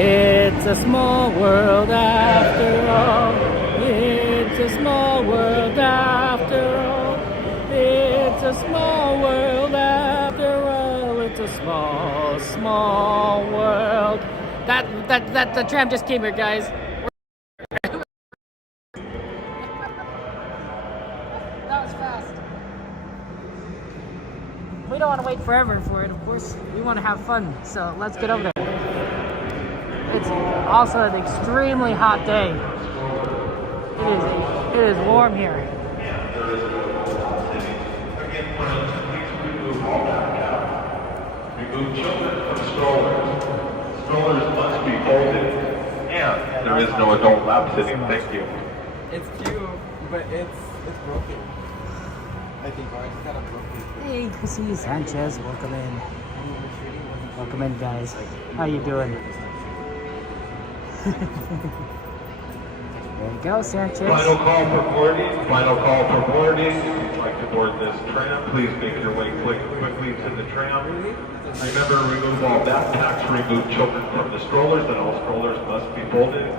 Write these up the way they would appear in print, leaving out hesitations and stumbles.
It's a small world after all. It's a small world after all. It's a small world after all. It's a small, small world. That the tram just came here, guys. That was fast. We don't want to wait forever for it, of course. We want to have fun, so let's get over there. It's also an extremely hot day. It is warm here. Remove children from strollers. Strollers must be folded. And there is no adult lap sitting. Thank you. It's cute, but it's broken. I think I just got a broken. Hey, Chrissy Sanchez, welcome in. Welcome in, guys. How you doing? There you go, Sanchez. Final call for boarding. Final call for boarding. If you'd like to board this tram, please make your way quickly to the tram. Remember, remove all backpacks, remove children from the strollers, and all strollers must be folded.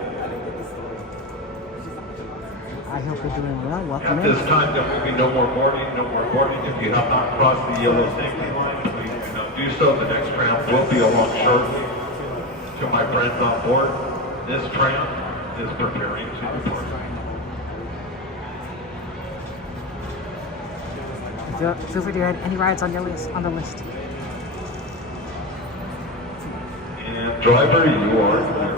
I hope you're doing well. Welcome At in. this time, there will be no more boarding, no more boarding. If you have not crossed the yellow safety line, please do not do so. The next tram will be along shortly. To my friends on board, this tram is preparing to depart. Feel free to add any rides on your list. On the list. And driver, you are clear.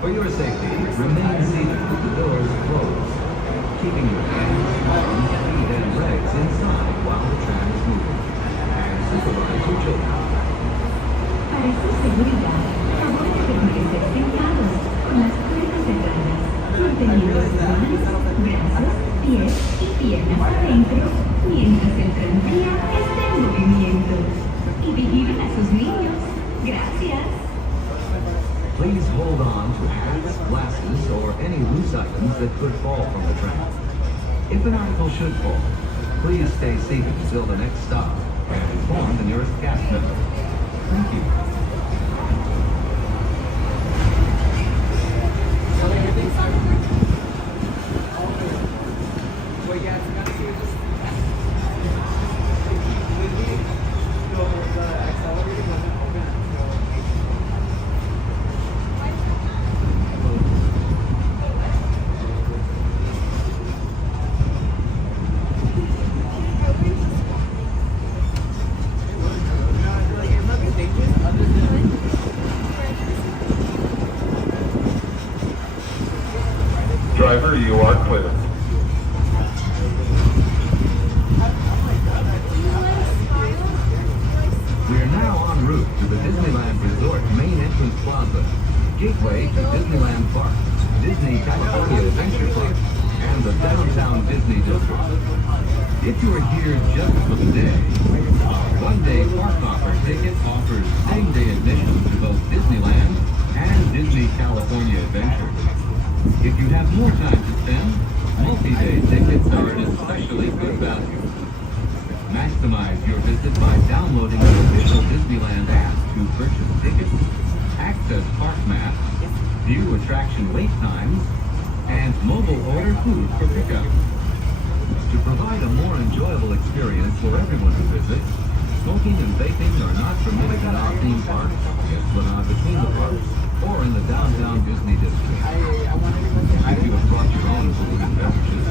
For your safety, remain seated with the doors closed, keeping your hands, arms, feet, and legs inside while the tram is moving. And supervise your children. Para su seguridad, favor de permanecer sentados con las puertas cerradas, manteniendo sus manos, brazos, pies y piernas adentro mientras el tranvía esté en movimiento. Y vigilen a sus niños. Gracias. Please hold on to hats, glasses, or any loose items that could fall from the tram. If an article should fall, please stay seated until the next stop and inform the nearest cast member. Thank you. Driver, you are clear. We are now en route to the Disneyland Resort main entrance plaza, gateway to Disneyland Park, Disney California Adventure Park, and the downtown Disney District. If you are here just for the day, our one-day park hopper ticket offers same-day admission to both Disneyland and Disney California Adventure. If you have more time to spend, multi-day tickets are an especially good value. Maximize your visit by downloading the official Disneyland app to purchase tickets, access park maps, view attraction wait times, and mobile order food for pickup. To provide a more enjoyable experience for everyone who visits, smoking and vaping are not permitted in our theme parks, Esplanade between the parks, or in the downtown Disney District. If you have brought your own food and beverages,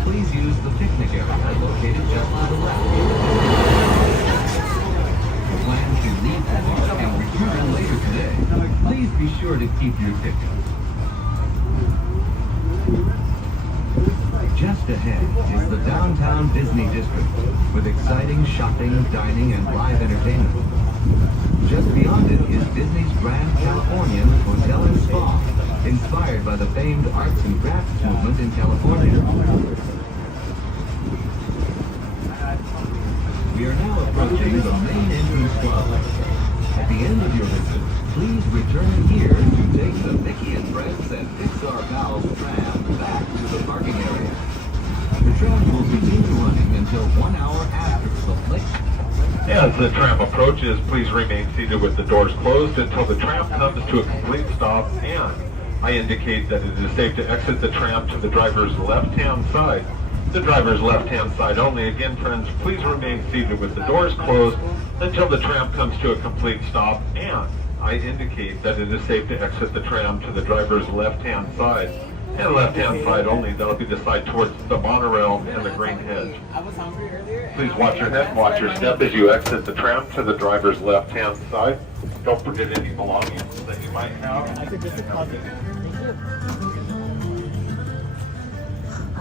please use the picnic area located just to the left. For plans to leave the park and return later today, please be sure to keep your ticket. Just ahead is the downtown Disney District, with exciting shopping, dining, and live entertainment. Just beyond it is Disney's Grand Californian Hotel and Spa, inspired by the famed arts and crafts movement in California. We are now approaching the main entrance plaza. At the end of your visit, please return here to take the Mickey and Friends and Pixar Pals tram back to the parking area. The tram will continue running until 1 hour after the flick As the tram approaches, please remain seated with the doors closed until the tram comes to a complete stop, and I indicate that it is safe to exit the tram to the driver's left-hand side. The driver's left-hand side only. Again, friends, please remain seated with the doors closed until the tram comes to a complete stop, and I indicate that it is safe to exit the tram to the driver's left-hand side. And left-hand side only. That'll be the side towards the monorail and the green hedge. I was hungry earlier. Please watch your head and watch your step as you exit the tram to the driver's left-hand side. Don't forget any belongings that you might have.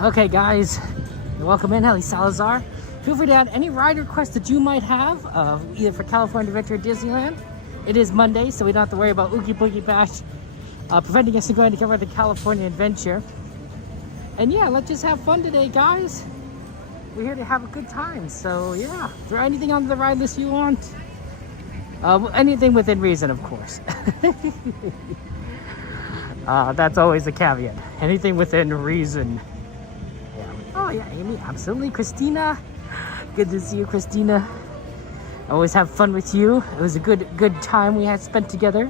Okay, guys, welcome in. Ellie Salazar. Feel free to add any ride requests that you might have, either for California Adventure or Disneyland. It is Monday, so we don't have to worry about Oogie Boogie Bash preventing us from going to cover the California Adventure. And yeah, let's just have fun today, guys. We're here to have a good time. So yeah, is there anything on the ride list you want? Anything within reason, of course. That's always a caveat. Anything within reason. Yeah. Oh yeah, Amy, absolutely. Christina, good to see you, Christina. Always have fun with you. It was a good time we had spent together.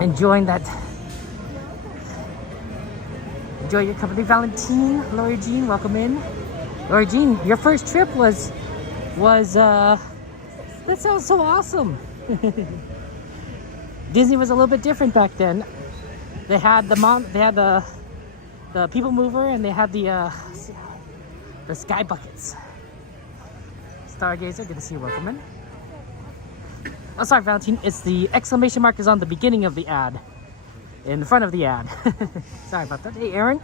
Enjoy your company, Valentine. Lori Jean, welcome in. Lori Jean, your first trip was that sounds so awesome. Disney was a little bit different back then. They had the people mover, and they had the sky buckets. Stargazer, good to see you, welcome in. Oh, sorry, Valentine. It's the exclamation mark is on the beginning of the ad. In the front of the ad. Sorry about that. Hey, Aaron.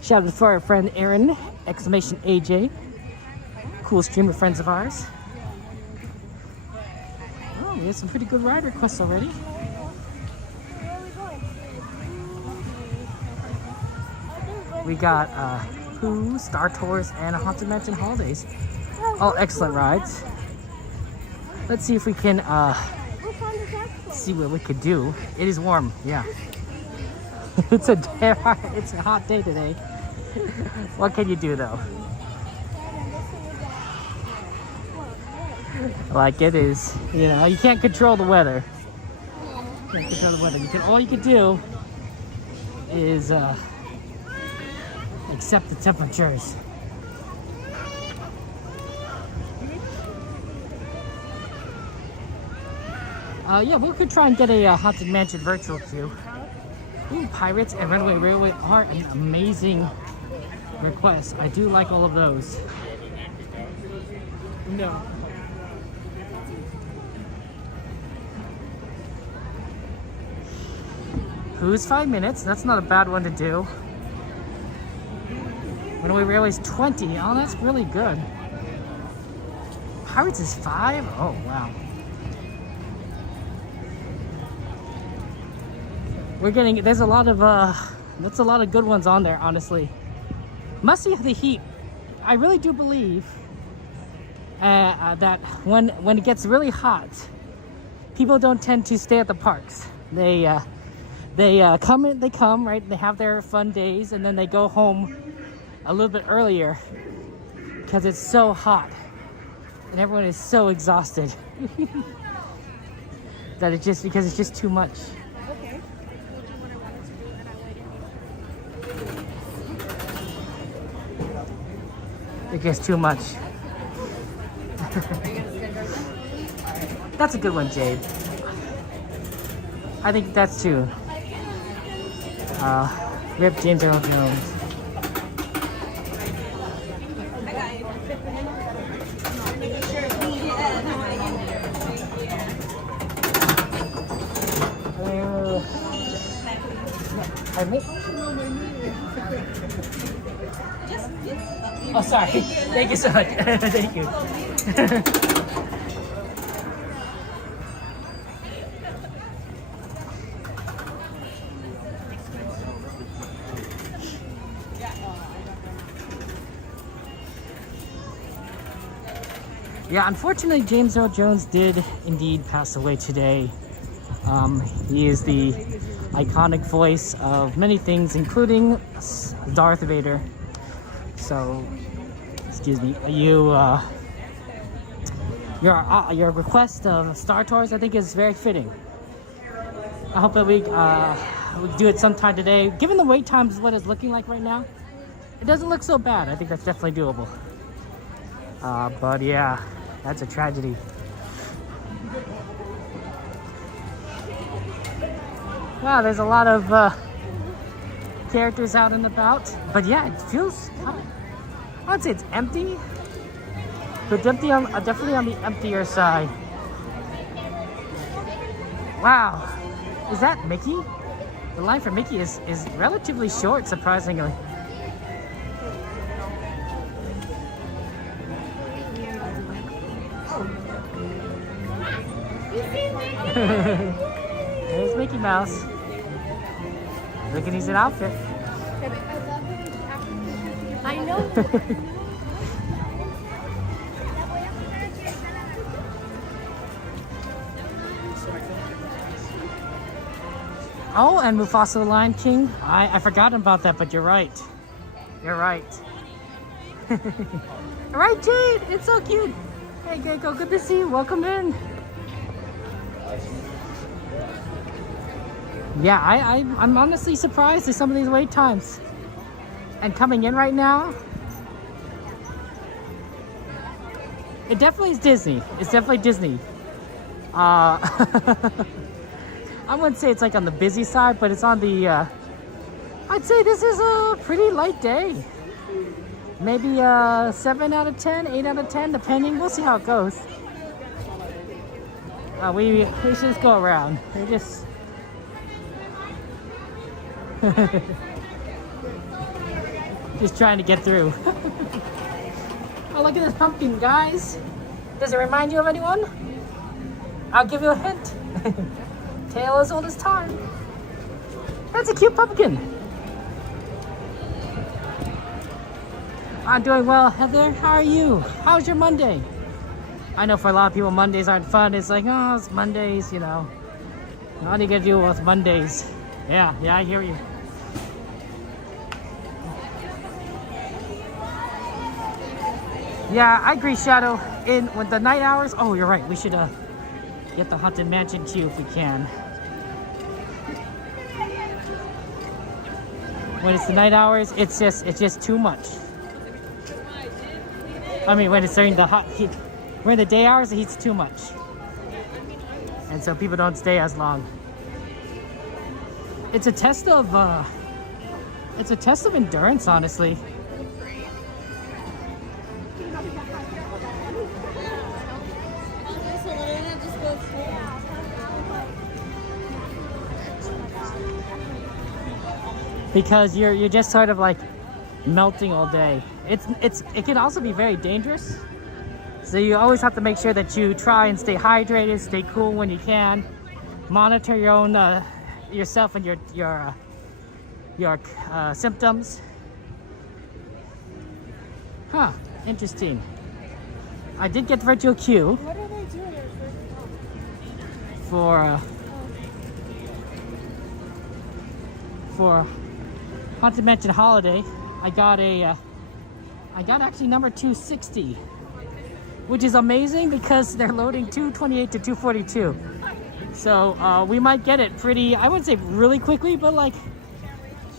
Shout out for our friend Aaron. Exclamation AJ. Cool streamer friends of ours. Oh, we have some pretty good ride requests already. We got Pooh, Star Tours, and Haunted Mansion Holidays. All excellent rides. Let's see if we can see what we could do. It is warm, yeah. It's a hot day today. What can you do though? Like it is, you know, you can't control the weather. You can't control the weather. All you can do is accept the temperatures. Yeah, we could try and get a Haunted Mansion virtual queue. Ooh, Pirates and Runaway Railway are an amazing request. I do like all of those. No. Who's 5 minutes? That's not a bad one to do. Runaway Railway is 20. Oh, that's really good. Pirates is 5? Oh, wow. There's a lot of good ones on there, honestly. Must be the heat. I really do believe that when it gets really hot, people don't tend to stay at the parks. They come, right? They have their fun days, and then they go home a little bit earlier because it's so hot and everyone is so exhausted that it's just too much. It gets too much. That's a good one, Jade. I think that's too. Rip James Earl Jones. Pardon me? Oh, sorry. Thank you so much. Thank you. Yeah, unfortunately, James Earl Jones did indeed pass away today. He is the iconic voice of many things, including Darth Vader. So, excuse me, you your request of Star Tours, I think, is very fitting. I hope that we do it sometime today. Given the wait times, what it's looking like right now, it doesn't look so bad. I think that's definitely doable. But yeah, that's a tragedy. Wow, there's a lot of characters out and about. But yeah, it feels, I'd say it's empty. But definitely on the emptier side. Wow. Is that Mickey? The line for Mickey is relatively short, surprisingly. There's Mickey Mouse. Look at his outfit. I know. Oh, and Mufasa the Lion King. I forgot about that, but you're right. You're right. All right, Jade. It's so cute. Hey, Gecko. Good to see you. Welcome in. Yeah, I'm honestly surprised at some of these wait times. And coming in right now, it definitely is Disney. It's definitely Disney. I wouldn't say it's like on the busy side, but it's on the, I'd say this is a pretty light day. Maybe 7 out of 10, 8 out of 10, depending. We'll see how it goes. We should just go around. We just... just trying to get through. Oh, look at this pumpkin, guys. Does it remind you of anyone? I'll give you a hint. Tale as old as time. That's a cute pumpkin. I'm doing well, Heather. How are you? How's your Monday? I know for a lot of people, Mondays aren't fun. It's like, oh, it's Mondays, you know. How do you get to deal with Mondays? Yeah, I hear you. Yeah, I agree, Shadow. In with the night hours, oh, you're right. We should get the Haunted Mansion queue if we can. When it's the night hours, it's just too much. I mean, when it's during the hot heat, when the day hours, the heat's too much, and so people don't stay as long. It's a test of endurance, honestly. Because you're just sort of like melting all day. It can also be very dangerous. So you always have to make sure that you try and stay hydrated, stay cool when you can. Monitor your own yourself and your symptoms. Huh, interesting. I did get virtual queue. What are they doing for Haunted Mansion Holiday. I got actually number 260, which is amazing because they're loading 228 to 242. So we might get it pretty, I wouldn't say really quickly, but like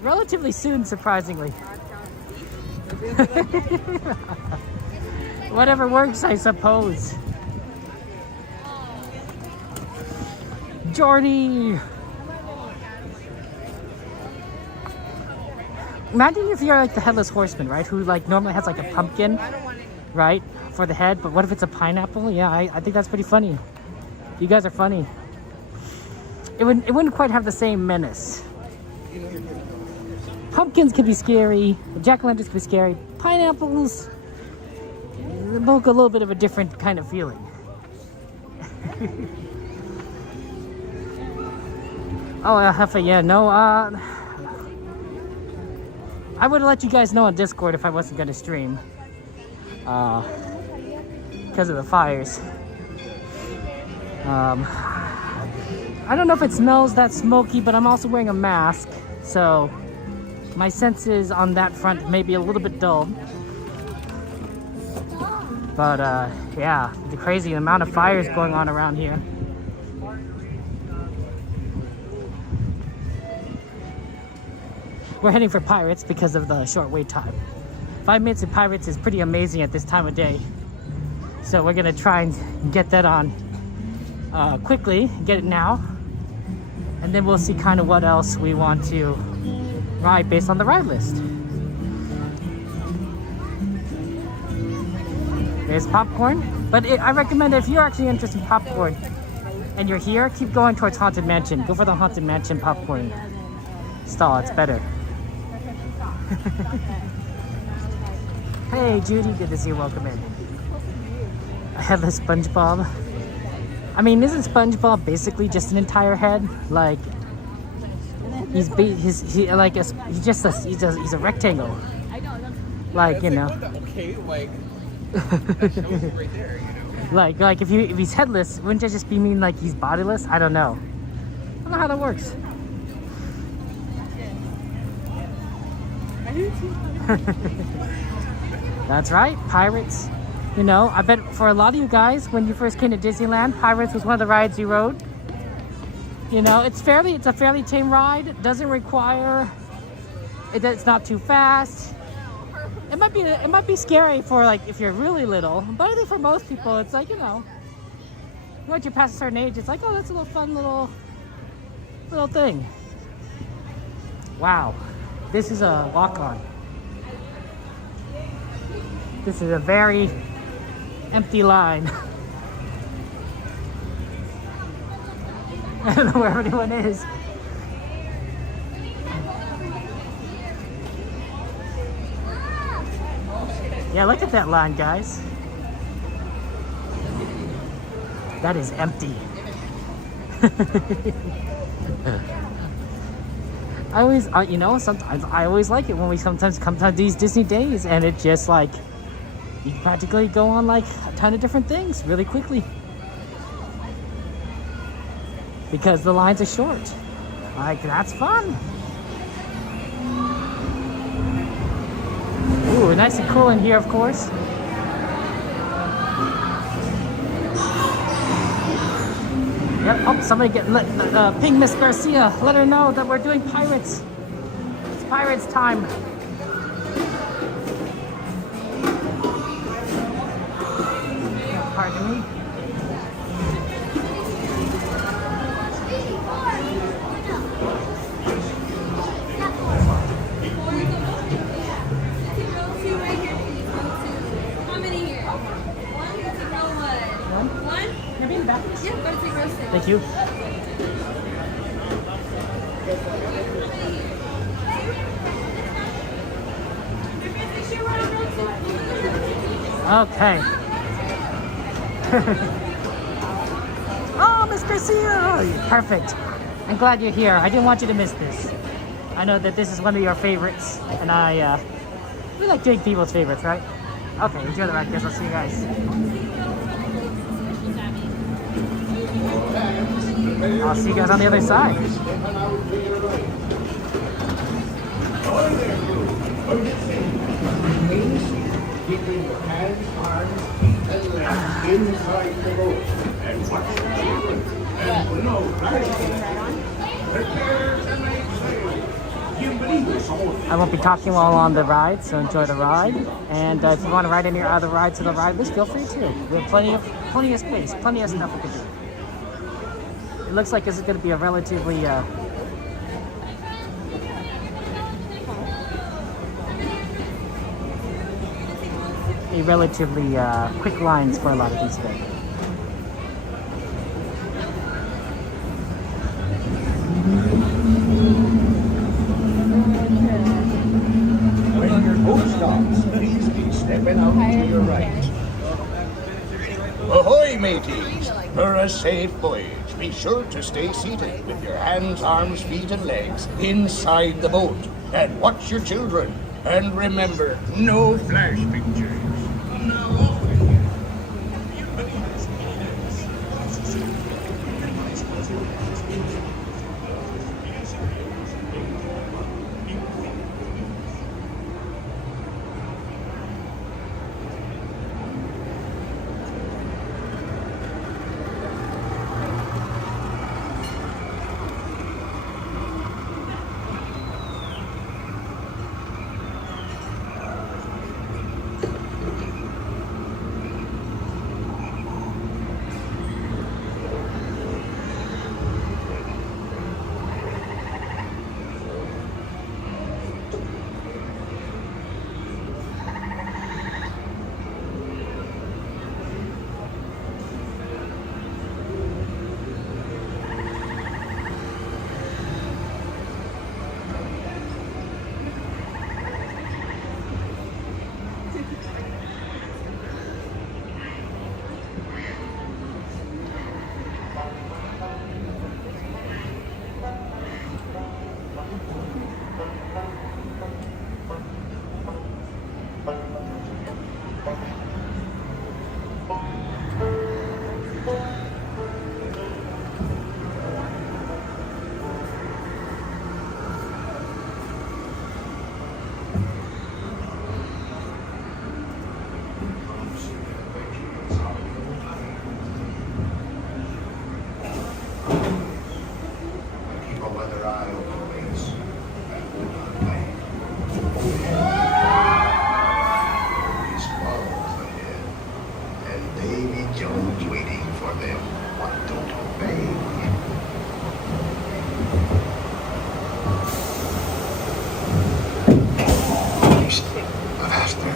relatively soon, surprisingly. Whatever works, I suppose. Jordy! Imagine if you're like the Headless Horseman, right? Who like normally has like a pumpkin, right? For the head, but what if it's a pineapple? Yeah, I think that's pretty funny. You guys are funny. It wouldn't quite have the same menace. Pumpkins could be scary. Jack-o'-lanterns could be scary. Pineapples evoke a little bit of a different kind of feeling. Oh, Hefe, yeah, no, I would have let you guys know on Discord if I wasn't going to stream. Because of the fires. I don't know if it smells that smoky, but I'm also wearing a mask. So my senses on that front may be a little bit dull. But yeah, the crazy amount of fires going on around here. We're heading for Pirates because of the short wait time. 5 minutes of Pirates is pretty amazing at this time of day. So we're gonna try and get that on quickly, get it now. And then we'll see kind of what else we want to ride based on the ride list. There's popcorn, but I recommend if you're actually interested in popcorn and you're here, keep going towards Haunted Mansion. Go for the Haunted Mansion popcorn stall, it's better. Hey Judy, good to see you, welcome in. I have a SpongeBob. I mean, isn't SpongeBob basically just an entire head? Like, he's a rectangle. Like, you know. Okay, like that shows you right there, you know. Like if he's headless, wouldn't that just be mean like he's bodiless? I don't know. I don't know how that works. That's right, Pirates. You know, I bet for a lot of you guys, when you first came to Disneyland, Pirates was one of the rides you rode. You know, it's a fairly tame ride. It doesn't require, it's not too fast. It might be scary for like if you're really little, but I think for most people, it's like, you know, once you're past a certain age, it's like, oh, that's a little fun little thing. Wow, this is a walk-on. This is a very empty line. I don't know where anyone is. Yeah, look at that line, guys. That is empty. I always, you know, sometimes I always like it when we sometimes come to these Disney days and it just like, you can practically go on like a ton of different things really quickly. Because the lines are short. Like, that's fun. Ooh, nice and cool in here, of course. Yep, oh, somebody ping Miss Garcia. Let her know that we're doing Pirates. It's Pirates time. Pardon me. Thank you. Okay. Oh, Miss Garcia! Perfect. I'm glad you're here. I didn't want you to miss this. I know that this is one of your favorites, and we like doing people's favorites, right? Okay, enjoy the ride, guys. I'll see you guys. I'll see you guys on the other side. Keeping your hands, arms, feet, and legs inside the boat. And watch your children. And no prepare to make sail. You believe us all. I won't be talking while on the ride, so enjoy the ride. And if you want to ride any other rides to the ride list, feel free to. We have plenty of space, plenty of stuff we can do. It looks like this is going to be a relatively quick lines for a lot of these things. When your boat stops, please be stepping out to your right. Ahoy, mateys! For a safe voyage, be sure to stay seated with your hands, arms, feet, and legs inside the boat. And watch your children. And remember, no flash pictures. Jones waiting for them. Don't obey. Faster.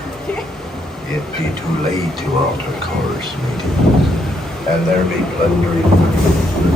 It be too late to alter course, mateys. And there be plundering.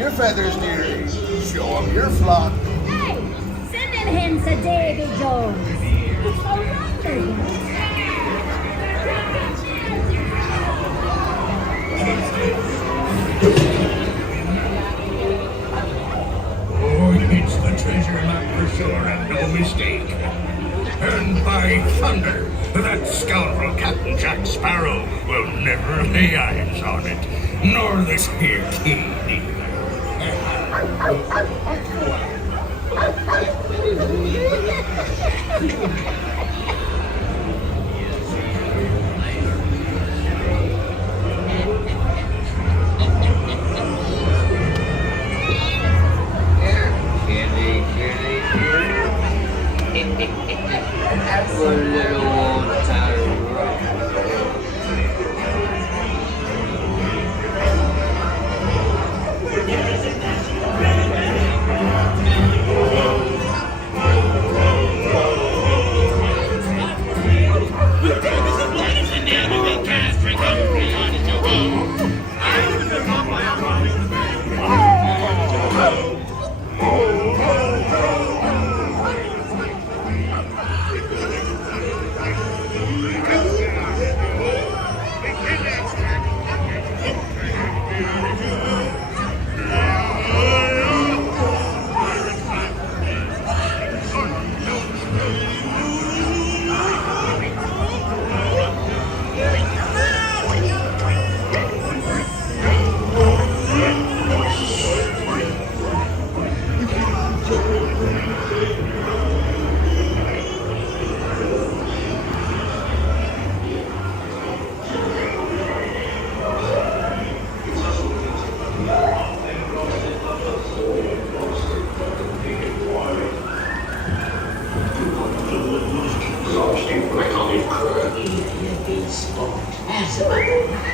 your feathers, dearie. Show 'em your flock. Hey, sending him to Davy Jones. It's a rendezvous. Oh, it's the treasure map for sure, and no mistake. And by thunder, that scoundrel Captain Jack Sparrow will never lay eyes on it, nor this here king either. That's a little old town rock.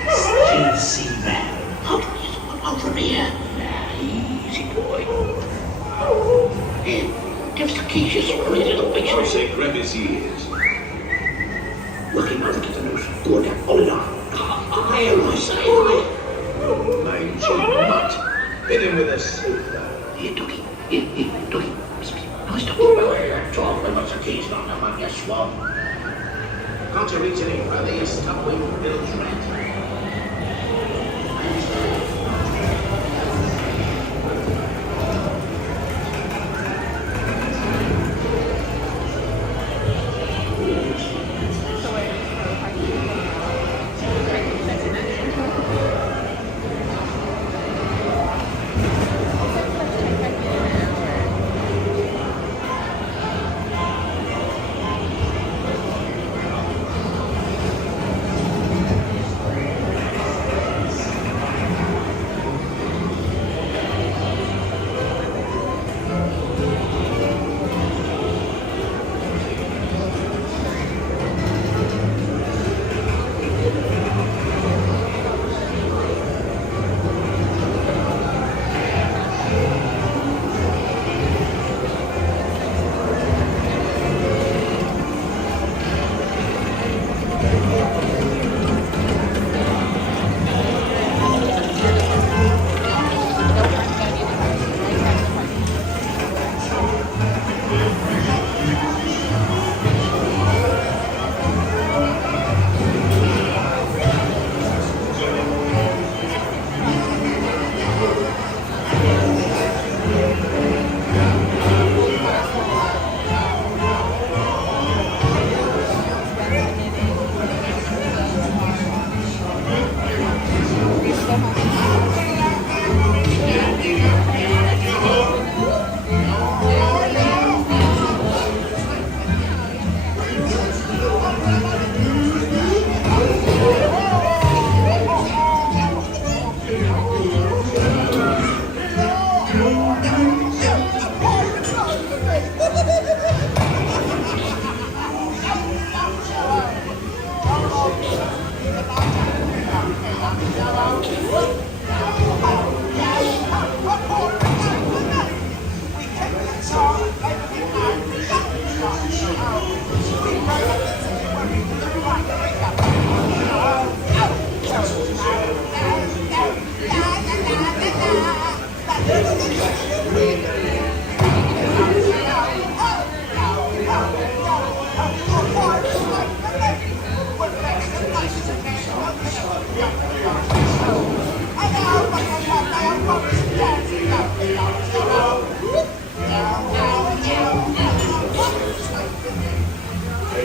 Still see that? Out from here. Easy, boy. Give Zacchaeus a little picture. Say crevices. Working out to the nose. Go down, hold it on. I am my side. I'm not. Hit him with a Here, Dookie. Here, Dookie. No, stop. Well, talk about Zacchaeus, not I'm your swab. Can't you reach any further? You stop waiting for Bill's rent.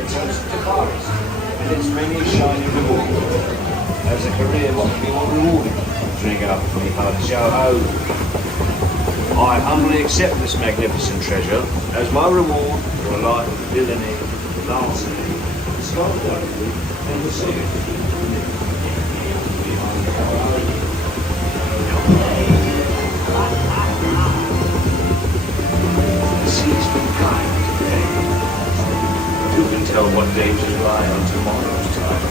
entrance to Paris and its many shiny rewards. As a career, what can be more rewarding? Drink up from the hard show ho. I humbly accept this magnificent treasure as my reward for a life of villainy, larceny, skullduggery, and deceit. The sea's been kind today. Who can tell what dangers lie on tomorrow's tide?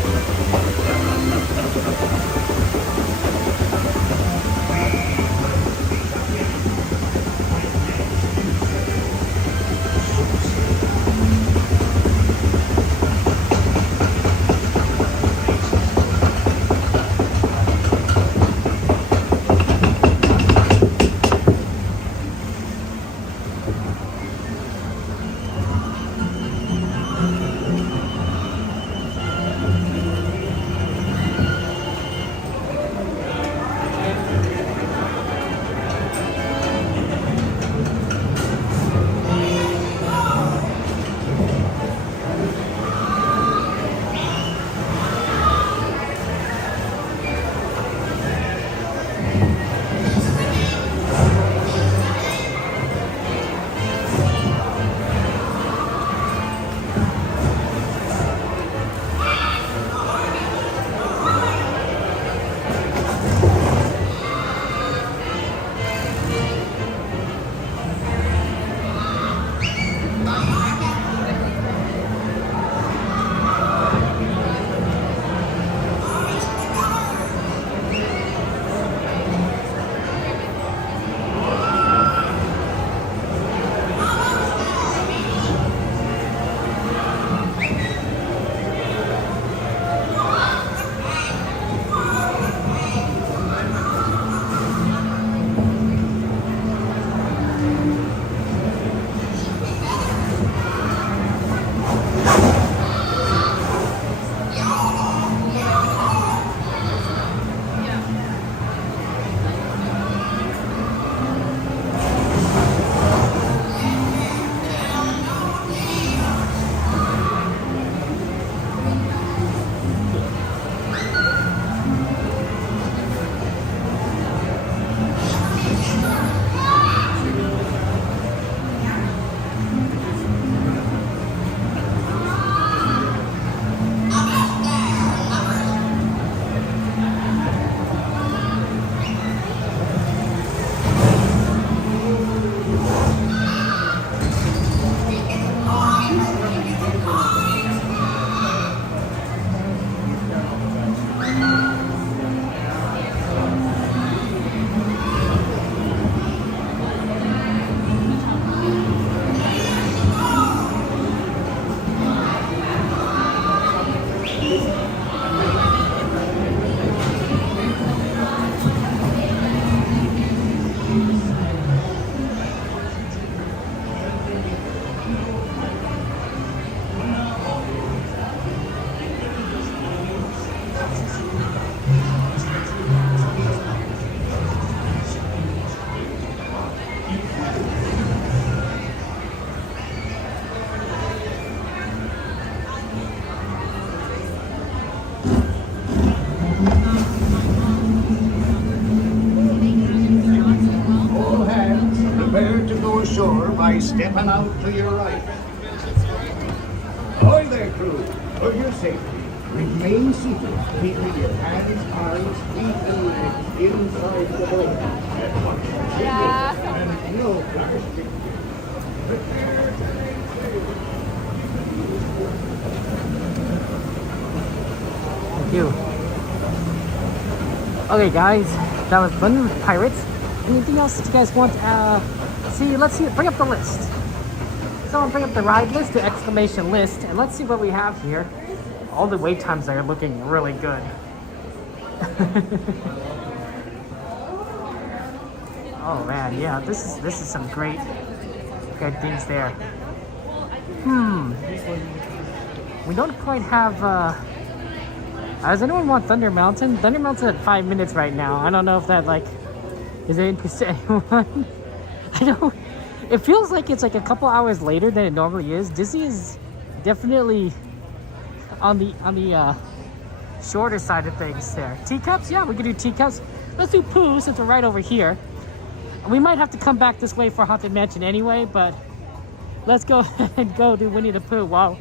By stepping out to your right. Ahoy there, crew. For your safety, remain seated, keeping your hands, arms, feet, and legs inside the boat. And watch your fingers and no plastic. Prepare to make sail. Thank you. Okay, guys, that was Thunder Pirates. Anything else that you guys want? Let's see. Bring up the list. Someone bring up the ride list, the exclamation list, and let's see what we have here. All the wait times are looking really good. Oh man, yeah, this is some great things there. We don't quite have. Does anyone want Thunder Mountain? Thunder Mountain's at 5 minutes right now. I don't know if that is it interest to anyone. I don't. It feels like it's like a couple hours later than it normally is. Disney is definitely on the shorter side of things there. Teacups, yeah, we can do teacups. Let's do Pooh since we're right over here. We might have to come back this way for Haunted Mansion anyway, but let's go and go do Winnie the Pooh while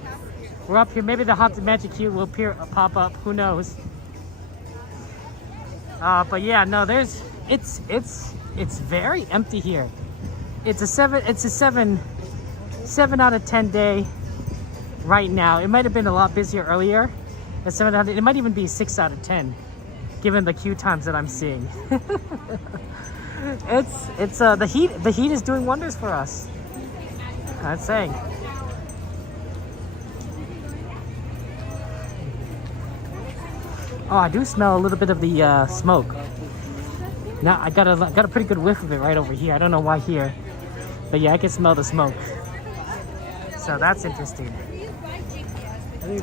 we're up here. Maybe the Haunted Mansion queue will pop up. Who knows? But yeah, no, it's very empty here. It's a 7 out of 10 day right now. It might have been a lot busier earlier. A 7 out of, it might even be 6 out of 10, given the queue times that I'm seeing. it's the heat is doing wonders for us. I'm saying. Oh, I do smell a little bit of the smoke. Now I got a pretty good whiff of it right over here. I don't know why here, but yeah, I can smell the smoke. So that's interesting.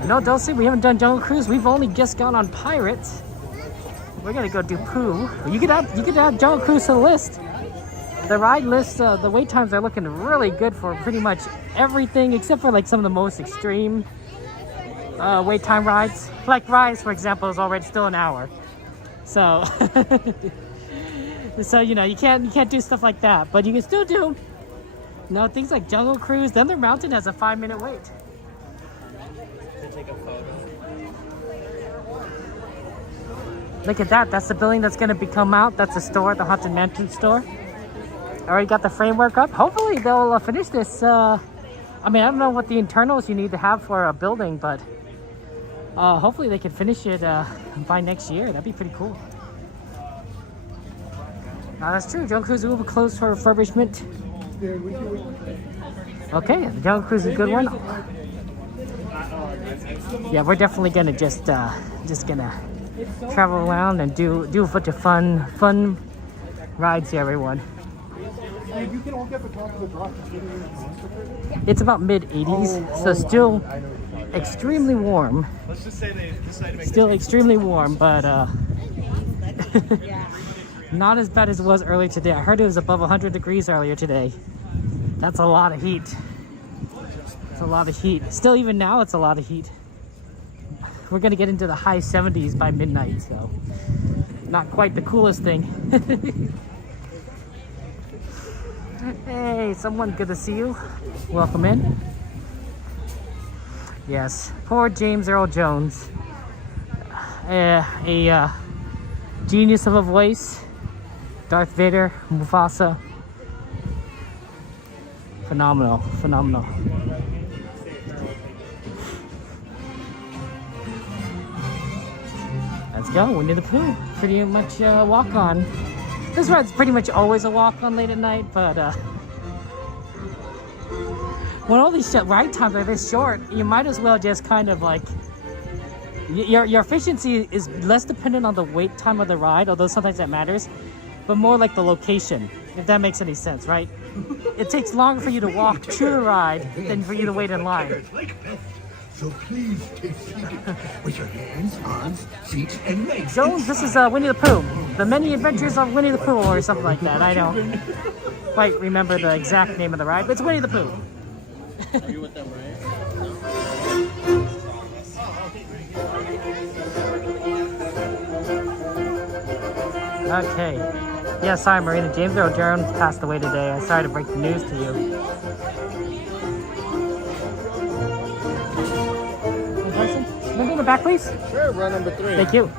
No, Dulcie, we haven't done Jungle Cruise. We've only just gone on Pirates. We're gonna go do Pooh. You could add Jungle Cruise to the list. The ride list, the wait times are looking really good for pretty much everything except for like some of the most extreme wait time rides. Like Rise, for example, is already still an hour. So, so you know you can't do stuff like that, but you can still do things like Jungle Cruise. Thunder Mountain has a 5-minute wait. Take a photo. Look at that. That's the building that's going to become out. That's the store, the Haunted Mansion store. Already got the framework up. Hopefully they'll finish this. I mean, I don't know what the internals you need to have for a building, but hopefully they can finish it by next year. That'd be pretty cool. That's true. Jungle Cruise will be closed for refurbishment. Okay, the Jungle Cruise is a good one. Yeah, we're definitely gonna just gonna travel around and do a bunch of fun rides here, everyone. You can all get the top of the drop. It's about mid-80s, so still extremely warm. Let's just say they decided to make still extremely warm, but not as bad as it was earlier today. I heard it was above 100 degrees earlier today. That's a lot of heat. It's a lot of heat. Still, even now, it's a lot of heat. We're gonna get into the high 70s by midnight, so not quite the coolest thing. Hey, someone, good to see you. Welcome in. Yes, poor James Earl Jones. A genius of a voice. Darth Vader, Mufasa. Phenomenal. Let's go, Winnie the Pooh. Pretty much walk on. This ride's pretty much always a walk on late at night, but when all these ride times are this short, you might as well just kind of like, your efficiency is less dependent on the wait time of the ride, although sometimes that matters, but more like the location, if that makes any sense, right? It takes longer for you to walk to the ride than for you to wait in line. So please take seated with your hands, arms, feet, and legs. Jones, this is Winnie the Pooh. The Many Adventures of Winnie the Pooh, or something like that. I don't quite remember the exact name of the ride, but it's Winnie the Pooh. Are you with them, right? Okay. Yeah, sorry, Marina. James Earl Jones passed away today. I'm sorry to break the news to you. Can I go in the back, please? Sure, run number 3. Thank you.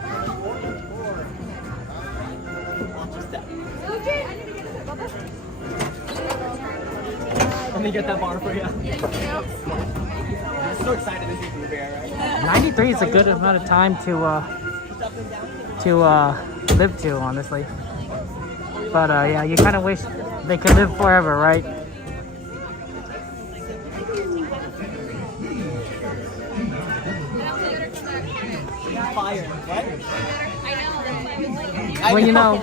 Let me get that bar for you. I'm so excited to see Pooh Bear, right? 93 is a good amount of time to live to, honestly. But yeah, you kind of wish they could live forever, right? Fire. What? Well, you know,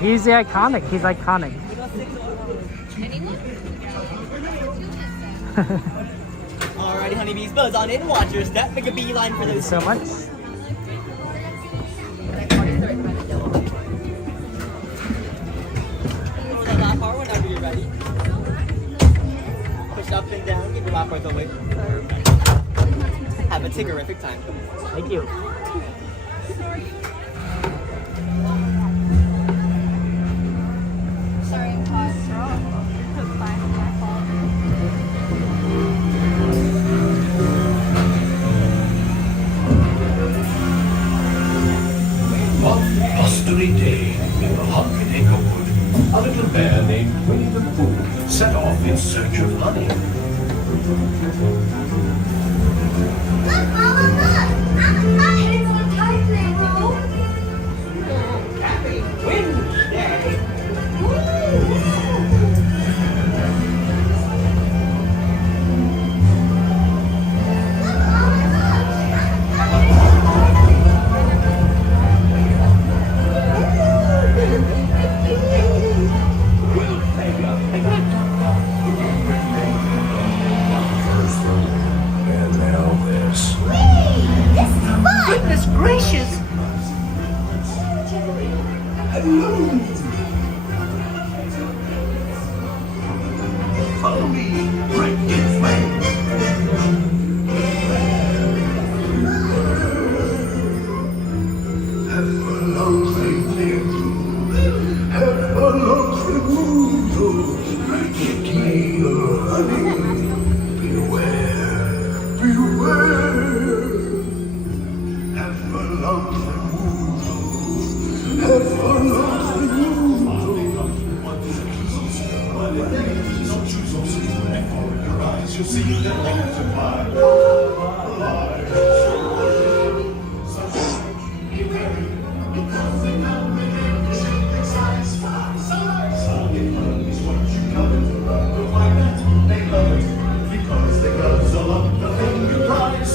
he's iconic. He's iconic. Alrighty, honeybees, buzz on in, watch your step, make a beeline for those. So much. Whenever you're ready. up and down, get your lap worth away. Have a terrific time. Thank you. Sorry, I'm paused. Fine, my fault. One blustery day in the Hunky-Dinky Wood, a little bear named Winnie the Pooh set off in search of honey. Look, Mama, look! I'm headed for a tight room. Happy Wednesday. And now this. This is fun! Goodness gracious. Hello. Follow me, right this way. Have a lovely day. Have a lovely mood. Right here, honey. Beware, beware. Have a lovely mood. Have a lovely mood. You'll see them all survive. Because they guzzle up the finger prize.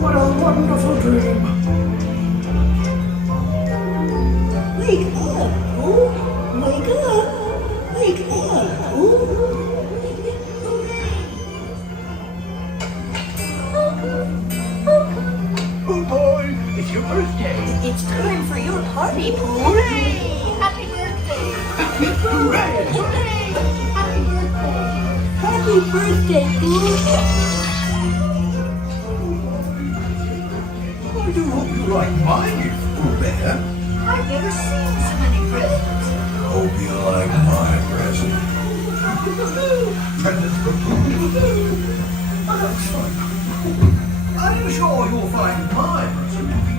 What a wonderful dream. Wake up, Pooh! Wake up! Wake up, Pooh! Oh boy, it's your birthday. It's time for your party, Pooh! Hooray! Happy birthday! Hooray! Hooray! Happy birthday! Happy birthday, Pooh! I do hope you like my gift, Pooh Bear. I've never seen so many presents. Hope you like my present. Presents for Pooh. Oh, that's fun. Are you sure you'll find my present to be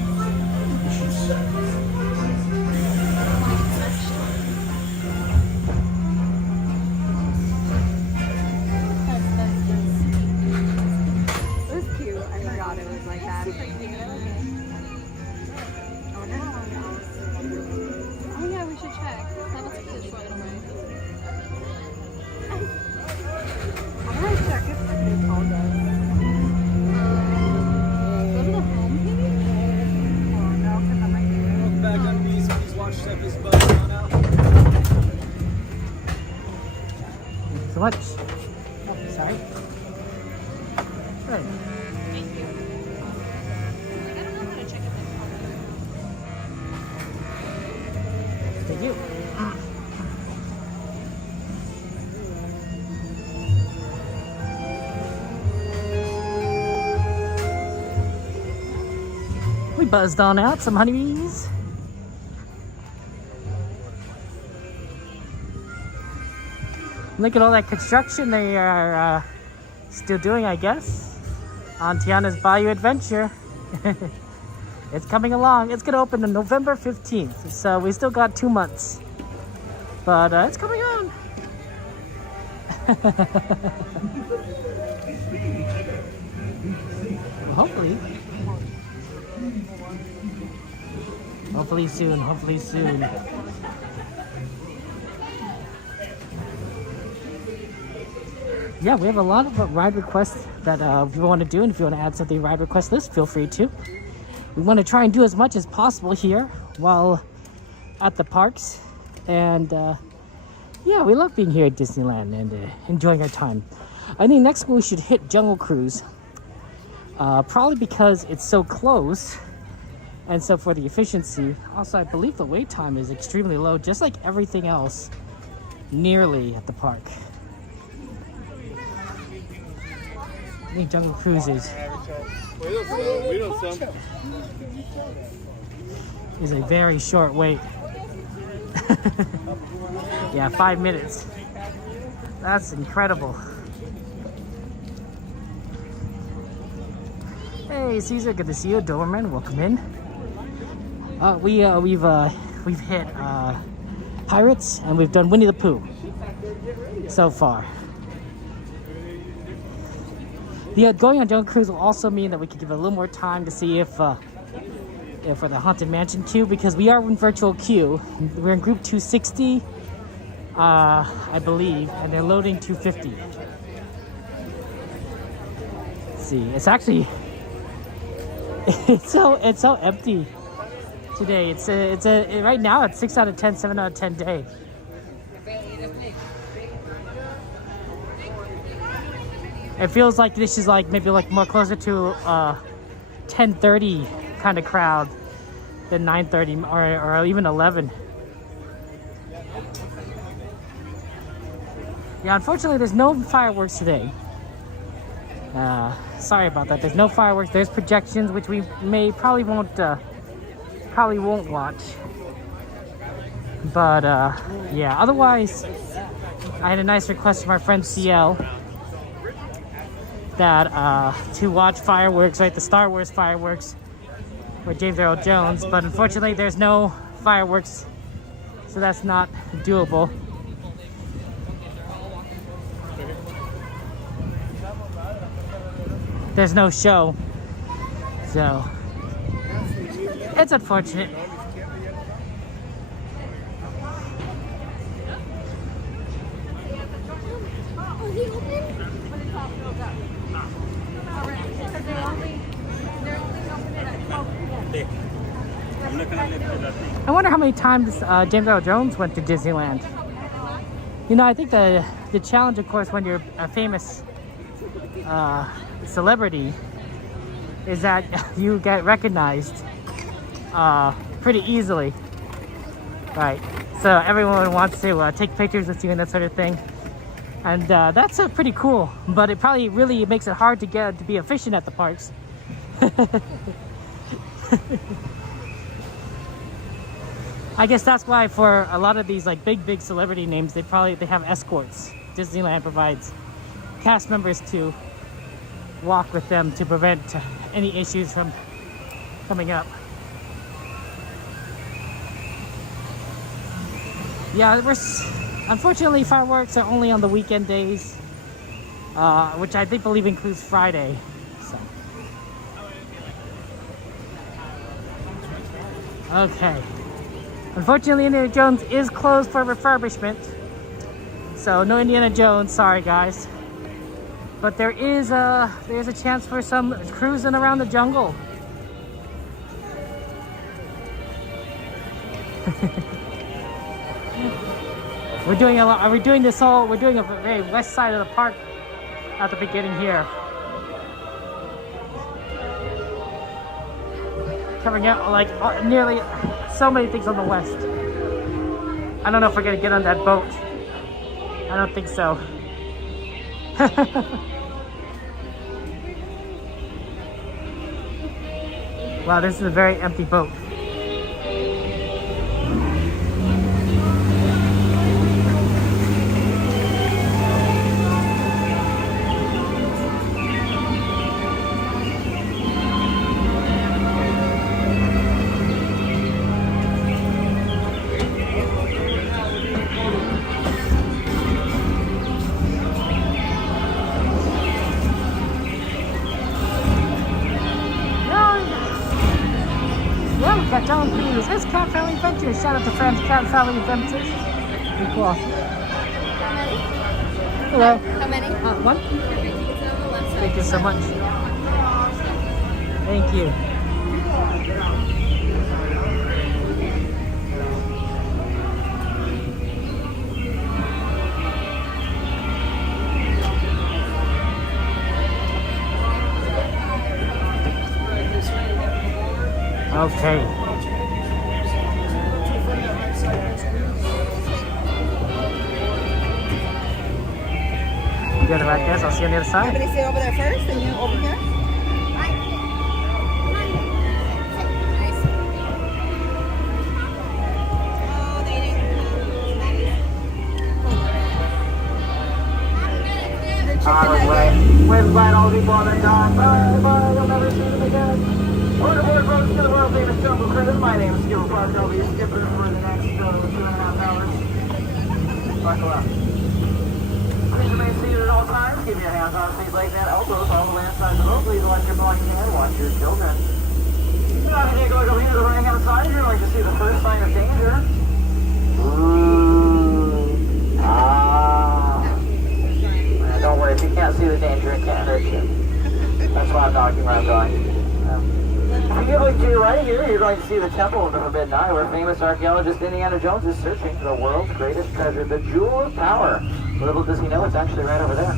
It was cute. I forgot it was like that. Oh yeah, we should check. That looks pretty short away. I'm gonna check if they called us. Go to the home page? Oh no, because I'm right here. Welcome back on these watch stuff is buzzing on out. So much. Oh, sorry. Right. Thank you. I don't know how to check if they called us. Thank you. We buzzed on out some honeybees. Look at all that construction they are still doing, I guess, on Tiana's Bayou Adventure. It's coming along. It's going to open on November 15th, so we still got 2 months. But it's coming on. Hopefully. Hopefully soon, hopefully soon. Yeah, we have a lot of ride requests that we want to do, and if you want to add something to the ride request list, feel free to. We want to try and do as much as possible here while at the parks. And yeah, we love being here at Disneyland and enjoying our time. I think next we should hit Jungle Cruise. Probably because it's so close. And so for the efficiency. Also, I believe the wait time is extremely low, just like everything else nearly at the park. I think Jungle Cruise is a very short wait. Yeah, 5 minutes. That's incredible. Hey Caesar, good to see you. Doberman, welcome in. We've hit Pirates and we've done Winnie the Pooh so far. Going on Jungle Cruise will also mean that we can give it a little more time to see if for the Haunted Mansion queue, because we are in virtual queue. We're in group 260, I believe, and they're loading 250. Let's see, it's actually it's so empty today. Right now it's 6 out of 10, 7 out of 10 day. It feels like this is like maybe like more closer to 10:30 kind of crowd than 9:30 or even 11. Yeah, unfortunately there's no fireworks today. Sorry about that. There's no fireworks. There's projections, which we probably won't watch. But yeah, otherwise I had a nice request from our friend CL that to watch fireworks, right? The Star Wars fireworks with James Earl Jones, but unfortunately there's no fireworks, so that's not doable. There's no show, so it's unfortunate. I wonder how many times James Earl Jones went to Disneyland. You know, I think the challenge, of course, when you're a famous celebrity is that you get recognized pretty easily, right? So everyone wants to take pictures with you and that sort of thing, and that's pretty cool. But it probably really makes it hard to be efficient at the parks. I guess that's why for a lot of these like big celebrity names, they have escorts. Disneyland provides cast members to walk with them to prevent any issues from coming up. Yeah, unfortunately fireworks are only on the weekend days, which I believe includes Friday. So. Okay. Unfortunately, Indiana Jones is closed for refurbishment, so no Indiana Jones. Sorry, guys. But there's a chance for some cruising around the jungle. We're doing a very west side of the park at the beginning here. Covering out like nearly so many things on the west. I don't know if we're gonna get on that boat. I don't think so. Wow, this is a very empty boat. Got John Cruise. It's Cat Family Adventures. Shout out to friends, Cat Family Adventures. Pretty cool. Hello. How many? One. Thank you so much. Thank you. Okay. Good about this. I'll see you on the other side. Somebody sit over there first and you over here? We're glad all the people on their dock. Bye, bye, you'll never see them again. Overboard boats to the world famous Jungle Cruise. My name is Skipper Parker. I'll be your skipper for the next 2.5 hours. Buckle up. Please remain seated at all times. Keep your hands on seat legs and elbows all the way inside the boat. Please watch your belongings and watch your children. Now, if you take a look over here to the right hand side, you're going to see the first sign of danger. Ooh. Ah. Don't worry, if you can't see the danger, it can't hurt you. That's why I'm talking where I'm going. If you look to your right here, you're going to see the Temple of the Forbidden Eye, where famous archaeologist Indiana Jones is searching for the world's greatest treasure, the Jewel of Power. Little does he know, it's actually right over there.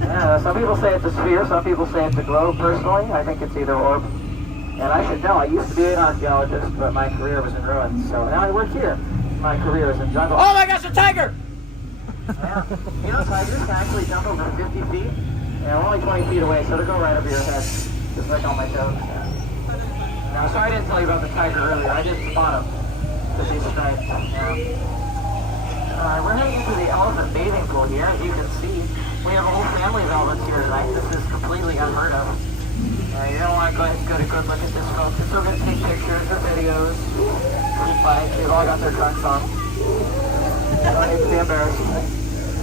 Yeah, some people say it's a sphere, some people say it's a globe. Personally, I think it's either orb. And I should know, I used to be an archaeologist, but my career was in ruins. So now I work here. My career is in jungle. Oh my gosh, a tiger! Yeah. You know, tigers can actually jump over 50 feet. Yeah, we're only 20 feet away, so they'll go right over your head. Just like on my toes. Yeah. Now, sorry I didn't tell you about the tiger earlier. I just spot him. Because he's striped. Yeah. We're heading into the elephant bathing pool here. As you can see, we have a whole family of elephants here tonight. This is completely unheard of. You don't want to go ahead and get a good look at this, folks. They're still going to take pictures or videos. They've all got their trunks on. Don't need to be embarrassed.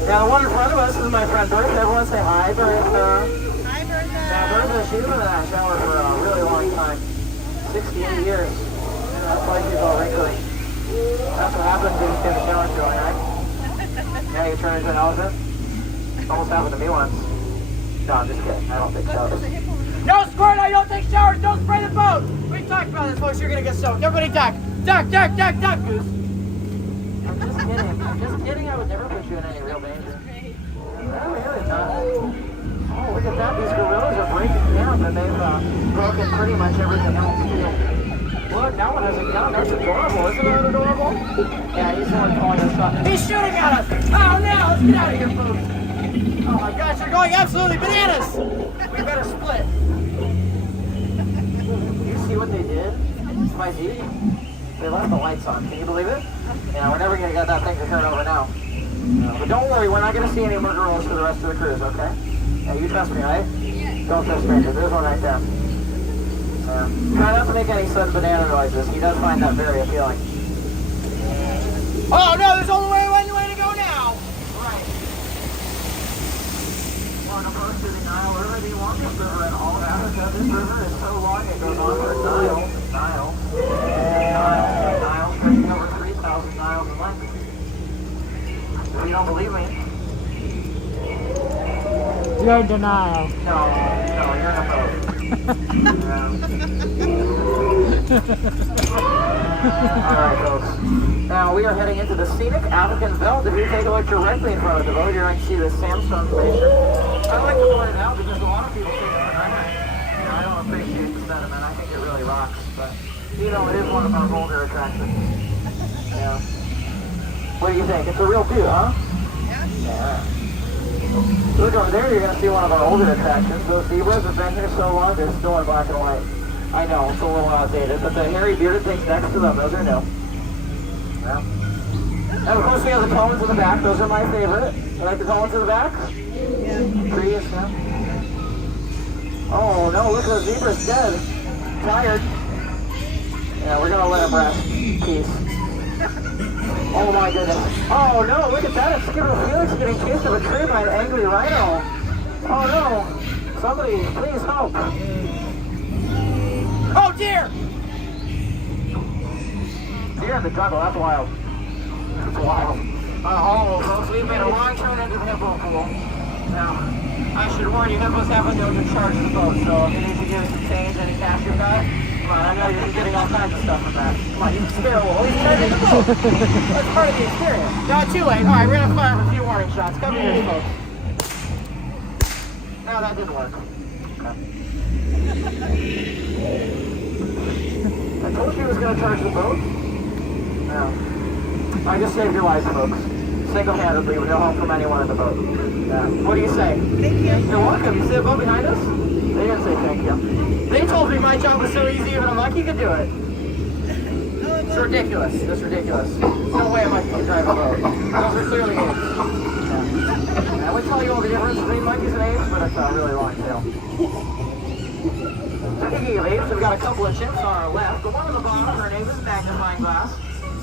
Now, the one in front of us is my friend Bertha. Everyone say hi, Bertha. Hi, Bertha. Now, Bertha, she's been in that shower for a really long time. 68 years. That's why she's all wrinkly. That's what happens when you get in the shower too long, right? Yeah, you turn into an elephant. Almost happened to me once. No, I'm just kidding. I don't take showers. No, Squirt, I don't take showers. Don't spray the boat. We talked about this, folks. You're going to get soaked. Everybody duck. Duck, duck, duck, duck, Goose. I'm just kidding. I'm just kidding. I would never put you in any real danger. No, really not. Oh, look at that. These gorillas are breaking camp and they've broken pretty much everything else too. Look, that one has a gun. That's adorable. Isn't that adorable? Yeah, he's the one calling us up. He's shooting at us. Oh, no. Let's get out of here, folks. Oh, my gosh. You're going absolutely bananas. We better split. You see what they did? My TV. They left the lights on. Can you believe it? Yeah, we're never going to get that thing to turn over now. But don't worry, we're not going to see any more gorillas for the rest of the cruise, okay? Yeah, you trust me, right? Yeah. Don't trust strangers. There's one right there. Try not to make any sudden banana noises. He does find that very appealing. Oh, no, there's only one way to go now. Right. Want to approach to the Nile River, the longest river in all of Africa. This river is so long it goes on for Nile, stretching over 3,000 miles in length. If you don't believe me, you're in denial. No, you're in a boat. Alright, folks. Now we are heading into the scenic African Veldt. If you take a look directly in front of the boat, you're going to see the sandstone glacier. I like to point it out because a lot of people say that I don't appreciate the sentiment. I think it really rocks, but you know, it is one of our older attractions. Yeah. What do you think? It's a real view, huh? Yeah. Look over there, you're going to see one of our older attractions. Those zebras have been here so long, they're still in black and white. I know, it's a little outdated, but the hairy bearded things next to them, those are new. Yeah. And of course we have the cones in the back, those are my favorite. You like the cones in the back? Yeah. Trees, yeah. Oh no, look, the zebra's dead. Tired. Yeah, we're going to let him rest. Peace. Oh my goodness. Oh no, look at that. It's Skipper Felix getting chased of a tree by an angry rhino. Oh no. Somebody, please help. Oh dear! Deer in the jungle, that's wild. That's wild. Oh, folks, we've made a long turn into the hippo pool. Now, I should warn you, hippos haven't been able to charge the boat, so if you need to give us some change, any cash you've got, come on, I know you're getting all kinds of stuff from that. Come on, you can spare a little. He's charging the boat. That's part of the experience. No, too late. All right, we're going to fire up a few warning shots. Come here, folks. No, that didn't work. Okay. I told you he was going to charge the boat. No. I just saved your lives, folks. Single-handedly, with no help from anyone in the boat. Yeah. What do you say? Thank you. You're welcome. You see the boat behind us? They didn't say thank you. They told me my job was so easy, even a monkey could do it. It's ridiculous. It's ridiculous. There's no way a monkey can drive a boat. Those are clearly apes. Yeah. I would tell you all the difference between monkeys and apes, but it's a really long tail. Speaking of apes, we've got a couple of chimps on our left. The one on the bottom, her name is Magnifying Glass.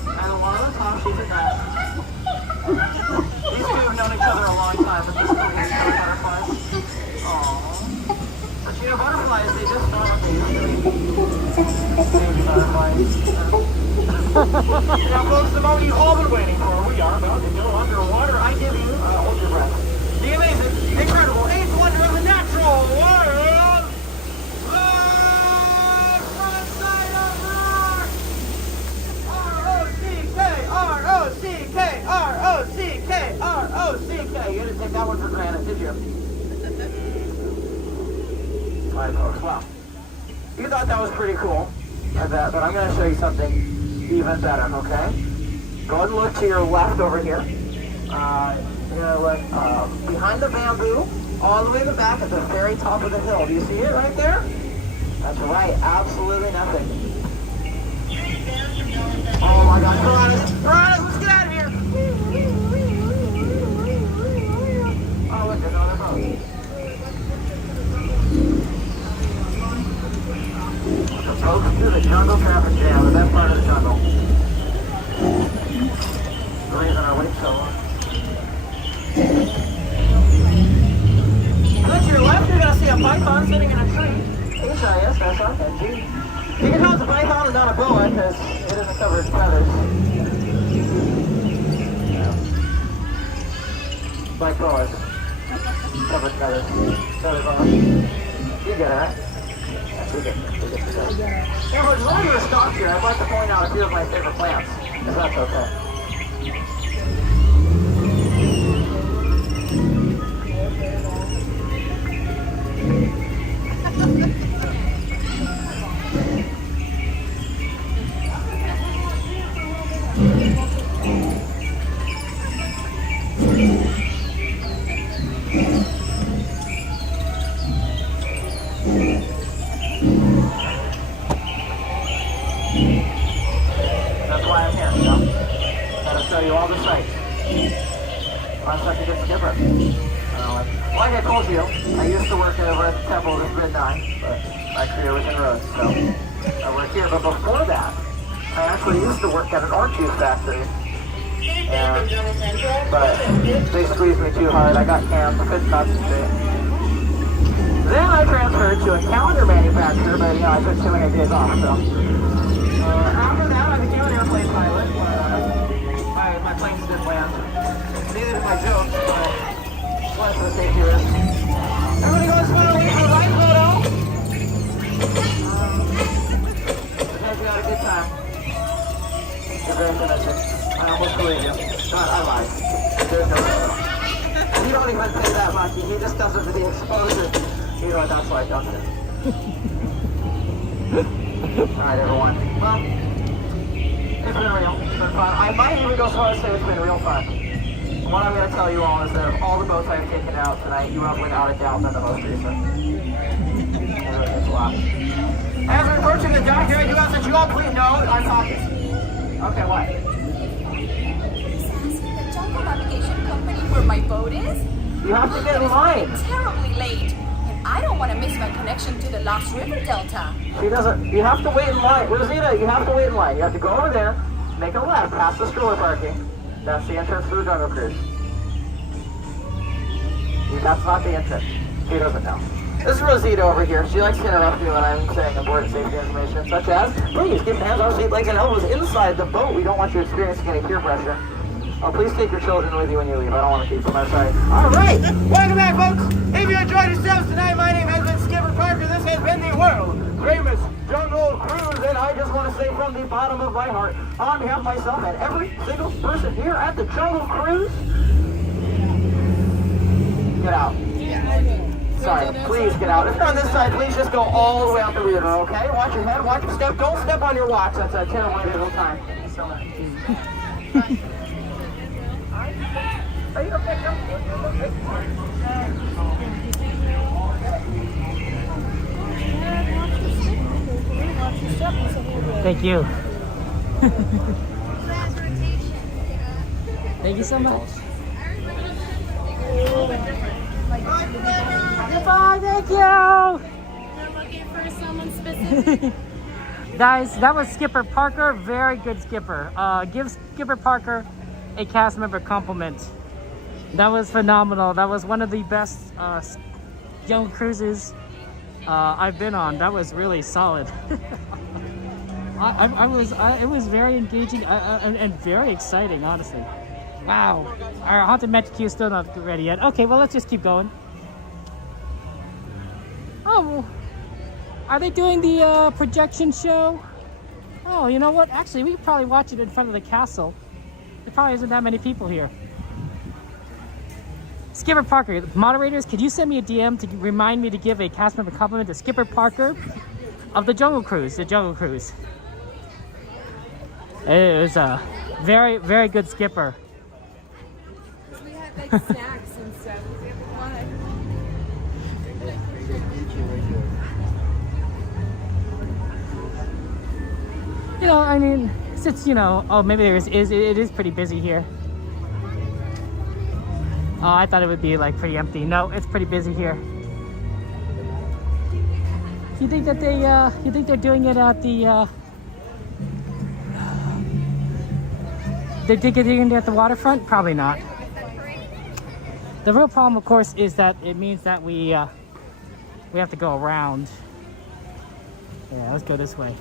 And the one on the top, she's a cat. These two have known each other a long time, but these two are butterflies. Aww. But you know, butterflies, they just don't what they used to be. Baby butterflies. Now, folks, the moment you've all been waiting for, we are about to go underwater. I give you, hold your breath, the amazing, incredible, eighth wonder of the natural world, the front side of rock! R-O-C-K, R-O-C-K, R-O-C-K. You didn't take that one for granted, did you? All right, folks, well, you thought that was pretty cool, I bet, but I'm going to show you something even better, okay? Go ahead and look to your left over here. You're going to look behind the bamboo, all the way to the back at the very top of the hill. Do you see it right there? That's right, absolutely nothing. Oh my God, Piranhas! Piranhas, let's get out of here! Oh, look, there's another boat. Folks, through the jungle traffic jam, the best part of the jungle. The reason I wait so long. Look to your left, you're going to see a python sitting in a tree. H-I-S-S-I-N-G. You can tell it's a python and not a boa because it isn't covered in feathers. Like boas. Covered in feathers. Feather boas. You get it, right? We get it. Now, if we're going to stop here, I'd like to point out a few of my favorite plants, if that's okay. That's why I'm here, you know? Gotta show you all the sights. I'm such a good skipper. Like I told you, I used to work over at the temple this midnight, but my career was in roads, so I work here. But before that, I actually used to work at an orange juice factory. But they squeezed me too hard. I got canned, couldn't concentrate. Then I transferred to a calendar manufacturer, but you know, I took too many days off, so. After that, I became an airplane pilot, but my planes didn't land. Neither did my jokes, but less of a safety risk. Everybody go smile away for the right photo. Pretend you had a good time. You're very convincing. I almost believe you. God, I lied. There's no way. You don't even pay that much. He just does it for the exposure. You know what that's like, don't you? Alright, everyone. Well, it's been real. It's been fun. I might even go so far as to say it's been real fun. What I'm going to tell you all is that of all the boats I've taken out tonight, you have without a doubt been the most recent. It really means a lot. As we're approaching the dock here, I do ask that you all please know I'm talking. Okay, what? The jungle navigation company where my boat is? You have to get in line. Terribly late. And I don't want to miss my connection to the Lost River Delta. She doesn't. You have to wait in line. Rosita, you have to wait in line. You have to go over there, make a left past the stroller parking. That's the entrance to the Jungle Cruise. That's not the entrance. She doesn't know. This is Rosita over here. She likes to interrupt me when I'm saying important safety information, such as, please keep your hands on seat, legs, and elbows inside the boat. We don't want you experiencing any peer pressure. Oh, please take your children with you when you leave. I don't want to keep them. I'm sorry. All right. Welcome back, folks. If you enjoyed yourselves tonight, my name has been Skipper Parker. This has been the world famous Jungle Cruise, and I just want to say from the bottom of my heart, on behalf of myself and every single person here at the Jungle Cruise, get out. side. Please get out. If you're on this side, please just go all the way out the rear door, okay? Watch your head, watch your step. Don't step on your watch. That's a terrible idea the whole time. Thank you so much. Are you okay? Thank you. Thank you so much. Goodbye, thank you. They're looking for someone specific. Guys, that was Skipper Parker. Very good skipper. Give Skipper Parker a cast member compliment. That was phenomenal. That was one of the best young cruises I've been on. That was really solid. It was very engaging and very exciting, honestly. Wow. Our Haunted Magic Queue is still not ready yet. Okay, well, let's just keep going. Oh, are they doing the projection show? Oh, you know what? Actually, we could probably watch it in front of the castle. There probably isn't that many people here. Skipper Parker, moderators, could you send me a DM to remind me to give a cast member compliment to Skipper Parker of the Jungle Cruise, It was a very, very good skipper. We had like snacks and stuff. You know, I mean, since, you know, oh, maybe it is pretty busy here. Oh, I thought it would be like pretty empty. No, it's pretty busy here. You think that you think they're doing it at the, they're doing it at the waterfront? Probably not. The real problem, of course, is that it means that we have to go around. Yeah, let's go this way.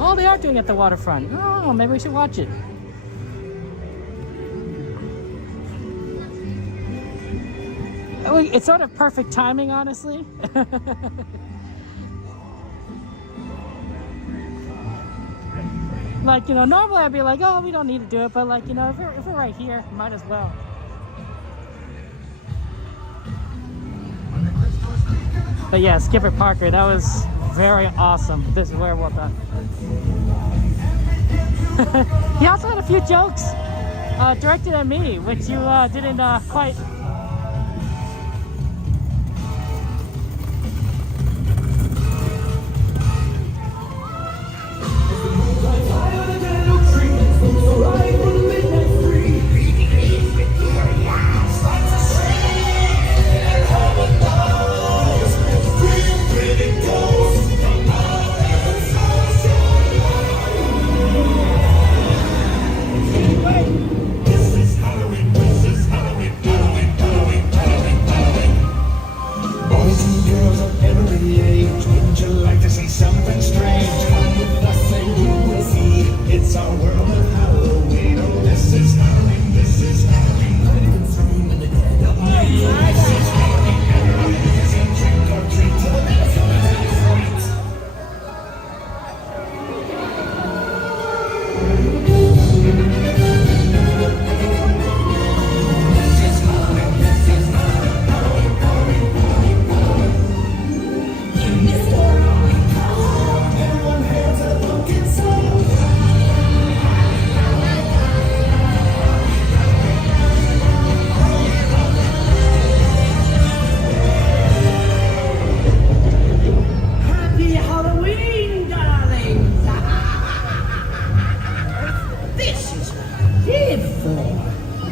Oh, they are doing it at the waterfront. Oh, maybe we should watch it. It's sort of perfect timing, honestly. Like, you know, normally I'd be like, oh, we don't need to do it, but like, you know, if we're right here, might as well. But yeah, Skipper Parker, that was very awesome. This is very well done. He also had a few jokes directed at me, which you didn't quite.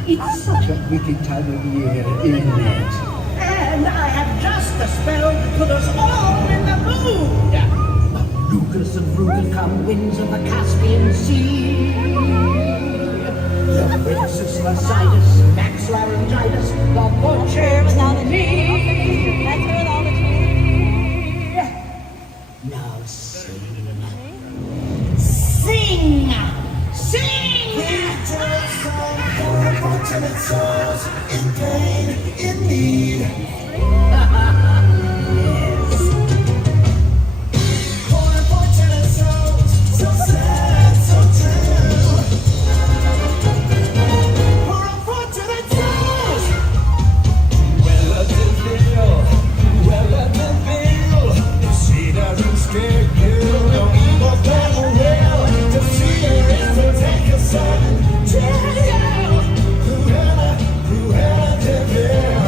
It's such a wicked time of year, isn't it? And I have just the spell to put us all in the mood. Lucas and Rubicon, winds of the Caspian Sea. The Princess Lycidas, Max Laryngitis, the Butcher Melody. Now sing. Sing! Sing! unfortunate souls in pain, in need. Yes. Poor unfortunate souls, so sad, so true. Poor unfortunate souls. Well, the bill. If she doesn't scare you, no evil devil will. To see her is to take a sudden jail. Cruella de Vil.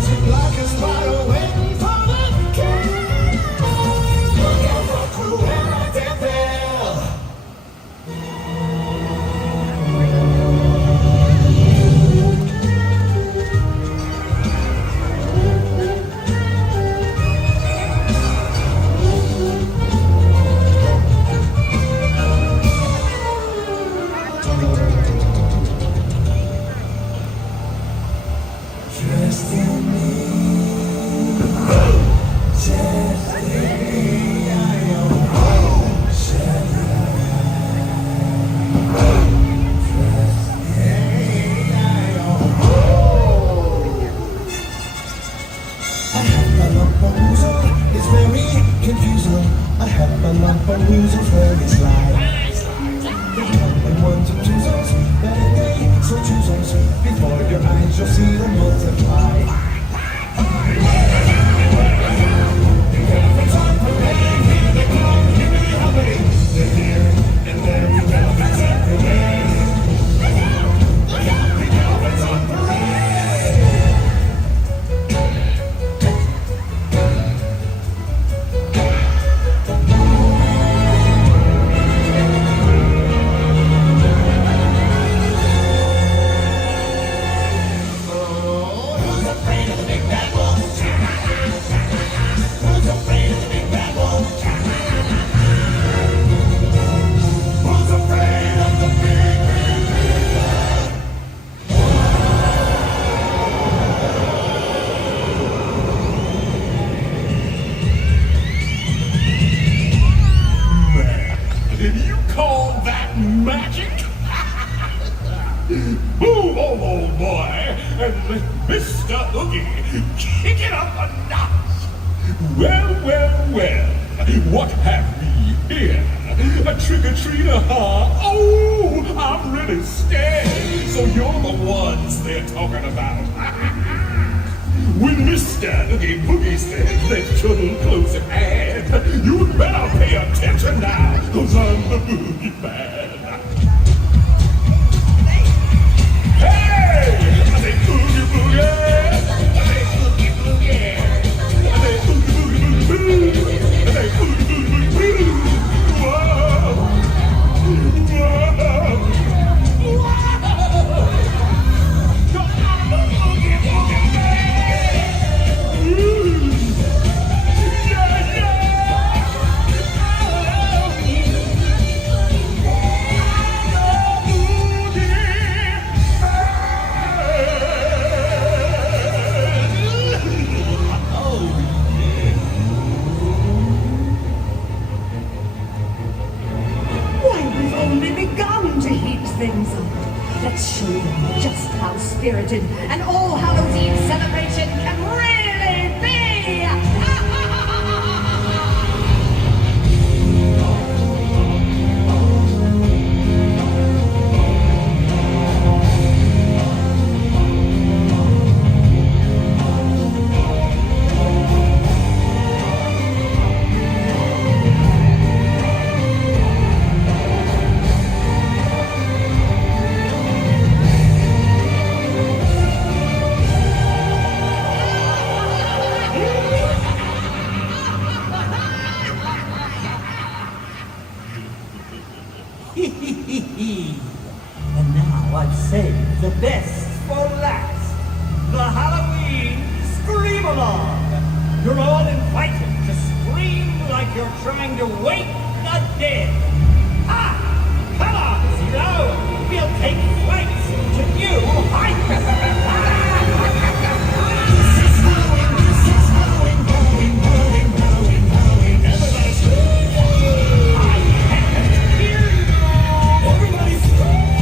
She's like a spider waiting for the kill. Look out for Cruella de Vil. Trust in me. Trust in me. I am It's very confusing. I have a lump of woozles where it's like. And ones and twos, better day, so choose us. Before your eyes, you'll see them multiply. You call that magic? Move, old boy, and let Mr. Oogie kick it up a notch. Well, what have we here? A trick-or-treater, huh? Oh, I'm really scared. So you're the ones they're talking about. When Mr. Oogie Boogie says there's trouble close at hand, you better pay attention now, 'cause I'm the Boogie Man. Hey! I say Oogie Boogie! I say Oogie Boogie! I say Oogie Boogie Boogie Boo! I say Oogie Boogie Boogie Boo! Whoa! Whoa! Whoa! Come on, Oogie Boogie Man! Things up. Let's show them just how spirited an All Hallows Eve celebration can really be! And now I've saved the best for last. The Halloween Scream-Along. You're all invited to scream like you're trying to wake the dead. Come on, Zero. We'll take flights to new heights. Everybody scream!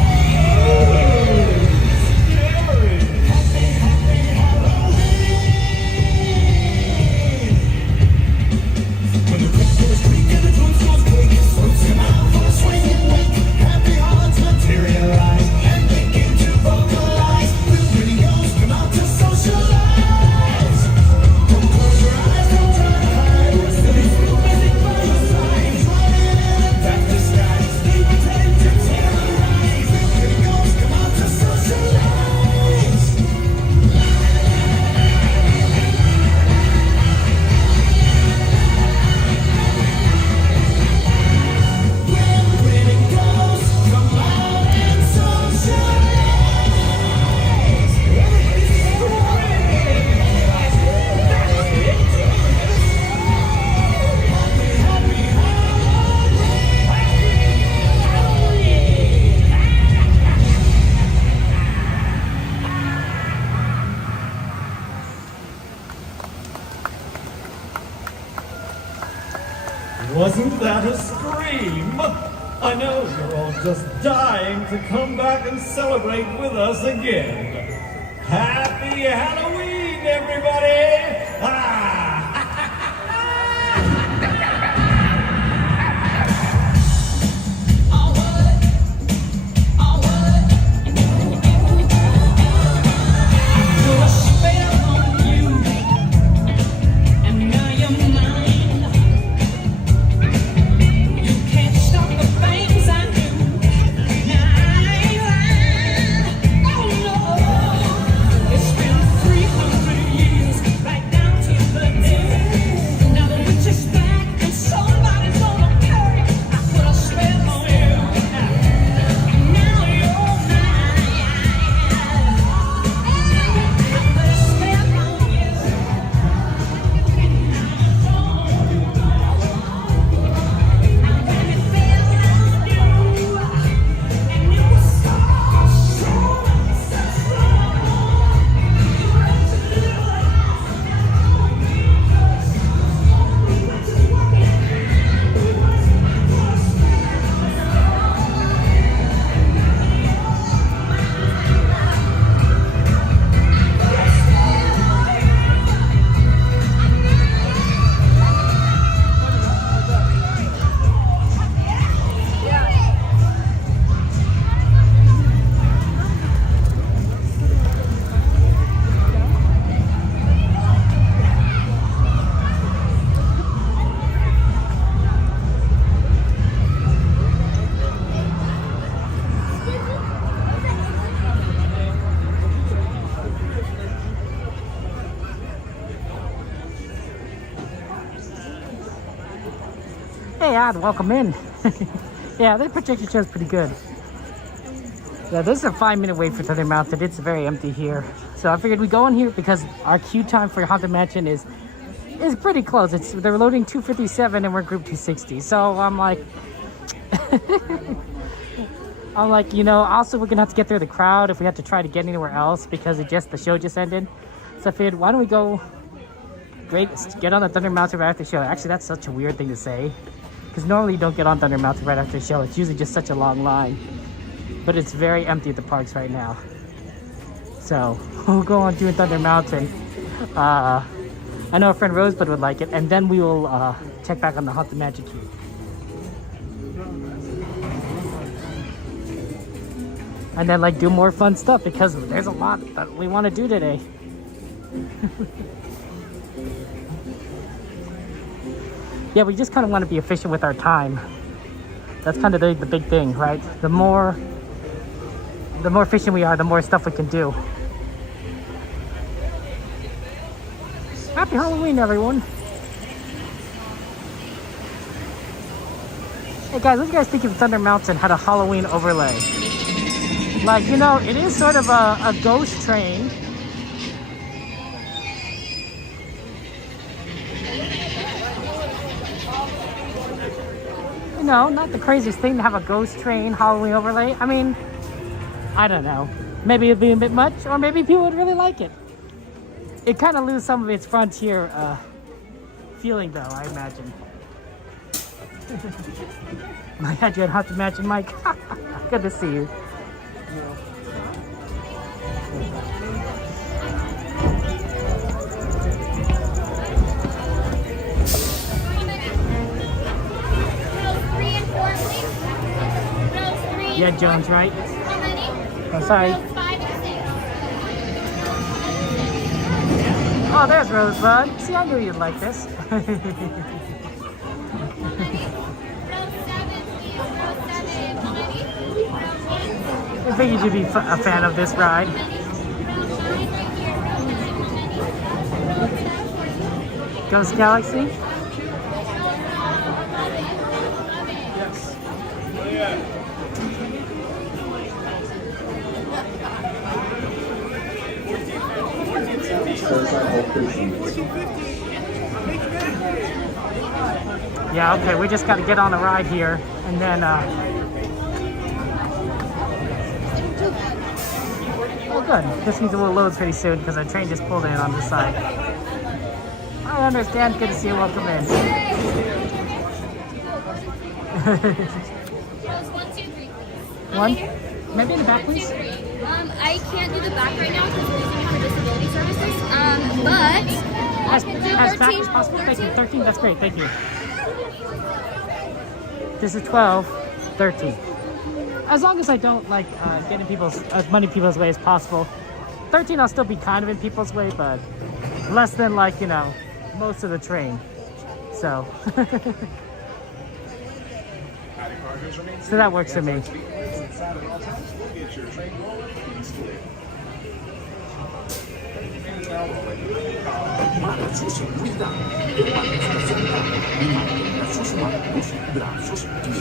Wasn't that a scream? I know you're all just dying to come back and celebrate with us again. Happy Halloween, everybody! Hey, Ad, welcome in. Yeah, the projection show is pretty good. Yeah, this is a 5-minute wait for Thunder Mountain. It's very empty here. So I figured we go in here because our queue time for Haunted Mansion is pretty close. They're loading 257 and we're group 260. So I'm like, you know, also we're gonna have to get through the crowd if we have to try to get anywhere else because the show just ended. So I figured, why don't we go get on the Thunder Mountain right after the show. Actually, that's such a weird thing to say. Because normally you don't get on Thunder Mountain right after the show. It's usually just such a long line. But it's very empty at the parks right now. So, we'll go on doing Thunder Mountain. I know our friend Rosebud would like it. And then we will check back on the Haunted Magic queue. And then like do more fun stuff because there's a lot that we want to do today. Yeah, we just kind of want to be efficient with our time. That's kind of the big thing, right? The more efficient we are, the more stuff we can do. Happy Halloween, everyone. Hey guys, what do you guys think if Thunder Mountain had a Halloween overlay? Like, you know, it is sort of a ghost train. You know, not the craziest thing to have a ghost train Halloween overlay. I mean, I don't know. Maybe it'd be a bit much, or maybe people would really like it. It kind of loses some of its Frontier feeling, though, I imagine. My God, you have to imagine, Mike. Good to see you. Yeah, Jones, right? Oh, sorry. Oh, there's Rosebud. See, I knew you'd like this. I figured you'd be a fan of this ride. Ghost Galaxy? Yes. Oh, yeah. Yeah, okay, we just got to get on a ride here, and then, oh good, this means it will load pretty soon, because our train just pulled in on this side. I understand, good to see you, welcome in. 1, 2, 3, please. One? Maybe in the back, please? I can't do the back right now because we're using our disability services. But I can do As back 13. as possible. Thank you. 13, that's great. Thank you. This is 12, 13. As long as I don't like get in as many people's way as possible. 13, I'll still be kind of in people's way, but less than like, you know, most of the train. So, so that works for me.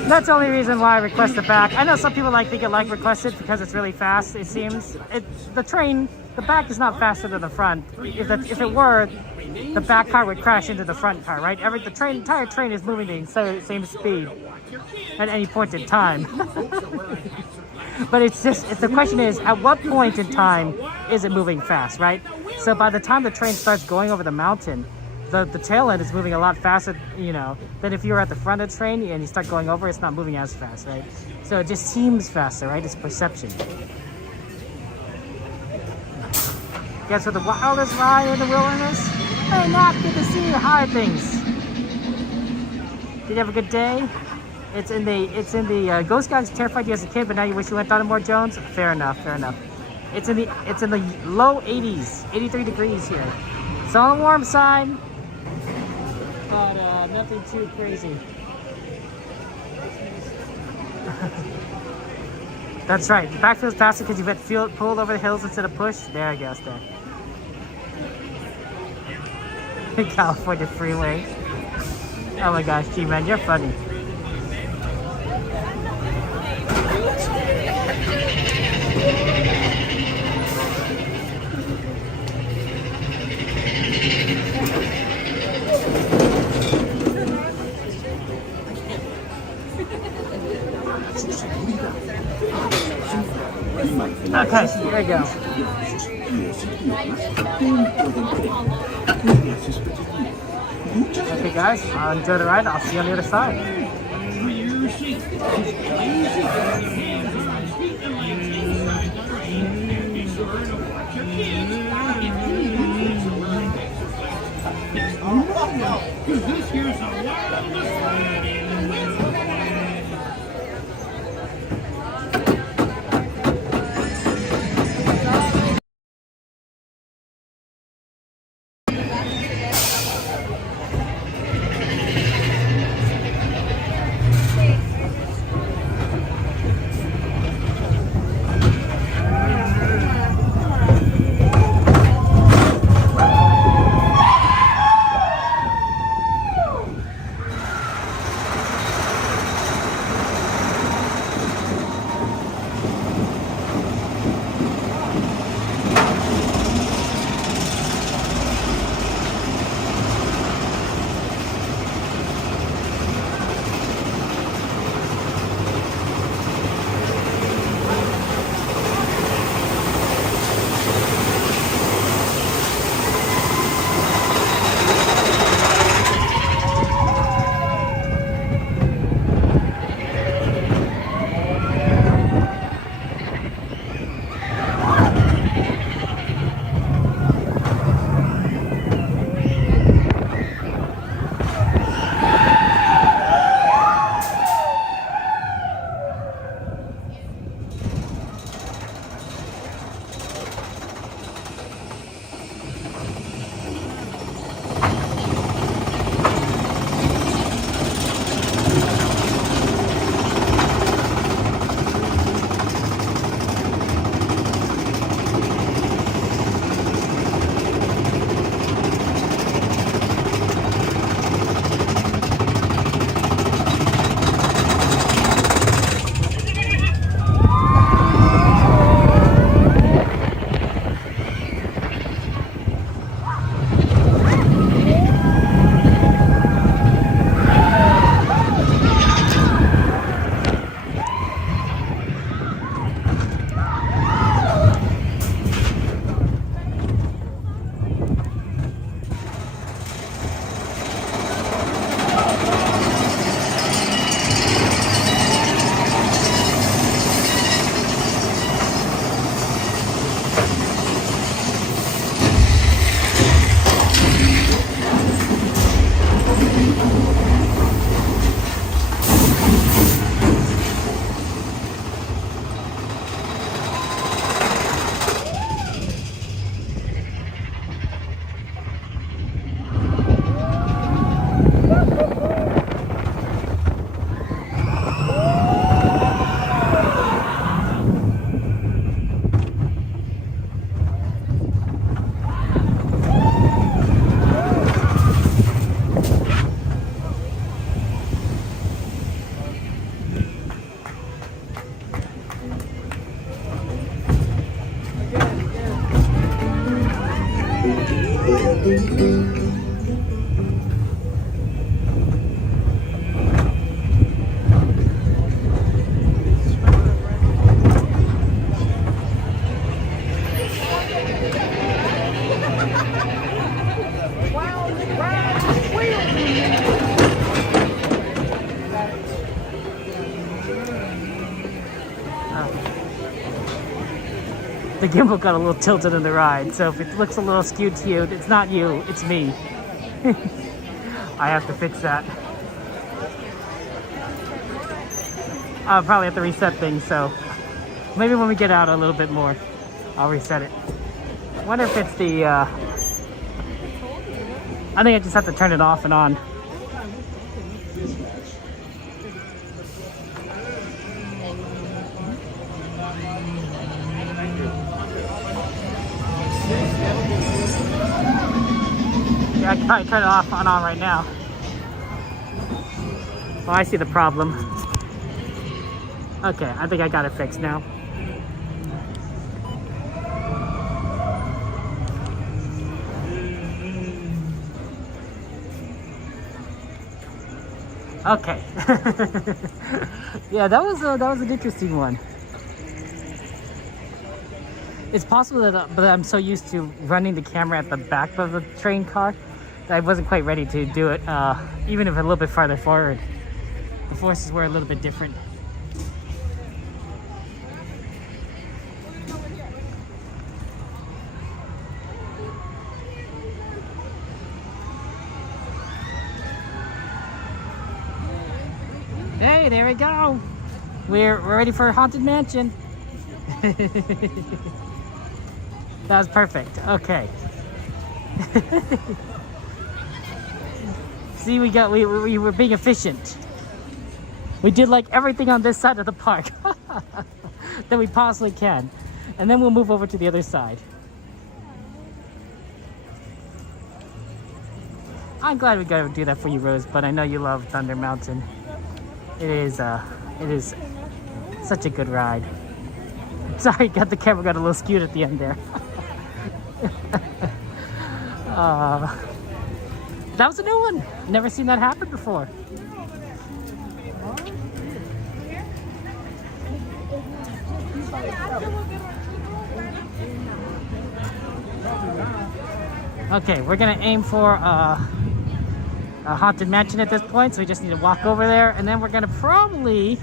That's the only reason why I request it back. I know some people think it request it because it's really fast. It seems the back is not faster than the front. If it were, the back car would crash into the front car, right? The entire train is moving the same speed at any point in time. But the question is, at what point in time is it moving fast, right? So by the time the train starts going over the mountain, the tail end is moving a lot faster, you know, than if you were at the front of the train and you start going over, it's not moving as fast, right? So it just seems faster, right? It's perception. Guess what the wildest ride in the wilderness? Hey, Nat, good to see you. How are things? Did you have a good day? It's in the Ghost Guides terrified you as a kid, but now you wish you went on more, Jones. Fair enough. It's in the low 80s, 83 degrees here. It's on the warm side, but nothing too crazy. That's right. The back feels faster because you've been pulled over the hills instead of pushed. There, I guess there. California freeway. Oh my gosh, G-Man, you're funny. Okay, here we go. Okay guys, enjoy the ride. I'll see you on the other side. The gimbal got a little tilted in the ride, so if it looks a little skewed to you, it's not you, it's me. I have to fix that. I'll probably have to reset things, so maybe when we get out a little bit more, I'll reset it. I wonder if it's the, I think I just have to turn it off and on. Yeah, I can probably turn it off and on right now. Oh, I see the problem. Okay, I think I got it fixed now. Okay. Yeah, that was an interesting one. It's possible that but I'm so used to running the camera at the back of the train car that I wasn't quite ready to do it, even if a little bit farther forward. The forces were a little bit different. Hey, there we go. We're ready for Haunted Mansion. That was perfect. Okay. See, we were being efficient. We did like everything on this side of the park that we possibly can. And then we'll move over to the other side. I'm glad we got to do that for you, Rose, but I know you love Thunder Mountain. It is such a good ride. Sorry, the camera got a little skewed at the end there. That was a new one. Never seen that happen before. Okay, we're gonna aim for a Haunted Mansion at this point, so we just need to walk over there, and then we're gonna probably,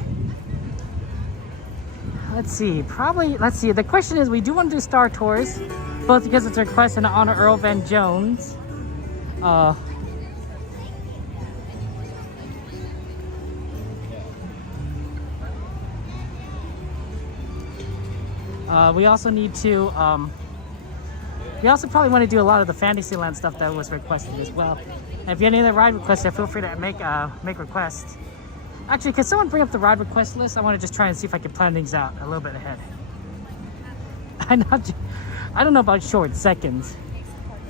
let's see, the question is, we do want to do Star Tours, both because it's a request and to honor Earl Van Jones. We also need to, we also probably want to do a lot of the Fantasyland stuff that was requested as well. And if you have any other ride requests, feel free to make requests. Actually, can someone bring up the ride request list? I want to just try and see if I can plan things out a little bit ahead. I don't know about short seconds,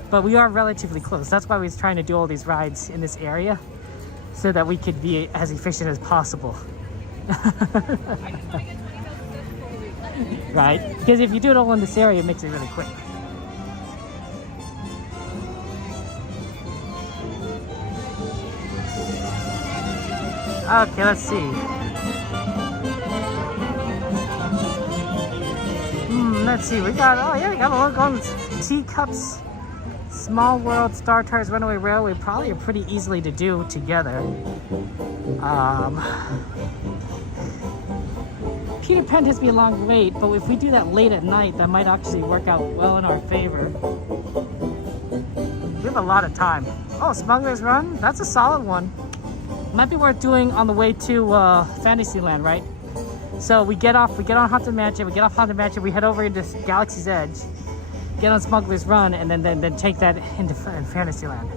but we are relatively close. That's why we was trying to do all these rides in this area, so that we could be as efficient as possible. Right? Because if you do it all in this area, it makes it really quick. Okay, let's see. Let's see. We got a look on Teacups, Small World, Star Tours, Runaway Railway. Probably are pretty easily to do together. Peter Pan has to be a long wait, but if we do that late at night, that might actually work out well in our favor. We have a lot of time. Oh, Smugglers Run? That's a solid one. Might be worth doing on the way to Fantasyland, right? So we get on Haunted Mansion, we head over into Galaxy's Edge, get on Smugglers Run, and then take that into Fantasyland.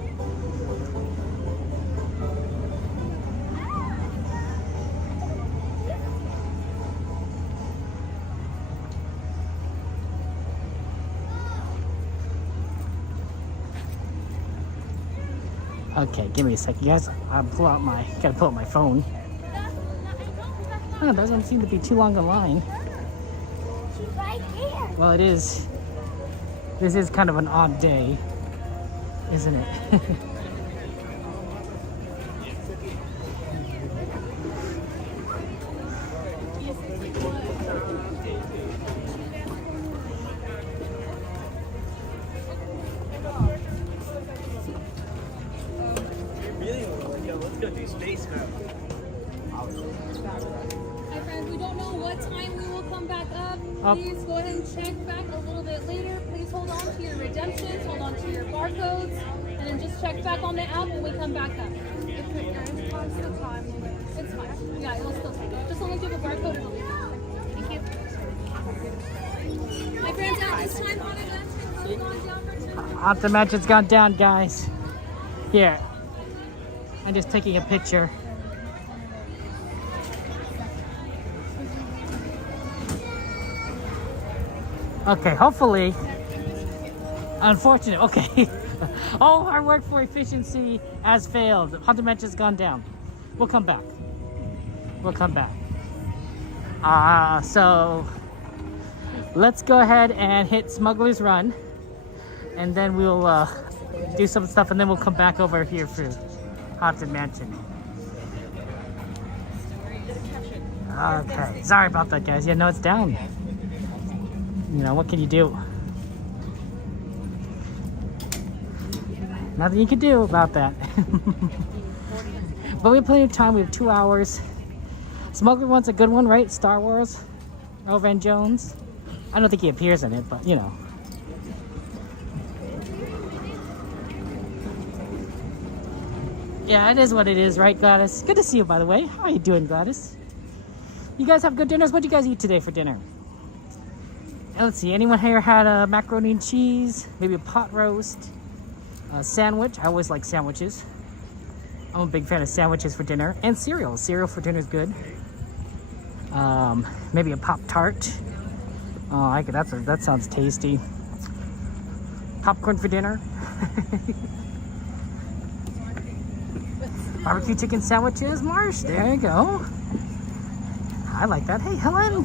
Okay, give me a second, guys. Gotta pull out my phone. It doesn't seem to be too long a line. She's right there. Well, it is. This is kind of an odd day. isn't it? Let's go do spacecraft. Hi friends, we don't know what time we will come back up. Please go ahead and check back a little bit later. Please hold on to your redemptions, hold on to your barcodes, and then just check back on the app when we come back up. If it is past the time, it's fine. Yeah, it'll still take it. Just as long as you have a barcode, it'll be fine. Thank you. My friends, at this time, Haunted Mansion's gone down for 2 minutes. Haunted Mansion's gone down, guys. Here. I'm just taking a picture. Okay, hopefully. Unfortunate. Okay. Oh, our work for efficiency has failed. Haunted Mansion's gone down. We'll come back. We'll come back. So let's go ahead and hit Smugglers Run, and then we'll do some stuff, and then we'll come back over here for Haunted Mansion. Okay, sorry about that, guys. Yeah, no, it's down. You know, what can you do? Nothing you can do about that. But we have plenty of time. We have 2 hours. Smuggler One's a good one, right? Star Wars. Earl Van Jones. I don't think he appears in it, but you know. Yeah, it is what it is, right, Gladys? Good to see you, by the way. How are you doing, Gladys? You guys have good dinners? What did you guys eat today for dinner? Let's see. Anyone here had a macaroni and cheese? Maybe a pot roast? A sandwich? I always like sandwiches. I'm a big fan of sandwiches for dinner. And cereal. Cereal for dinner is good. Maybe a Pop-Tart. Oh, that sounds tasty. Popcorn for dinner. Barbecue chicken sandwiches, Marsh. There you go. I like that. Hey, Helen.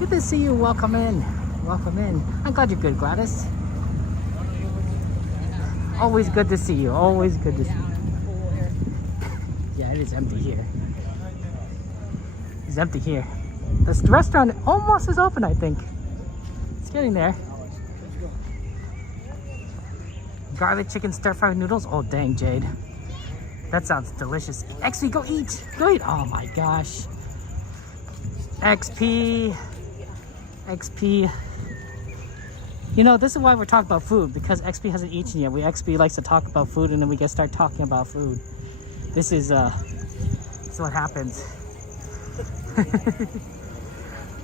Good to see you. Welcome in. Welcome in. I'm glad you're good, Gladys. Always good to see you. Always good to see you. Yeah, it is empty here. It's empty here. This restaurant almost is open, I think. It's getting there. Garlic chicken stir-fried noodles. Oh, dang, Jade. That sounds delicious. XP, go eat. Go eat. Oh, my gosh. XP. XP. You know, this is why we're talking about food, because XP hasn't eaten yet. XP likes to talk about food, and then we get start talking about food. This is what happens.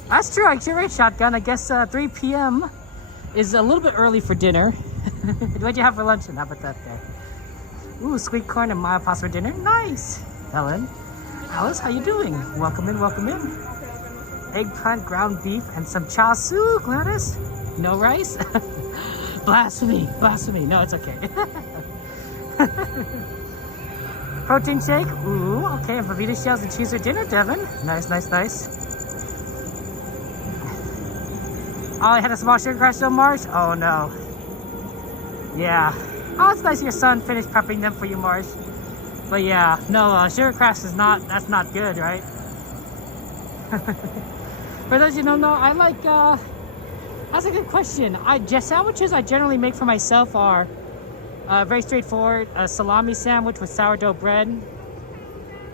That's true. Actually, right, Shotgun. I guess 3 p.m. is a little bit early for dinner. What'd you have for lunch? And how about that guy? Ooh, sweet corn and mild pasta for dinner. Nice. Helen. Alice, how you doing? Welcome in, welcome in. Eggplant, ground beef, and some char siu, Gladys. No rice? Blasphemy, blasphemy. No, it's okay. Protein shake. Ooh, okay. And fajita shells and cheese for dinner, Devin. Nice, nice, nice. Oh, I had a small sugar crash though, Marsh? Oh, no. Yeah. Oh, it's nice your son finished prepping them for you, Marsh. But yeah, no, sugar crash is that's not good, right? For those you don't know, I like, that's a good question. Sandwiches I generally make for myself are very straightforward. A salami sandwich with sourdough bread.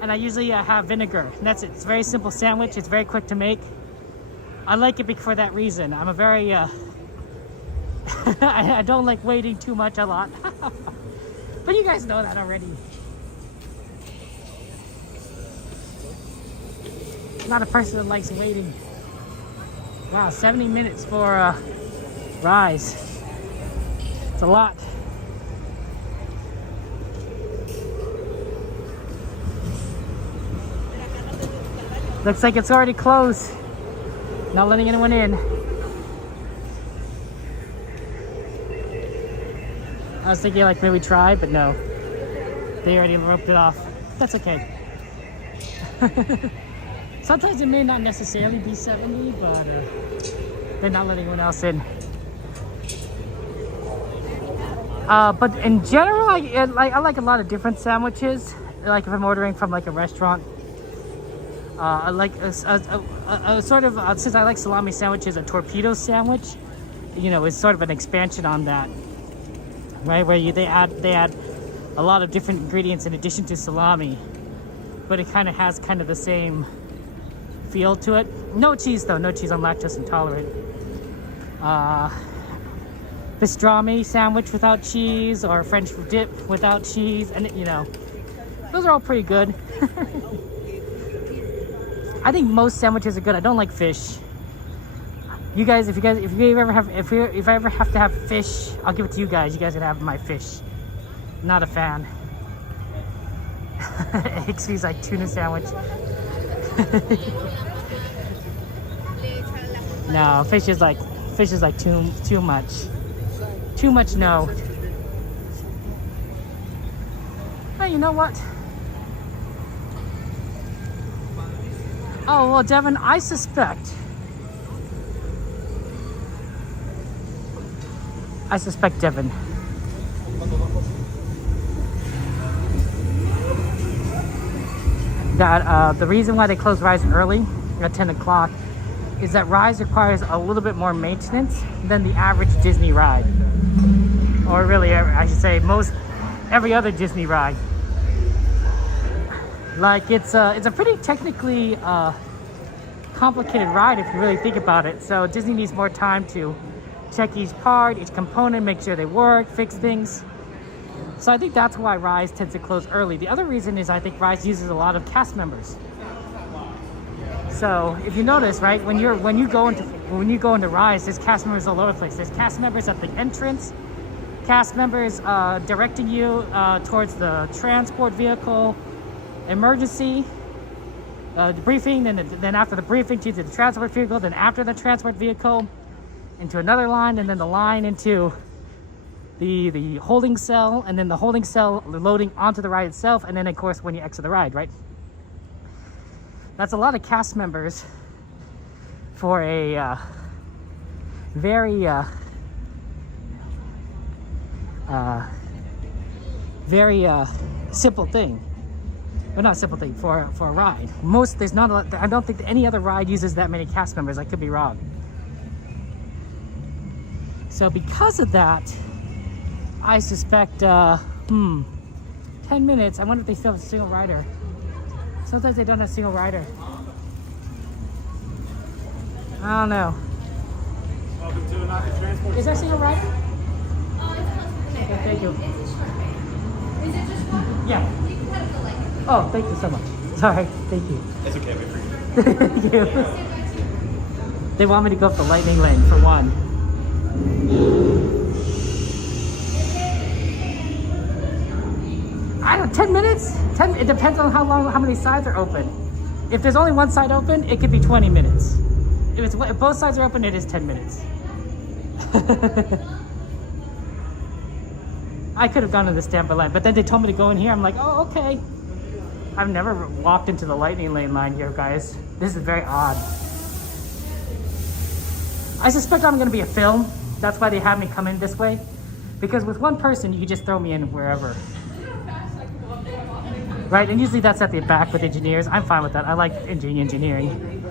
And I usually have vinegar. And that's it. It's a very simple sandwich. It's very quick to make. I like it for that reason. I'm a very, I don't like waiting too much a lot. But you guys know that already. Not a person that likes waiting. Wow, 70 minutes for rise. It's a lot. Looks like it's already closed. Not letting anyone in. I was thinking like maybe try, but no. They already roped it off. That's okay. Sometimes it may not necessarily be 70, but they're not letting anyone else in. But in general, I like a lot of different sandwiches. Like if I'm ordering from like a restaurant, I like a sort of since I like salami sandwiches, a torpedo sandwich, you know, is sort of an expansion on that, right? Where they add a lot of different ingredients in addition to salami, but it kind of has kind of the same feel to it. No cheese though, no cheese. I'm lactose intolerant. Pastrami sandwich without cheese, or French dip without cheese, and you know, those are all pretty good. I think most sandwiches are good. I don't like fish. You guys, if I ever have to have fish, I'll give it to you guys. You guys can have my fish. Not a fan. Excuse like tuna sandwich. No, fish is like too much. Too much no. Hey, you know what? Oh, well, Devin, I suspect Devin. That the reason why they close Rise early at 10 o'clock is that Rise requires a little bit more maintenance than the average Disney ride. Or really, I should say, every other Disney ride. Like, it's a pretty technically complicated ride if you really think about it. So Disney needs more time to check each part, each component, make sure they work, fix things. So I think that's why Rise tends to close early. The other reason is I think Rise uses a lot of cast members. So if you notice, right, when you go into Rise, there's cast members all over the place. There's cast members at the entrance, cast members directing you towards the transport vehicle, emergency, the briefing, then after the briefing to the transport vehicle, then after the transport vehicle into another line, and then the line into the holding cell, and then the holding cell loading onto the ride itself, and then of course when you exit the ride, right? That's a lot of cast members for a very simple thing. Well, not a simple thing, for a ride. There's not a lot, I don't think any other ride uses that many cast members. I could be wrong. So because of that, I suspect 10 minutes. I wonder if they still have a single rider. Sometimes they don't have a single rider. I don't know. Is there a single rider? Okay, thank you. Is it just one? Yeah. You can cut it the length. Oh, thank you so much. Sorry, thank you. It's okay, wait for you. Thank you. They want me to go up the lightning lane for one. I don't, 10 minutes? It depends on how many sides are open. If there's only one side open, it could be 20 minutes. If both sides are open, it is 10 minutes. I could have gone to the standby line, but then they told me to go in here. I'm like, oh, okay. I've never walked into the lightning lane line here, guys. This is very odd. I suspect I'm gonna be a film. That's why they have me come in this way. Because with one person, you can just throw me in wherever. Right, and usually that's at the back with engineers. I'm fine with that. I like engineering.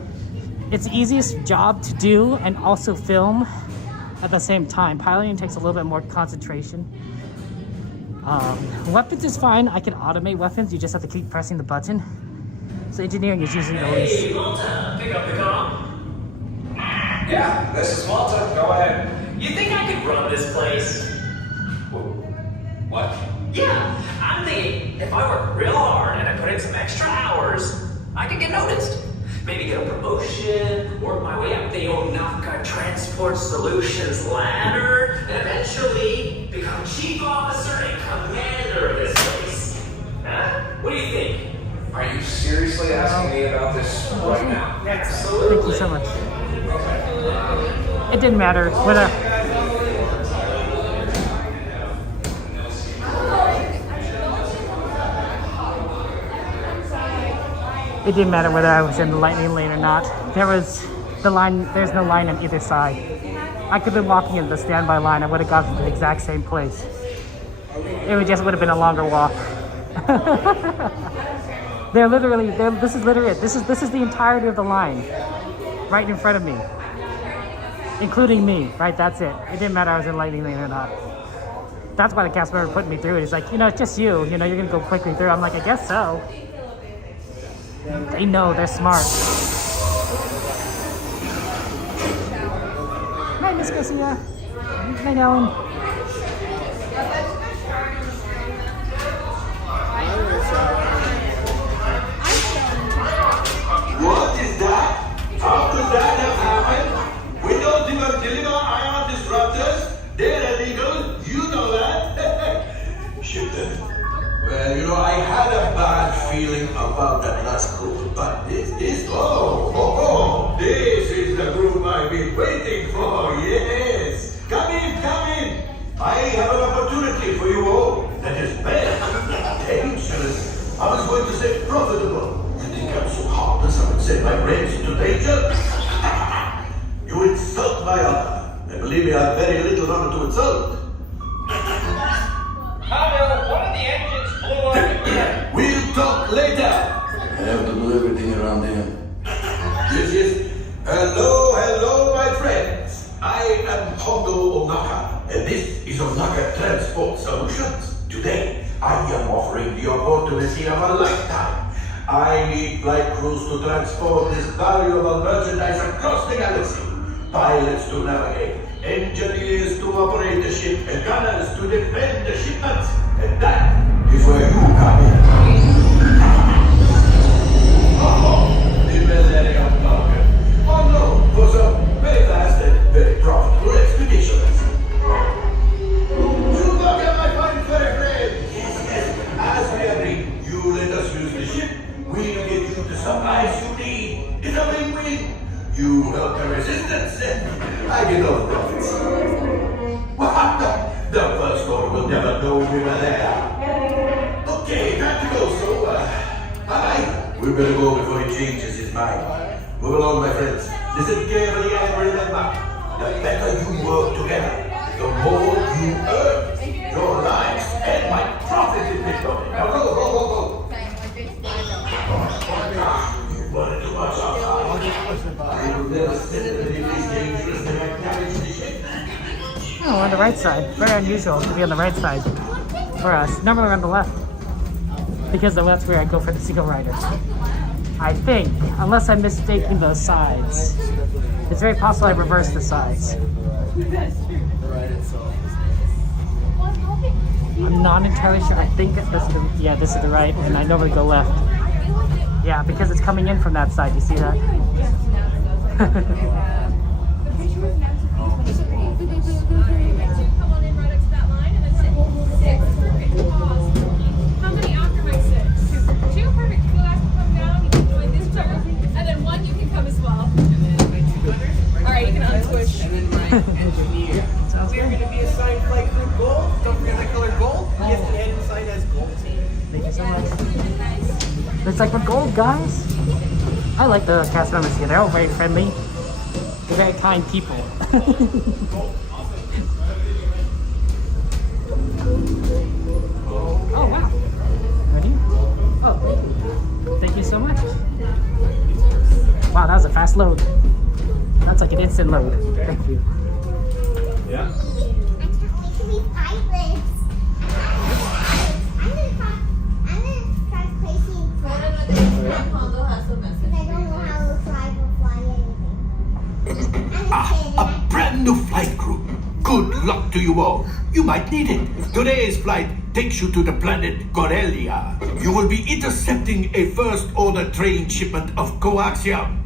It's the easiest job to do and also film at the same time. Piloting takes a little bit more concentration. Weapons is fine. I can automate weapons. You just have to keep pressing the button. So engineering is usually the least. Hey, Malta, pick up the call. Yeah, this is Malta. Go ahead. You think I could run this place? What? Yeah, I'm thinking if I work real hard and I put in some extra hours, I could get noticed. Maybe get a promotion, work my way up the Onaka Transport Solutions ladder, and eventually become chief officer and commander of this place. Huh? What do you think? Are you seriously asking me about this right now? Absolutely. Thank you so much. It didn't matter. It didn't matter whether I was in the lightning lane or not. There's no line on either side. I could have been walking in the standby line. I would have gotten to the exact same place. it just would have been a longer walk. This is literally it. This is the entirety of the line, right in front of me, including me. Right, that's it. It didn't matter I was in lightning lane or not. That's why the cast member put me through it. He's like, it's just you. You're gonna go quickly through. I'm like, I guess so. They know, they're smart. Hi, Miss Garcia. Hi, Ellen. What is that? How could that have happened? We don't even deliver ion disruptors. They're illegal. You know that. Shit then. Well, I had a bad feeling about that last group, but this is this is the group I've been waiting for. Yes. Come in. I have an opportunity for you all that is very dangerous. I was going to say profitable. You think I'm so heartless I would set my brains into danger? You insult my honor. And believe me, I have very little honor to insult. Hello, one of the engines blew up. We'll talk later. I have to do everything around here. Yes. Hello, my friends. I am Hondo Onaka, and this is Onaka Transport Solutions. Today, I am offering the opportunity of a lifetime. I need flight crews to transport this valuable merchandise across the galaxy. Pilots to navigate, engineers to operate the ship, and gunners to defend the shipments. And that is where you come in. The Millennium Falcon. On loan for some very fast and very profitable expeditions. Chewbacca, my fine furry friend. Yes. As we agreed, you let us use the ship. We'll get you the supplies you need. It's a win-win. You help the resistance, and I get all the profits. What? The first order will never know we were there. Okay, time to go, so, bye-bye. We better go before he changes his mind. Move along, my friends. Listen carefully and remember, the better you work together, the more you earn. Your lives and my profit in Bitcoin. Now go. You wanted too much outside. I will never sit in anything dangerous that might damage the ship. Oh, we're on the right side. Very unusual to be on the right side for us. Normally we're on the left, because that's where I go for the single rider. I think, unless I'm mistaking the sides. It's very possible I reversed the sides. I'm not entirely sure. I think this is the right, and I normally go left. Yeah, because it's coming in from that side. You see that? How many after my 6? 2, perfect. You'll have to come down, you can join this turn, and then 1 you can come as well. Alright, you can unsquish. And then my engineer. We're going to be assigned flight group gold. Don't forget the color gold. Yes, the end sign as gold team. Thank you so much. It's like we're gold, guys. I like the cast members here. They're all very friendly. They're very kind people. Oh, wow. Ready? Oh, thank you so much. Wow, that was a fast load. That's like an instant load. Thank you. Yeah. A brand new flight crew. Good luck to you all. You might need it. Today's flight takes you to the planet Corellia. You will be intercepting a first-order train shipment of coaxium.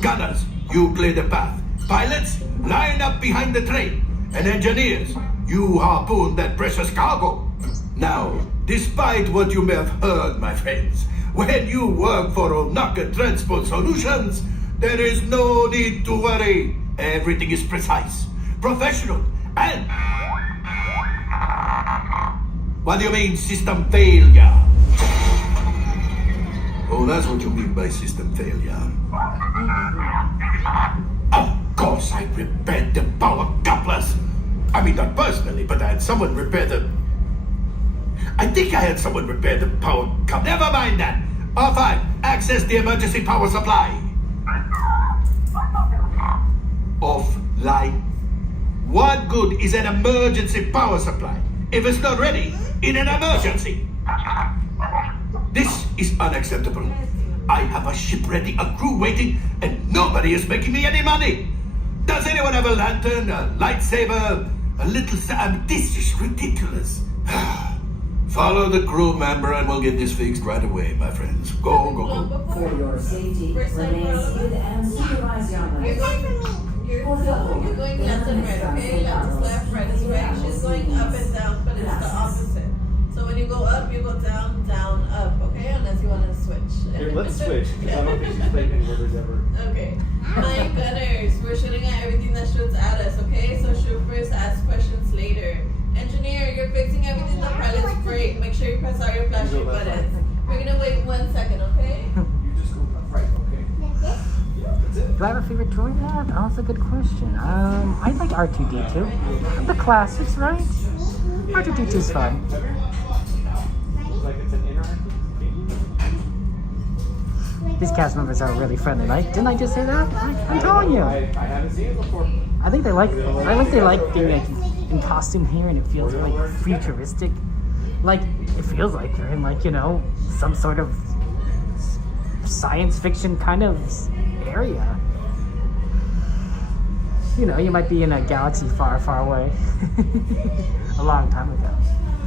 Gunners, you clear the path. Pilots, line up behind the train. And engineers, you harpoon that precious cargo. Now, despite what you may have heard, my friends, when you work for Onaka Transport Solutions, there is no need to worry. Everything is precise, professional, and... What do you mean, system failure? Oh, that's what you mean by system failure. Of course, I repaired the power couplers. I mean, not personally, but I had someone repair them. I think I had someone repair the power cable. Never mind that. R5, access the emergency power supply. Offline. What good is an emergency power supply if it's not ready in an emergency? This is unacceptable. I have a ship ready, a crew waiting, and nobody is making me any money. Does anyone have a lantern, a lightsaber, a little... this is ridiculous. Follow the crew member and we'll get this fixed right away, my friends. Go, go, go. For your safety, remain seated and supervise your legs. You're going left and right, okay? Left is left, right is right. She's going up and down, but it's the opposite. So when you go up, you go down, down, up, okay? Unless you want to switch. Here, let's switch, because I don't think she's played inverters ever. Okay. My gunners, we're shooting at everything that shoots at us, okay? So shoot first, ask questions later. Engineer, you're fixing everything the pilots break. Make sure you press all your flashing buttons. We're gonna wait 1 second, okay? You just go right, okay? That's it. Do I have a favorite droid? Yeah, that's a good question. I like R2-D2. The classics, right? R2-D2 is fun. Like it's an interactive game? These cast members are really friendly, right? Didn't I just say that? I'm telling you. I haven't seen it before. I think they like being like in costume here, and it feels like futuristic. Like it feels like they're in like, you know, some sort of science fiction kind of area. You know, you might be in a galaxy far, far away. A long time ago.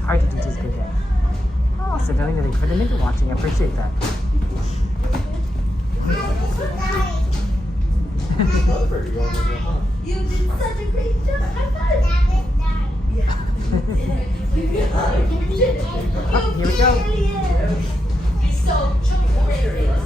R2-D2 is a good game. Awesome, thank you for the nigga watching. I appreciate that. You did such a great job. High five. Yeah. You did it. Oh, here we go. He's so hilarious.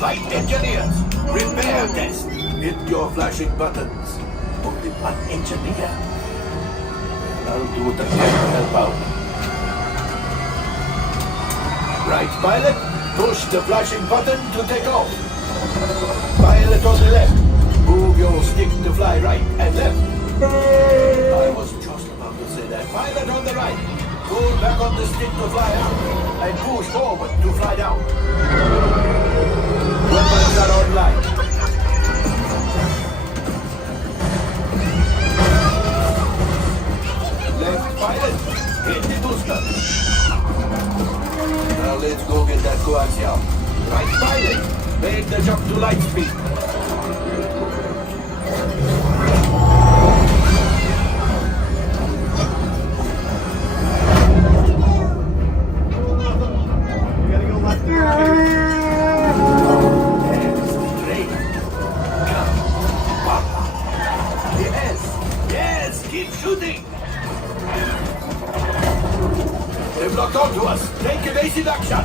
Flight engineers, repair test. Hit your flashing buttons. Only one engineer. I'll do it again to help out. Right, pilot. Push the flashing button to take off. Pilot on the left. Move your stick to fly right and left. I was just about to say that. Pilot on the right. Pull back on the stick to fly out. And push forward to fly down. Weapons are online. Left pilot, hit the booster. Now let's go get that coaxial. Right pilot, make the jump to light speed. They've locked onto us. Take evasive action.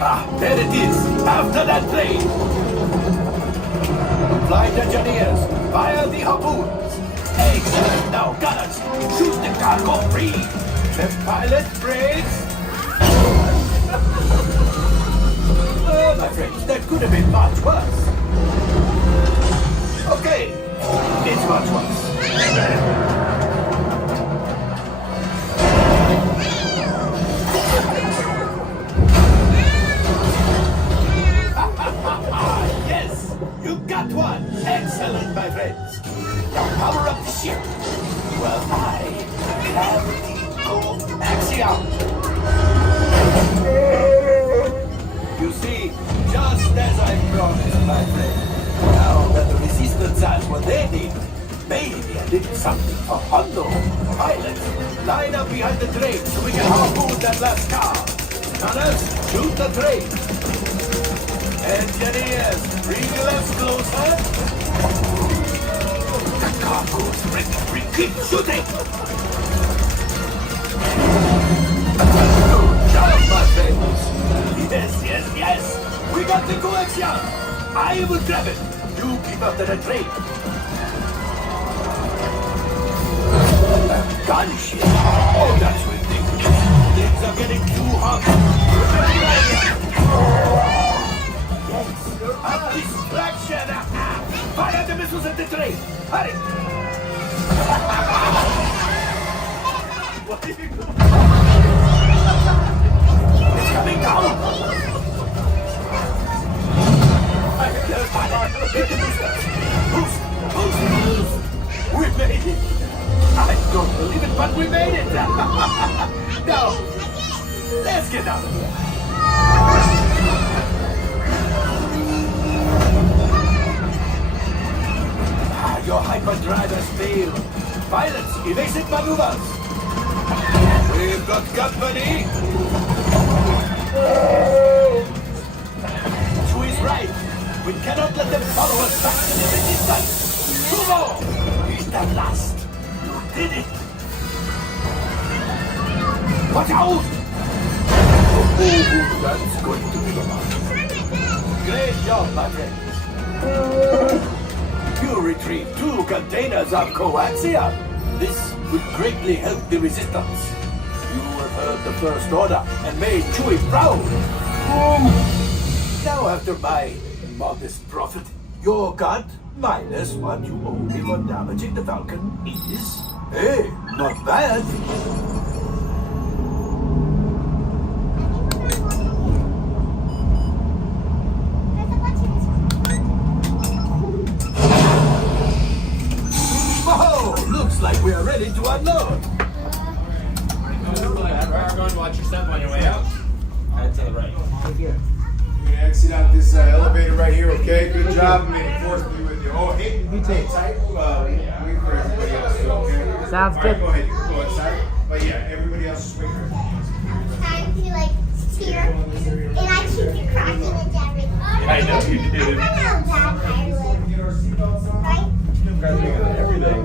Ah, there it is. After that plane. Flight engineers, fire the harpoons. Excellent. Now, gunners, shoot the cargo free. The pilot brakes. Oh, my friends, that could have been much worse. Okay, it's much worse. Yes, you got one. Excellent, my friends. Now power up the ship. Well, I have the coaxial. done, my friend. Now that the resistance has what they need, maybe a little something for Hondo. Pilots, line up behind the train so we can harpoon that last car. Gunners, shoot the train. Engineers, bring the left closer. The car goes ready. Keep shooting. Good job, my friends. Yes. We got the coaxium. I will grab it. You keep after the train. Gunship? Oh, that's ridiculous. Things are getting too hot. Yes, a distraction. Fire the missiles at the train. Hurry. What are you doing? It's coming down. Boost. We made it. I don't believe it, but we made it! Now, let's get out of here. Your hyperdrive has failed. Pilots, evasive maneuvers. We've got company. Chu is right. We cannot let them follow us back to the resistance. Two more. It's the last. Did it! Watch out! Oh, that's going to be the one. Great job, my friend. You retrieved 2 containers of coaxium. This will greatly help the resistance. You have heard the First Order and made Chewie proud. Now, after my modest profit, your cut minus what you owe me for damaging the Falcon is... Hey, not bad. Oh, looks like we are ready to unload. Go and watch your step on your way out. Head to the right. Right here. You're gonna exit out this elevator right here, okay? Good job. I'm gonna force be with you. Oh, hey, tight. Wait for everybody else, okay? Sounds good. Go ahead, you can go inside. But yeah, everybody else just wait for everybody else. Time to like steer, and I keep you cracking it down. I know you did. I know Dad would. Right? You guys are doing everything.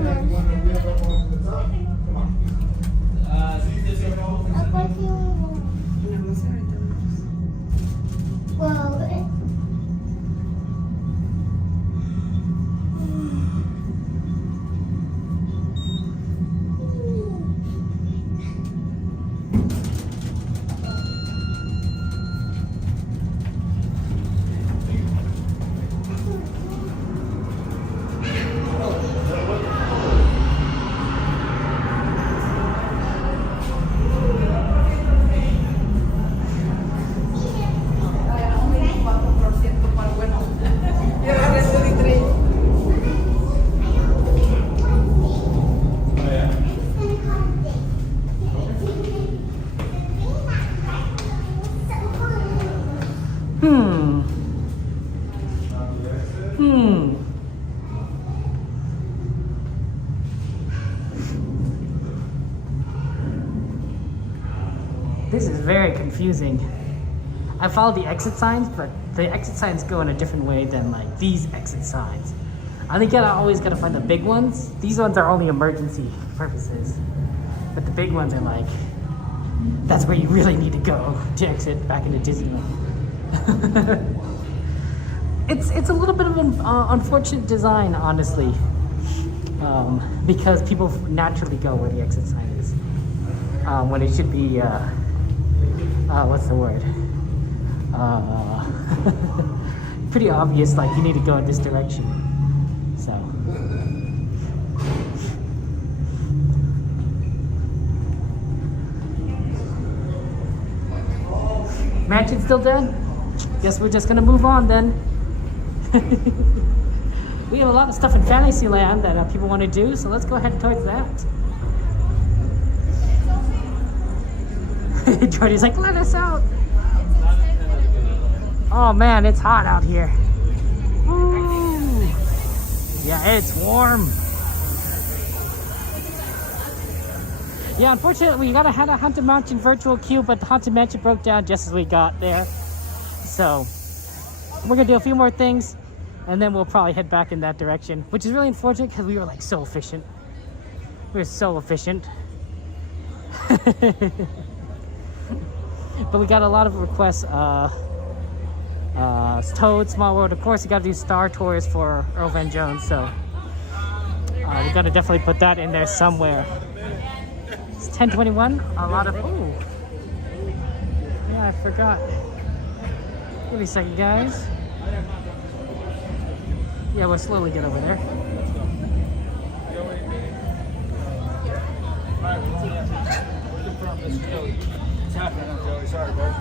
Well, This is very confusing. I follow the exit signs, but the exit signs go in a different way than like these exit signs. I think I always gotta find the big ones. These ones are only emergency purposes, but the big ones are like, that's where you really need to go to exit back into Disneyland. It's a little bit of an unfortunate design, honestly, because people naturally go where the exit sign is, when it should be, what's the word? Pretty obvious, like you need to go in this direction. So. Mansion's still dead? Guess we're just gonna move on then. We have a lot of stuff in Fantasyland that people want to do, so let's go ahead towards that. Jordy's like, let us out. Oh man, it's hot out here. Yeah, it's warm. Yeah, unfortunately, we had a Haunted Mansion virtual queue, but the Haunted Mansion broke down just as we got there. So, we're gonna do a few more things, and then we'll probably head back in that direction, which is really unfortunate because we were like so efficient. We were so efficient. But we got a lot of requests. Toad, Small World, of course, you gotta do Star Tours for Earl Van Jones, so we gotta definitely put that in there somewhere. It's 10:21. A lot of ooh. Yeah, I forgot. Give me a second, guys. Yeah, we'll slowly get over there. What's happening, Joey? Sorry, bro.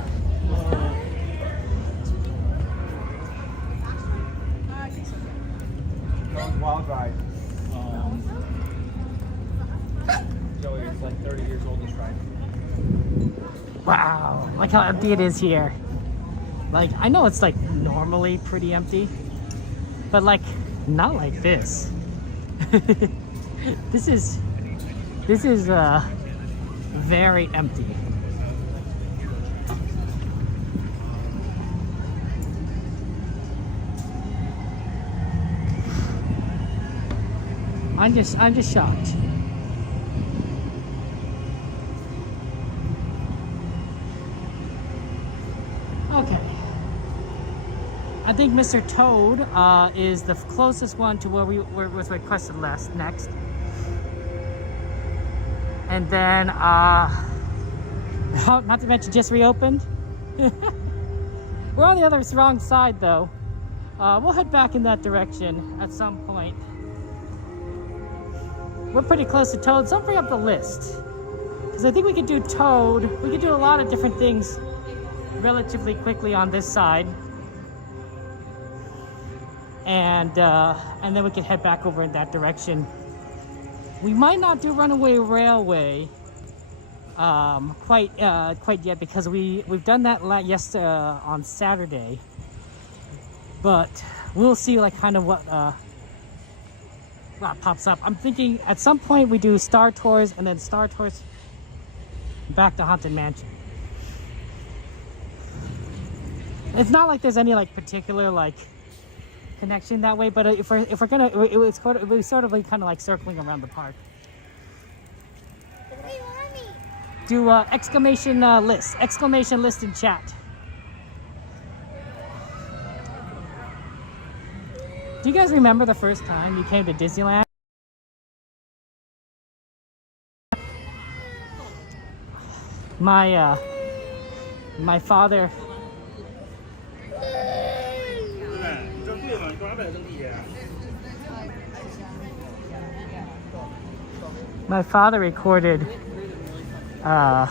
Wild ride. Joey, it's like 30 years old, this ride. Wow, like how empty it is here. Like, I know it's like normally pretty empty, but like not like this. This is very empty. I'm just shocked. Okay. I think Mr. Toad is the closest one to where we was requested next. And then not to mention just reopened. We're on the other wrong side though. We'll head back in that direction at some point. We're pretty close to Toad, so I'll bring up the list. Because I think we could do Toad. We could do a lot of different things relatively quickly on this side. And then we can head back over in that direction. We might not do Runaway Railway quite yet because we've done that yesterday on Saturday. But we'll see like kind of what pops up. I'm thinking at some point we do Star Tours and then Star Tours back to Haunted Mansion. It's not like there's any like particular like connection that way, but if we're gonna, it's sort of like kind of like circling around the park. Do exclamation list in chat. Do you guys remember the first time you came to Disneyland? My father. My father recorded. My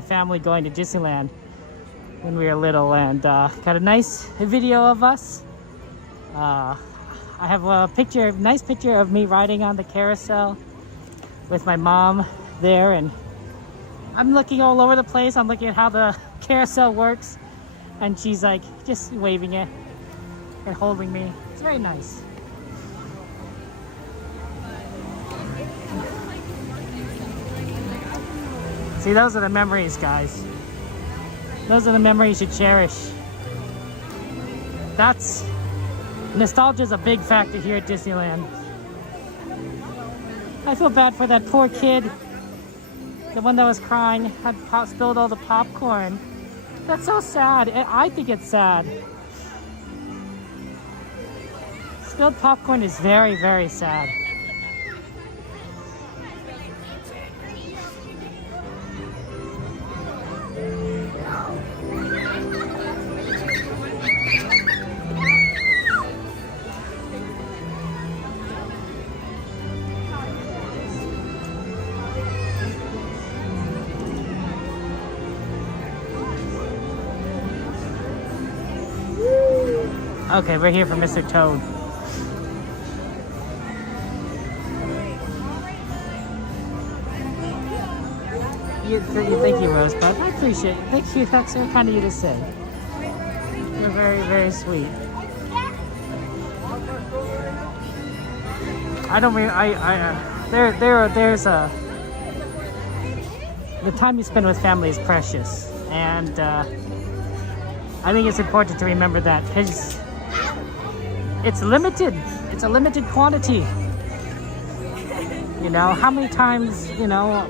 family going to Disneyland when we were little, and got a nice video of us. I have a nice picture of me riding on the carousel with my mom there, and I'm looking all over the place. I'm looking at how the carousel works, and she's like just waving it and holding me. It's very nice. See, those are the memories, guys. Those are the memories you cherish. Nostalgia is a big factor here at Disneyland. I feel bad for that poor kid. The one that was crying, had spilled all the popcorn. That's so sad. I think it's sad. Spilled popcorn is very, very sad. Okay, we're here for Mr. Toad. Thank you, Rosebud. I appreciate it. Thank you. That's so kind of you to say. They're very, very sweet. I don't mean there's a the time you spend with family is precious, and I think it's important to remember that because it's limited. It's a limited quantity. You know, how many times, you know,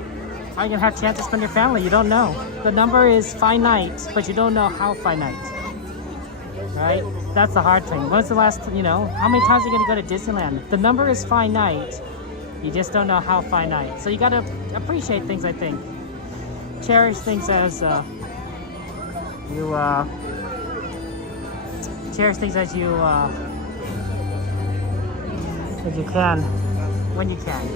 are you gonna have a chance to spend your family? You don't know. The number is finite, but you don't know how finite. Right? That's the hard thing. When's the last, you know, how many times are you gonna go to Disneyland? The number is finite. You just don't know how finite. So you gotta appreciate things, I think. Cherish things as cherish things as you can, when you can.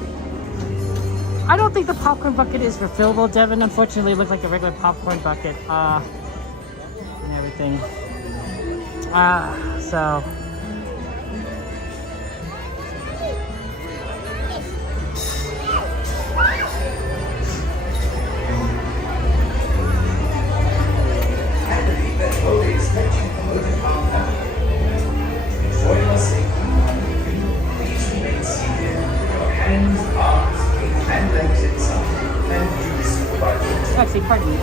I don't think the popcorn bucket is refillable, Devin. Unfortunately, it looks like a regular popcorn bucket and everything. So actually, pardon me.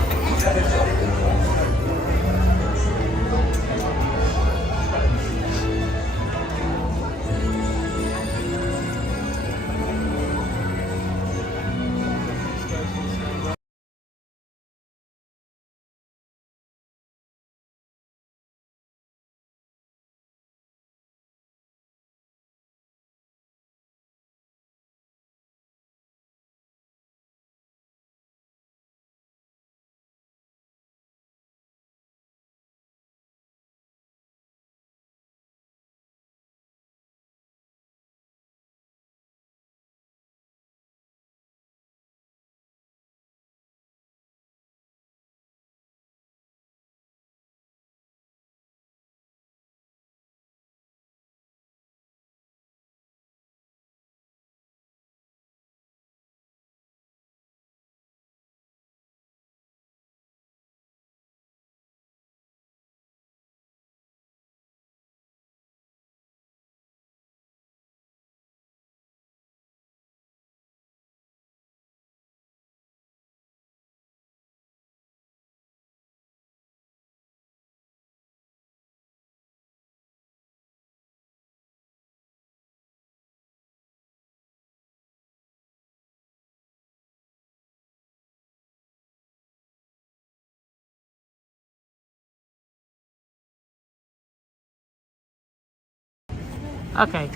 Okay.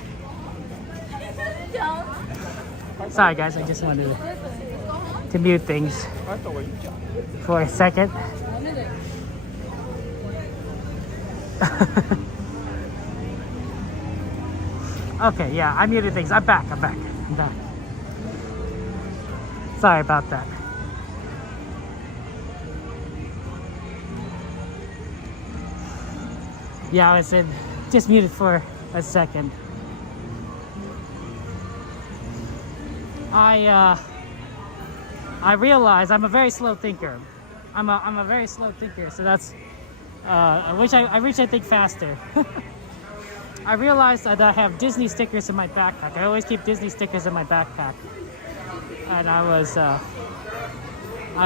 Sorry guys, I just wanted to mute things for a second. Okay, yeah, I muted things. I'm back. Sorry about that. Yeah, I said just muted for a second. I realize I'm a very slow thinker. I'm a very slow thinker, so that's I wish I think faster. I realized that I have Disney stickers in my backpack. I always keep Disney stickers in my backpack, and I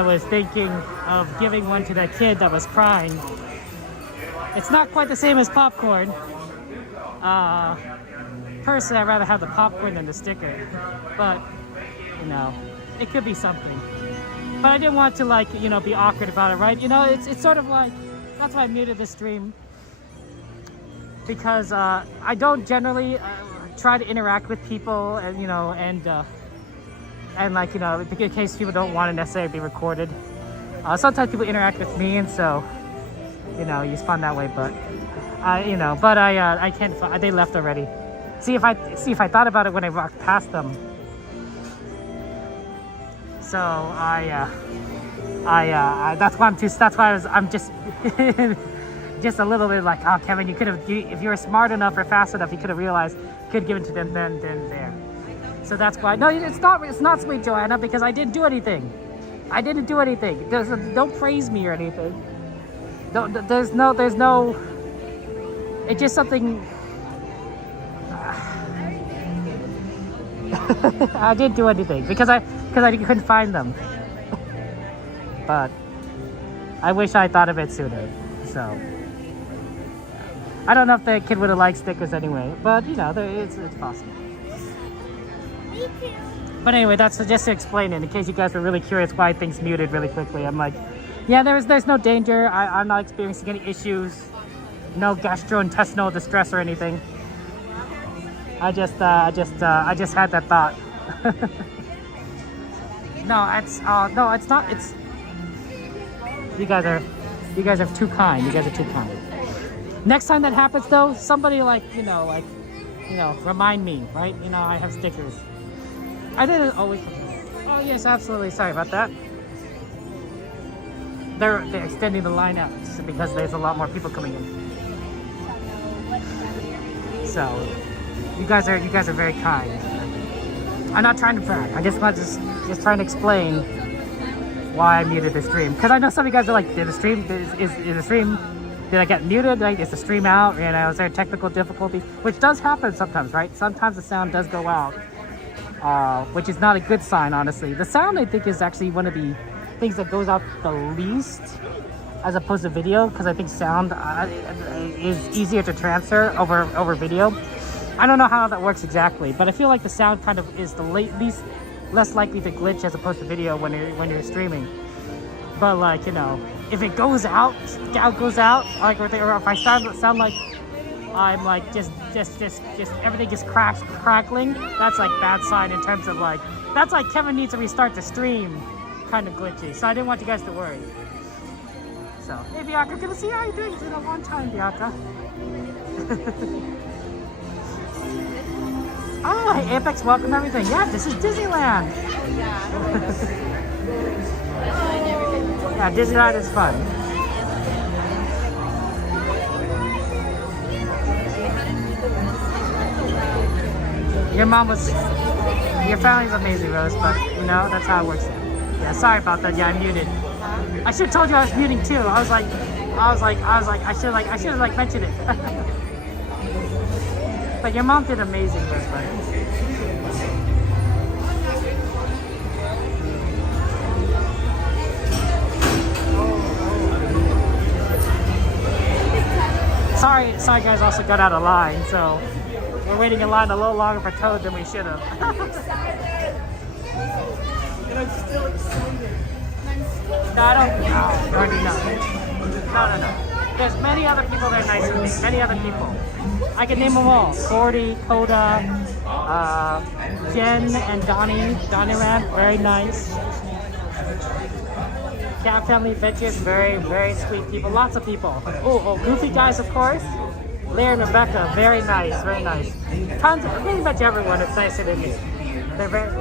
was thinking of giving one to that kid that was crying. It's not quite the same as popcorn. Personally, I'd rather have the popcorn than the sticker, but you know, it could be something. But I didn't want to, like, you know, be awkward about it, right? You know, it's sort of like, that's why I muted the stream, because I don't generally try to interact with people, and you know, and like, you know, in case people don't want to necessarily be recorded. Sometimes people interact with me, and so, you know, you spawn that way. But you know, but I can't. They left already. See if I thought about it when I walked past them. So that's why I'm just just a little bit like, oh, Kevin, you could have, if you were smart enough or fast enough, you could have realized, you could give it to them then there. So that's why. No, it's not sweet, Joanna, because I didn't do anything. I didn't do anything. Don't praise me or anything. There's no It's just something. I didn't do anything because I couldn't find them. But I wish I thought of it sooner. So I don't know if the kid would have liked stickers anyway, but you know, it's possible. Me too. But anyway, that's just to explain it in case you guys were really curious why things muted really quickly. I'm like, yeah, there's no danger. I'm not experiencing any issues, no gastrointestinal distress or anything. I just had that thought. No, it's not. It's you guys are too kind. You guys are too kind. Next time that happens, though, somebody remind me, right? You know, I have stickers. I didn't always. Oh yes, absolutely. Sorry about that. They're extending the line out because there's a lot more people coming in. So, you guys are very kind. I'm not trying to brag. I just trying to explain why I muted the stream. Because I know some of you guys are like, did the stream did I get muted? Like, is the stream out? You know, is there technical difficulty? Which does happen sometimes, right? Sometimes the sound does go out, which is not a good sign, honestly. The sound, I think, is actually one of the things that goes out the least as opposed to video, because I think sound is easier to transfer over video. I don't know how that works exactly, but I feel like the sound kind of is the least less likely to glitch as opposed to video when you're streaming. But like, you know, if it goes out, like, or if I sound like I'm like just everything just crackling, that's like bad sign in terms of like, that's like Kevin needs to restart the stream kind of glitchy. So I didn't want you guys to worry. So, hey Bianca, good to see you. How you doing? It's been a long time, Bianca. Oh, hey Apex, welcome everything. Yeah, this is Disneyland. Yeah, Disneyland is fun. Your family's amazing, Rose, but you know, that's how it works. Yeah, sorry about that. Yeah, I muted. I should have told you I was muting too. I should have mentioned it. But your mom did amazing, Rose, buddy. Sorry guys, also got out of line, so we're waiting in line a little longer for Toad than we should have. And I'm still excited. No, I don't. No, already no. There's many other people that are nice with me. Many other people. I can name them all. Cordy, Coda, Jen and Donnie Ran, very nice. Cat Family Adventures, very, very sweet people. Lots of people. Oh, Goofy guys, of course. Leah and Rebecca, very nice, very nice. Tons of, pretty much everyone is nicer than me. They're very.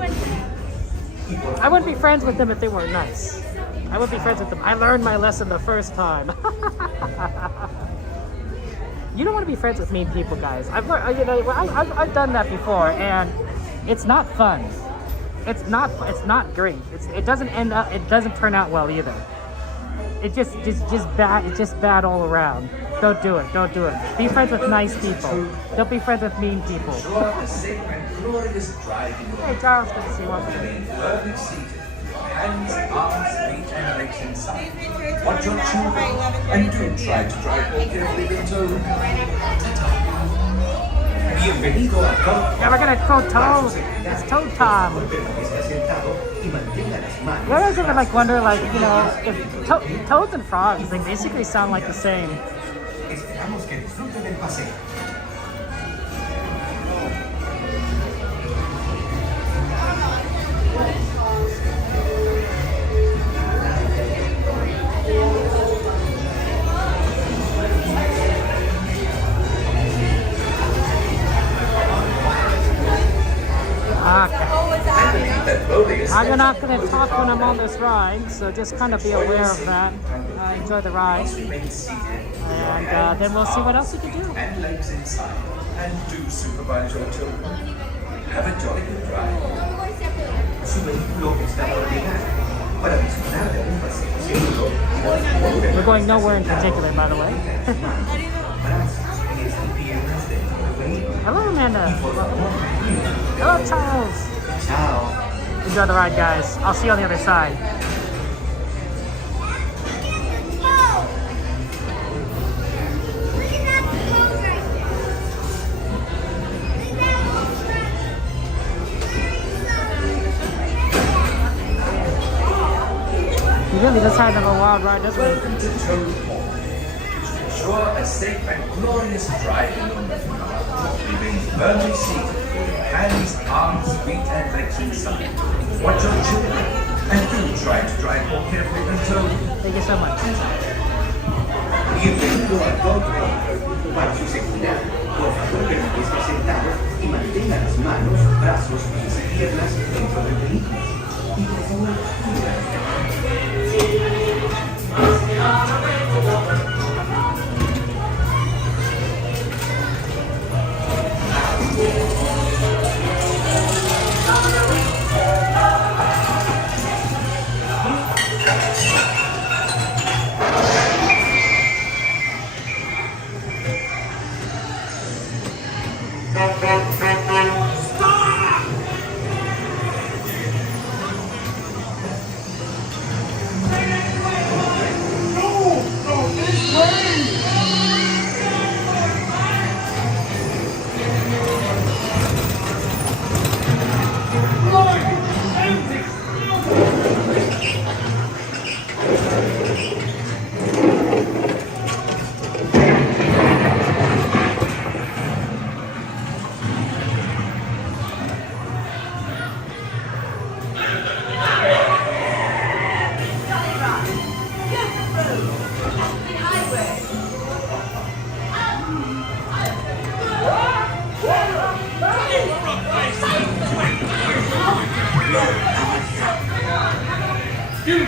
I wouldn't be friends with them if they weren't nice. I would be friends with them. I learned my lesson the first time. You don't want to be friends with mean people, guys. I've learned, I've done that before, and it's not fun. It's not great. It doesn't turn out well either. It's just bad. It's just bad all around. Don't do it. Be friends with nice people. Don't be friends with mean people. Hey, Charles, good to see you. Hands, arms, feet, and legs inside. Watch your children and do try to drive more carefully with Toad. Bienvenido a Toad. Yeah, we're gonna throw Toad. It's Toad time. You guys ever wonder, if toads and frogs, they basically sound like the same. Esperamos que disfruten del paseo. I'm not going to talk when I'm on this ride, so just kind of be aware of that. Enjoy the ride, and then we'll see what else we can do. And legs inside, and do supervise your children. Have a jolly good ride. Su vehículo está ordenado para disfrutar de un paseo seguro. We're going nowhere in particular, by the way. Hello, Amanda. Hello, Charles. Ciao. Enjoy the ride, guys. I'll see you on the other side. He really does have a wild ride, doesn't he? Welcome to Toad Hall. To ensure a safe and glorious drive along the floor, remain firmly seated with your hands, arms, feet, and legs inside. Watch your children, and do try to drive more carefully than Toad. Thank you so much. Bienvenido a Toad Hall. Para su seguridad, por favor permanezca sentado y mantenga las manos, brazos, pies y piernas dentro del vehículo. Y por favor, cuidado.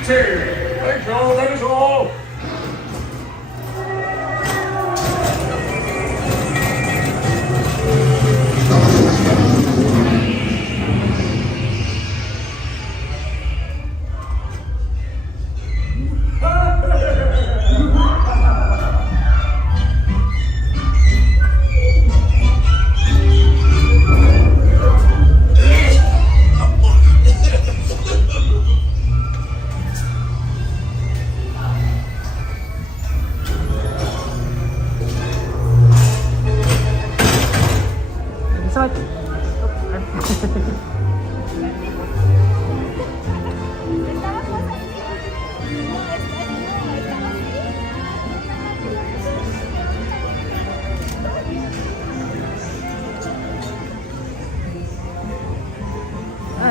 That's all, that is all.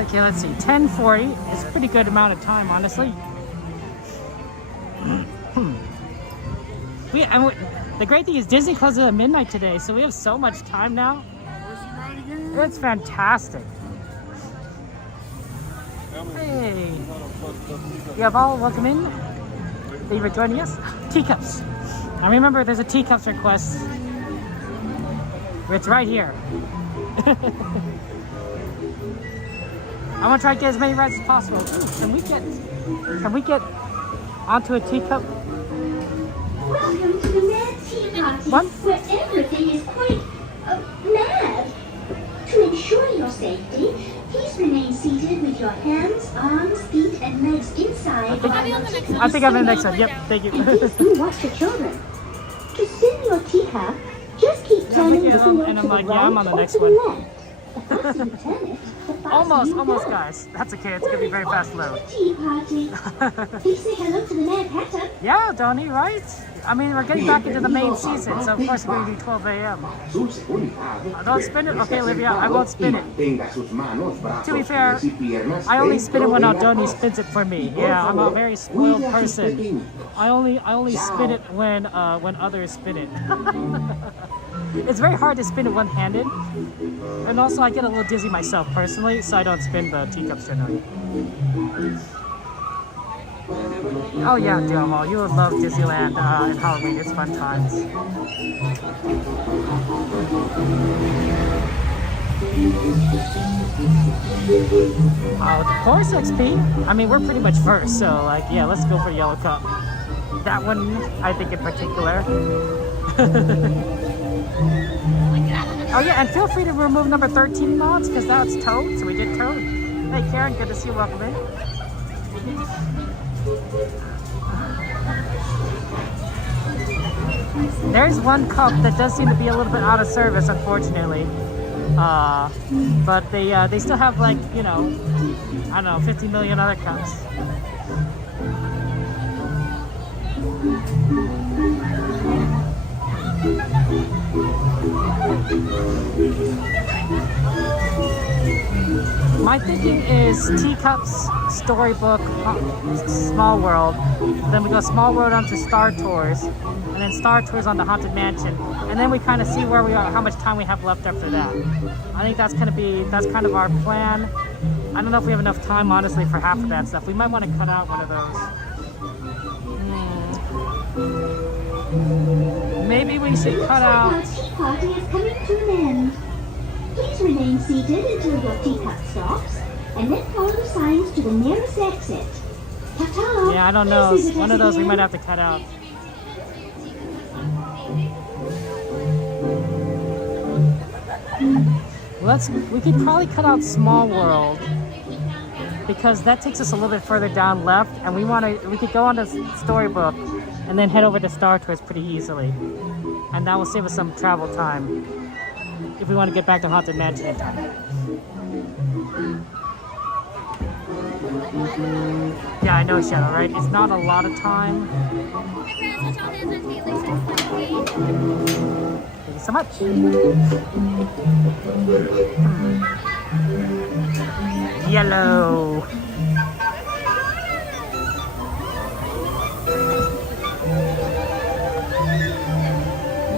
Okay, let's see. 10:40 is a pretty good amount of time, honestly. The great thing is Disney closes at midnight today, so we have so much time now. It's fantastic. Hey, you have all welcome in. Thank you for joining us. Teacups. Now remember, there's a teacups request. It's right here. I want to try to get as many rides as possible. Ooh, can we get onto a teacup? Welcome to the Mad Tea Party, where everything is quite mad. To ensure your safety, please remain seated with your hands, arms, feet, and legs inside. I think I'm in the next one. Yep, thank you. And please do watch the children. To spin your teacup, just keep turning the wheel to the right I'm on the or next to the one. left. The faster you turn it, the faster Almost, you go. guys. That's okay. It's gonna be very fast load. Tea party. Please say hello to the Mad Hatter. Yeah, Donnie, right? I mean, we're getting back into the main season, so of course we're going to do 12 a.m. Don't spin it? Okay, Olivia, I won't spin it. To be fair, I only spin it when Donnie spins it for me. Yeah, I'm a very spoiled person. I only spin it when others spin it. It's very hard to spin it one-handed. And also, I get a little dizzy myself personally, so I don't spin the teacups generally. Oh yeah, Domo, you would love Disneyland and Halloween. It's fun times. Of course, XP. I mean, we're pretty much first, so like, yeah, let's go for Yellow Cup. That one, I think in particular. Oh yeah, and feel free to remove number 13 mods because that's Toad, so we did Toad. Hey Karen, good to see you. Welcome in. There's one cup that does seem to be a little bit out of service, unfortunately. But they still have, like, you know, I don't know, 50 million other cups. My thinking is Teacups, Storybook, Small World. Then we go Small World onto Star Tours, and then Star Tours on the Haunted Mansion, and then we kind of see where we are, how much time we have left after that. I think that's kind of our plan. I don't know if we have enough time, honestly, for half of that stuff. We might want to cut out one of those. Maybe we should cut out. Our tea party is coming to an end. Please remain seated until your teacup stops, and then follow the signs to the nearest exit. Ta-ta! Yeah, I don't know. One of those we might have to cut out. We could probably cut out Small World because that takes us a little bit further down left, and we could go on to Storybook and then head over to Star Tours pretty easily, and that will save us some travel time if we want to get back to Haunted Mansion in time. Yeah, I know, Shadow, right? It's not a lot of time. Thank you so much. Yellow.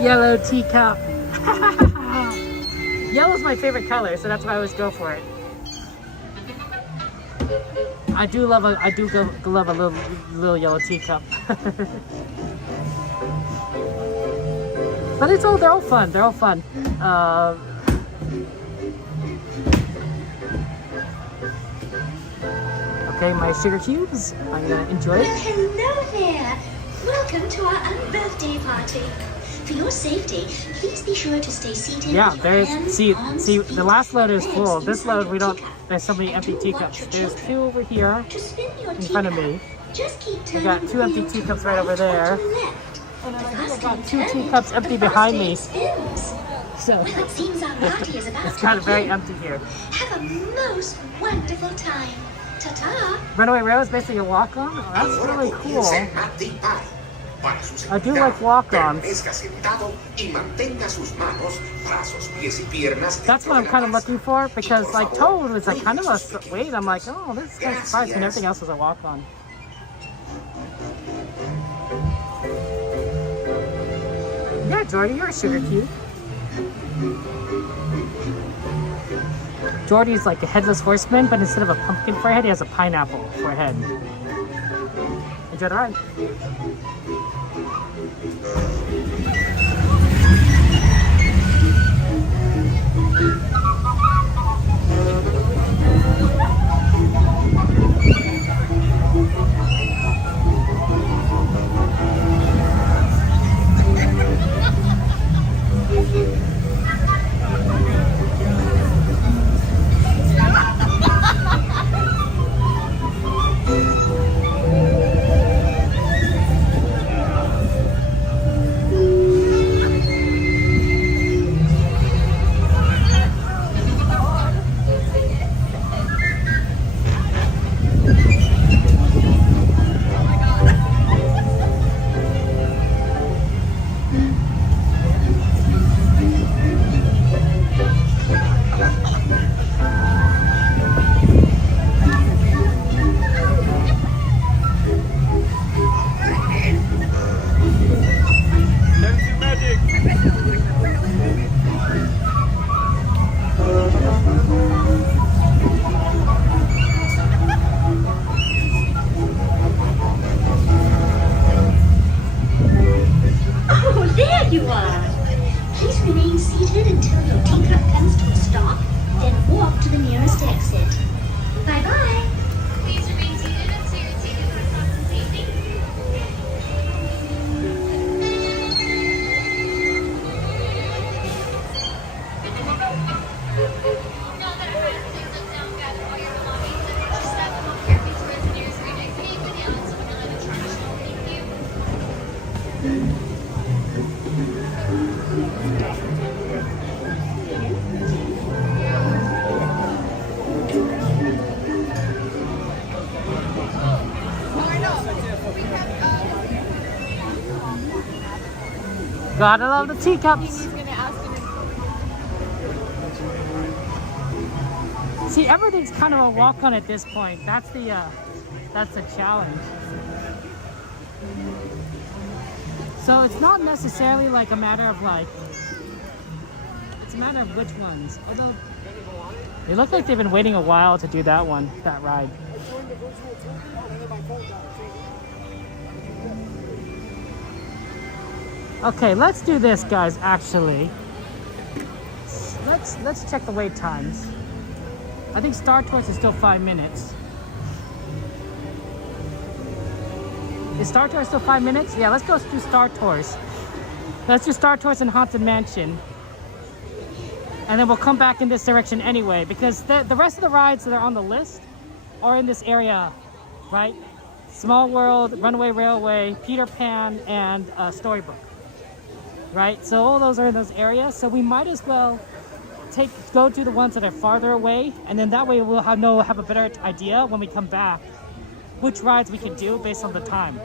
Yellow teacup. Yellow's my favorite color, so that's why I always go for it. I do love a little yellow teacup. But they're all fun. They're all fun. Okay, my sugar cubes. I'm gonna enjoy it. Well, hello there. Welcome to our unbirthday party. For your safety, please be sure to stay seated. Yeah, see, the last load is full. This load, there's so many empty teacups. There's two over here in front of me. We got two empty teacups right over there. And then I think I've got two teacups empty behind me. So, it's kind of very empty here. Have a most wonderful time. Ta-ta! Runaway Railroad is basically a walk-on? Oh, that's really cool. I do like walk-ons. That's what I'm kind of looking for, because like Toad was like kind of a wait. I'm like, oh, this is kind of surprised, and everything else was a walk-on. Yeah, Jordy, you're a sugar cube. Jordy's like a headless horseman, but instead of a pumpkin for a head, he has a pineapple for a head. Enjoy the ride. Gotta love the teacups. See, everything's kind of a walk on at this point. That's the challenge. So it's not necessarily like a matter of like, it's a matter of which ones. Although they look like they've been waiting a while to do that one, that ride. Okay, let's do this, guys. Actually, let's check the wait times. I think Star Tours is still 5 minutes. Is Star Tours still 5 minutes? Yeah, let's go do Star Tours. Let's do Star Tours and Haunted Mansion. And then we'll come back in this direction anyway, because the rest of the rides that are on the list are in this area, right? Small World, Runaway Railway, Peter Pan, and Storybook. Right? So all those are in those areas. So we might as well go to the ones that are farther away, and then that way we'll have a better idea when we come back which rides we can do based on the time.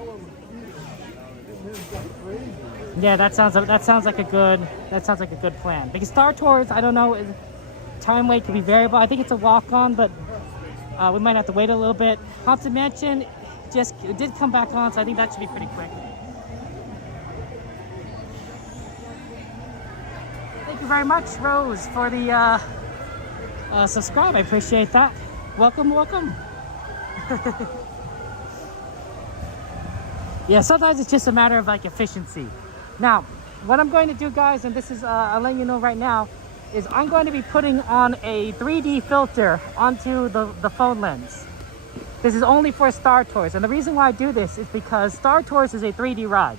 Yeah, that sounds like a good plan. Because Star Tours, I don't know, time wait can be variable. I think it's a walk-on, but we might have to wait a little bit. Haunted Mansion it did come back on, so I think that should be pretty quick. Thank you very much, Rose, for the subscribe. I appreciate that. Welcome, welcome. Yeah, sometimes it's just a matter of like efficiency. Now, what I'm going to do, guys, and this is I'll let you know right now, is I'm going to be putting on a 3D filter onto the phone lens. This is only for Star Tours, and the reason why I do this is because Star Tours is a 3D ride.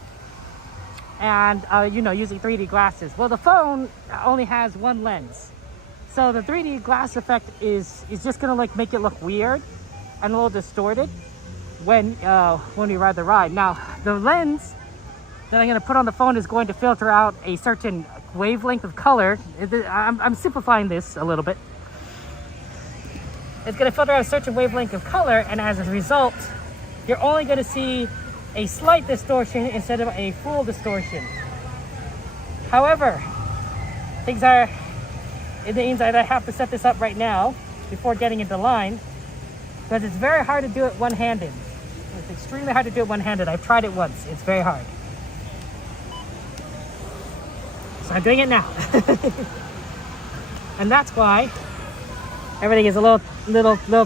And using 3D glasses. Well, the phone only has one lens, so the 3D glass effect is just gonna like make it look weird and a little distorted when we ride the ride. Now, the lens that I'm gonna put on the phone is going to filter out a certain wavelength of color. I'm simplifying this a little bit. It's gonna filter out a certain wavelength of color, and as a result, you're only gonna see a slight distortion instead of a full distortion. However, it means that I have to set this up right now before getting into line, because it's very hard to do it one-handed. It's extremely hard to do it one-handed. I've tried it once. It's very hard. So I'm doing it now. And that's why everything is a little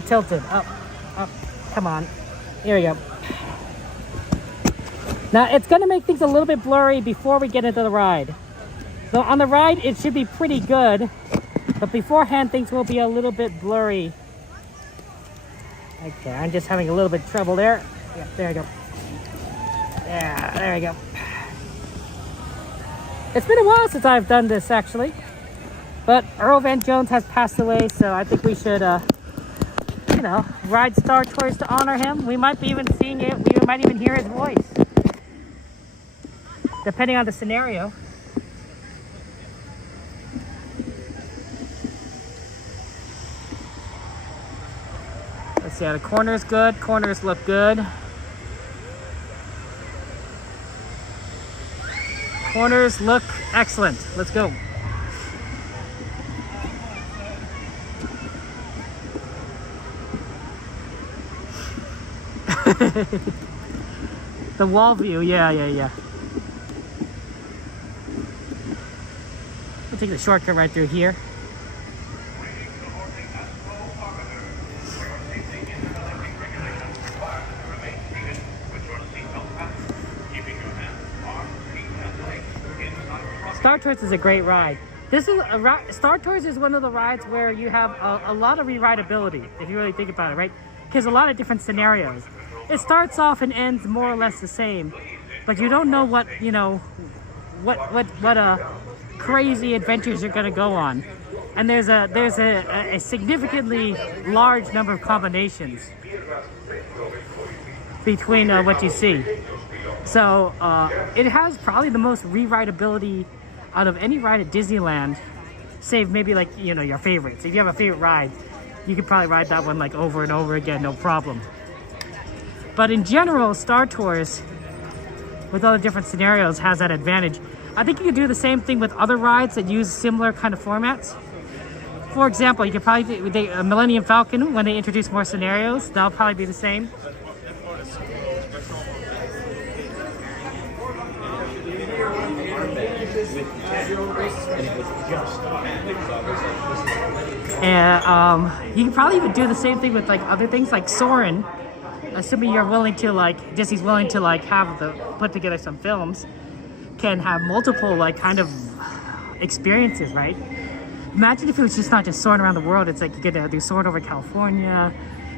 tilted. Up. Come on. Here we go. Now, it's going to make things a little bit blurry before we get into the ride. So on the ride, it should be pretty good, but beforehand, things will be a little bit blurry. Okay, I'm just having a little bit of trouble there. Yeah, there we go. Yeah, there we go. It's been a while since I've done this, actually. But Earl Van Jones has passed away, so I think we should, ride Star Tours to honor him. We might be even seeing it. We might even hear his voice, depending on the scenario. Let's see, the corner's good. Corners look good. Corners look excellent. Let's go. The wall view, yeah. We'll take the shortcut right through here. Star Tours is a great ride. Star Tours is one of the rides where you have a lot of rewritability, if you really think about it, right? Because a lot of different scenarios. It starts off and ends more or less the same, but you don't know what crazy adventures you're gonna go on, and there's a significantly large number of combinations between what you see. So it has probably the most re-rideability out of any ride at Disneyland, save maybe like, you know, your favorites. If you have a favorite ride, you could probably ride that one like over and over again, no problem. But in general, Star Tours, with all the different scenarios, has that advantage. I think you could do the same thing with other rides that use similar kind of formats. For example, you could probably do the Millennium Falcon, when they introduce more scenarios, that'll probably be the same. And you can probably even do the same thing with like other things like Soarin', assuming you're willing to like, Disney's willing to like put together some films, can have multiple like kind of experiences, right? Imagine if it was just not just soaring around the world. It's like you get to do soaring over California,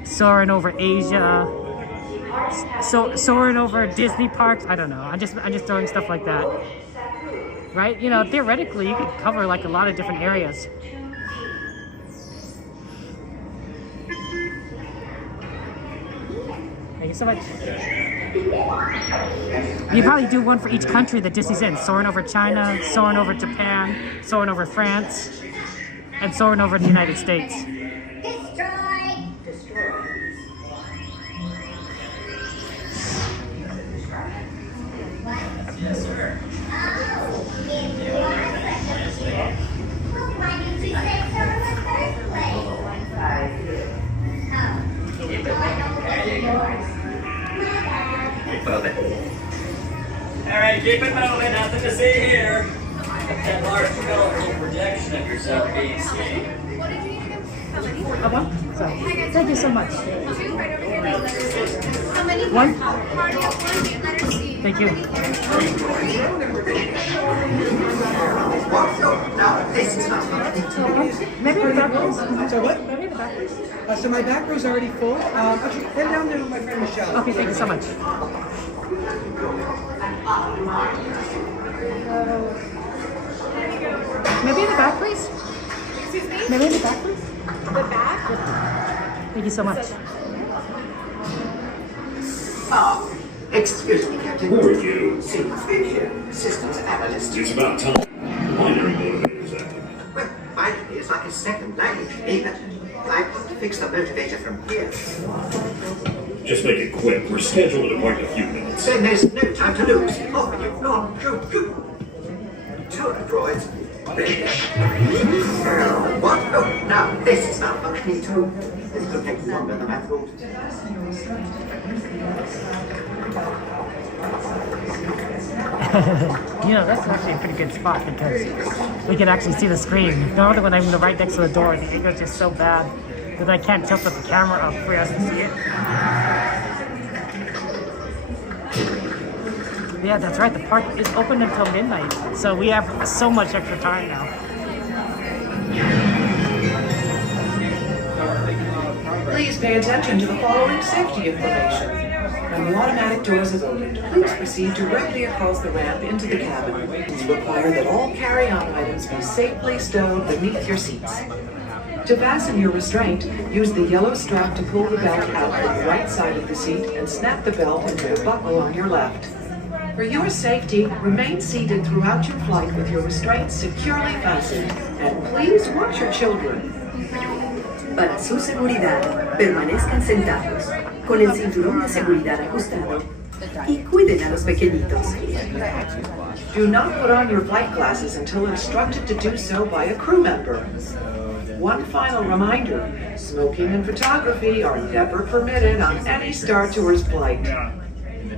soaring over Asia, soaring over Disney parks. I don't know. I'm just throwing stuff like that, right? You know, theoretically, you could cover like a lot of different areas. Thank you so much. You probably do one for each country that Disney's in. Soaring over China, soaring over Japan, soaring over France, and soaring over the United States. Yes, sir. Alright, keep it moving, nothing to see here. That large colorful projection of yourself being seen. Thank you so much. One? Thank you. Maybe the back rows. So what? Maybe the back rows. So my back row's already full. Actually, head down there with my friend Michelle. Okay, thank you so much. Maybe in the back, please. Excuse me? Maybe in the back, please. The back? Thank you so much. Oh, excuse me, Captain. Who are you? Siegfried here, assistant analyst. It's about time. Binary motivators active. Well, binary is like a second language to me, but I want to fix the motivator from here. Just make it quick. We're scheduled to depart in a few minutes. Then there's no time to lose. Open your non-true. Tour droids. What? Oh, no, this is not functioning too. This could take longer than I thought. You know, that's actually a pretty good spot because we can actually see the screen. Normally when I'm right next to the door, the angle is just so bad that I can't tilt the camera up for us to see it. Yeah, that's right. The park is open until midnight, so we have so much extra time now. Please pay attention to the following safety information. When the automatic doors have opened, please proceed directly across the ramp into the cabin. We require that all carry-on items be safely stowed beneath your seats. To fasten your restraint, use the yellow strap to pull the belt out from the right side of the seat and snap the belt into a buckle on your left. For your safety, remain seated throughout your flight with your restraints securely fastened, and please watch your children. Para su seguridad, permanezcan sentados, con el cinturón de seguridad ajustado, y cuiden a los pequeñitos. Do not put on your flight glasses until instructed to do so by a crew member. One final reminder, smoking and photography are never permitted on any Star Tours flight.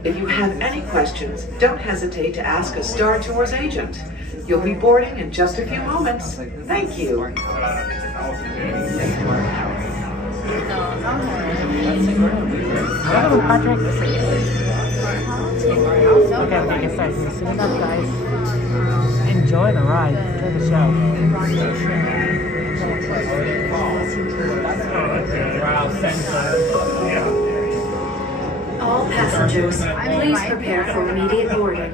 If you have any questions, don't hesitate to ask a Star Tours agent. You'll be boarding in just a few moments. Thank you. Hello, Patrick. Okay, like I said, see you up, guys. Enjoy the ride. Enjoy the show. All passengers, please prepare for immediate boarding.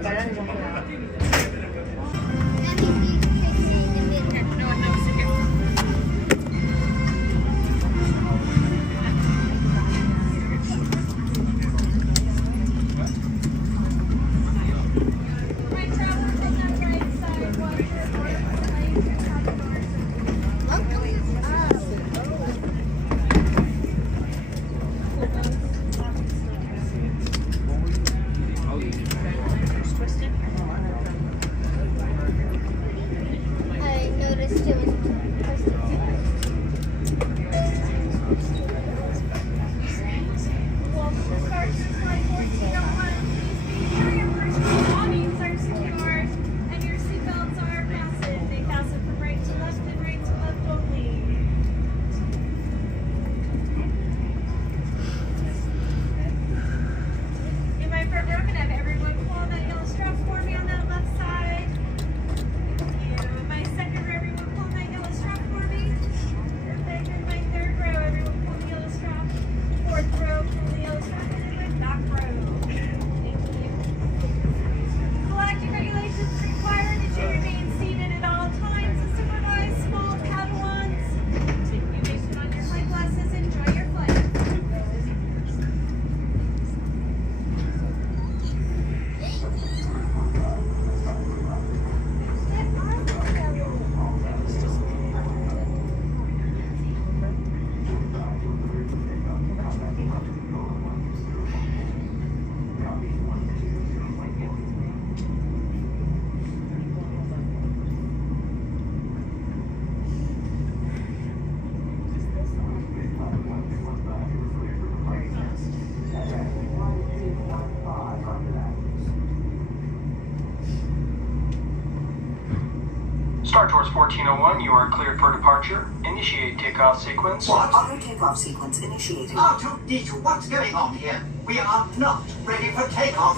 Star Tours 1401, you are cleared for departure. Initiate takeoff sequence. What? Auto takeoff sequence initiated. R2-D2, what's going on here? We are not ready for takeoff.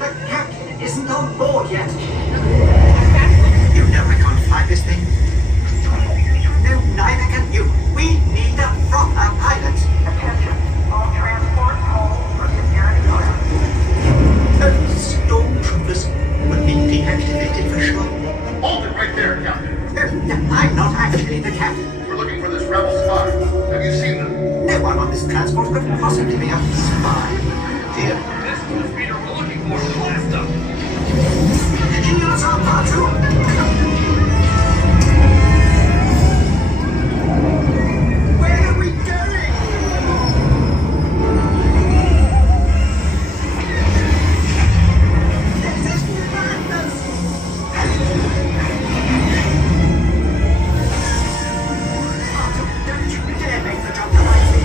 The captain isn't on board yet. You know I can't fly this thing. No, neither can you. We need a proper pilot. Attention, all transport hold for security clearance. Stormtroopers will be deactivated for sure. Hold it right there, Captain. I'm not actually the captain. We're looking for this rebel spy. Have you seen them? No one on this transport could possibly be a spy. Dear. This is the speeder we're looking for. Blast up. Heels up, R2. Where are we going? This is madness. Don't you dare make the jump behind me.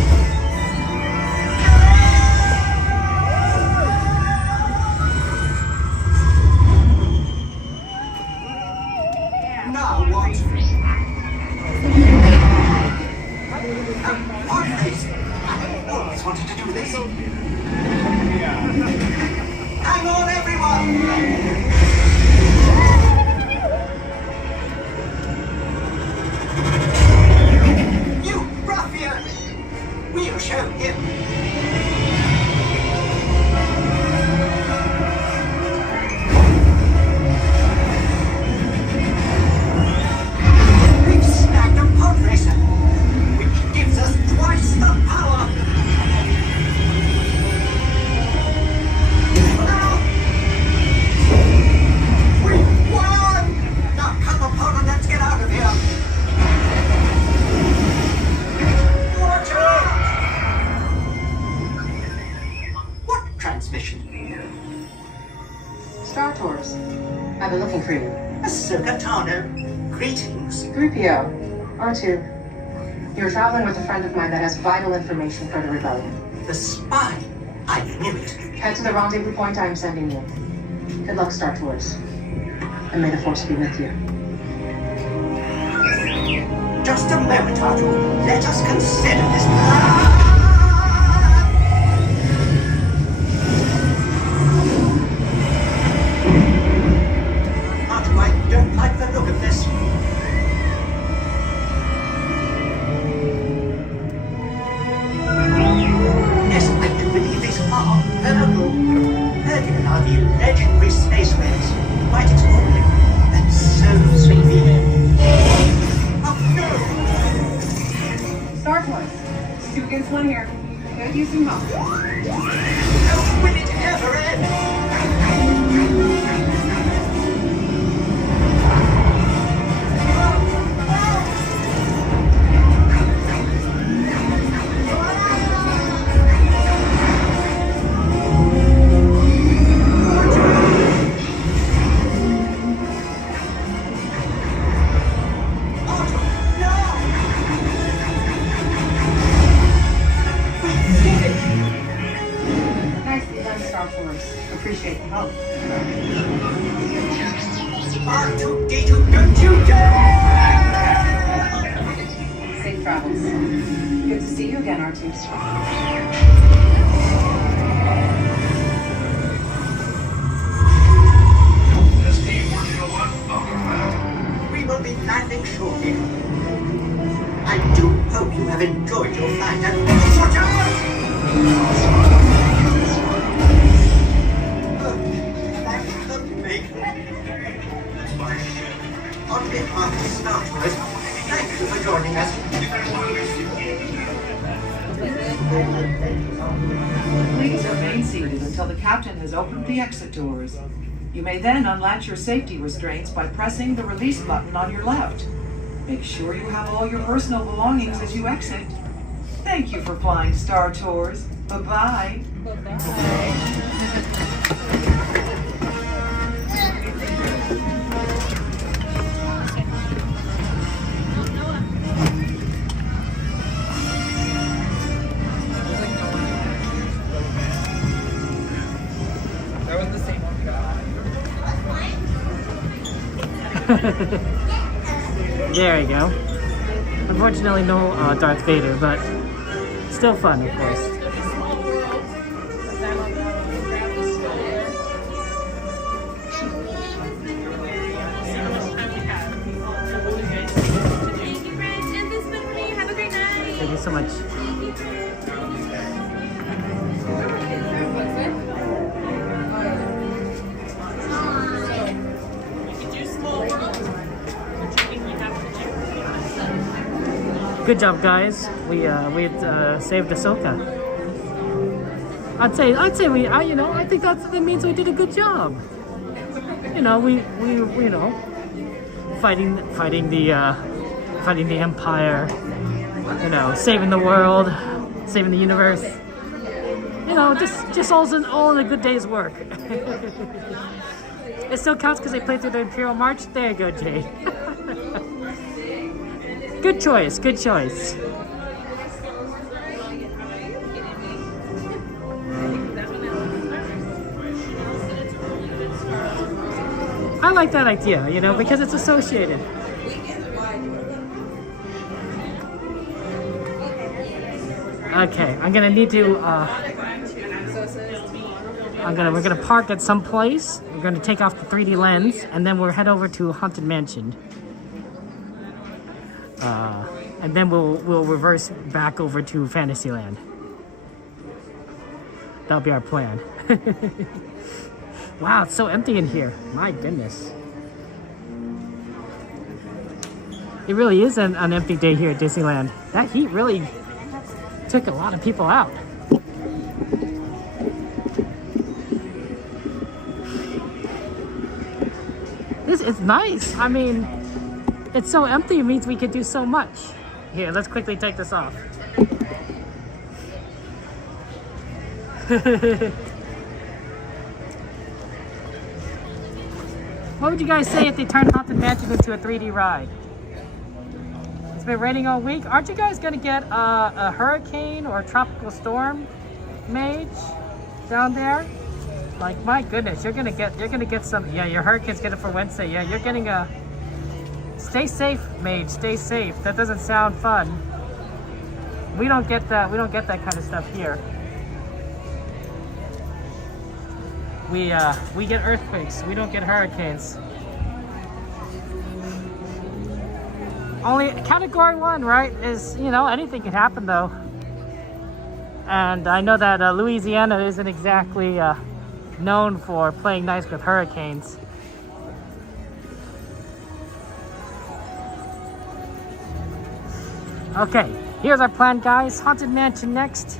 Now what? What face? I always wanted to do this. Hang on, everyone! You ruffian! We'll show him. We've snagged a pod racer, which gives us twice the power. We won! Now cut the pod and let's get out of here. Watch out! What transmission? Star Tours. I've been looking for you. Ahsoka Tano. Greetings. 3PO. R2. You're traveling with a friend of mine that has vital information for the rebellion. The spy. I knew it. Head to the rendezvous point I am sending you. Good luck, Star Tours. And may the Force be with you. Just a moment, R2. Let us consider this. R2, I don't like the look of this. Yes, I do believe these are Virgo. Perdian are the legendary space whales. Quite extraordinary. And so sleepy. Oh, no! Star Tours. 2 against 1 here. Could use some help. Oh, will it ever end? Nicely done, Star Tours. Appreciate the help. R2-D2, don't you dare! Safe travels. Good to see you again, R2. We will be landing shortly. I do hope you have enjoyed your flight and watch out! Thank the maker. On behalf of Star Tours, thank you for joining us. Please remain seated until the captain has opened the exit doors. You may then unlatch your safety restraints by pressing the release button on your left. Make sure you have all your personal belongings as you exit. Thank you for flying Star Tours. Bye-bye. That was the same one we got. There you go. Unfortunately, no Darth Vader, but still fun, of course. Thank you so much. Good job, guys. We had saved Ahsoka. I'd say we you know, I think that means we did a good job. You know, we you know, fighting the Empire. You know, saving the world, saving the universe. You know, just all in a good day's work. It still counts because they played through the Imperial March. There you go, Jay. Good choice, good choice. I like that idea, you know, because it's associated. Okay, I'm gonna need to. We're gonna park at some place. We're gonna take off the 3D lens, and then we'll head over to Haunted Mansion. And then we'll reverse back over to Fantasyland. That'll be our plan. Wow, it's so empty in here. My goodness. It really is an empty day here at Disneyland. That heat really took a lot of people out. This is nice. I mean, it's so empty, it means we could do so much. Here, let's quickly take this off. What would you guys say if they turned Haunted Mansion into a 3D ride? It's been raining all week. Aren't you guys gonna get a hurricane or a tropical storm mage down there? Like, my goodness, you're gonna get some. Yeah, your hurricane's getting it for Wednesday. Yeah, you're getting a. Stay safe, mage. Stay safe. That doesn't sound fun. We don't get that. We don't get that kind of stuff here. We get earthquakes. We don't get hurricanes. Only category 1, right? Is, you know, anything can happen though. And I know that Louisiana isn't exactly known for playing nice with hurricanes. Okay, here's our plan, guys. Haunted Mansion next.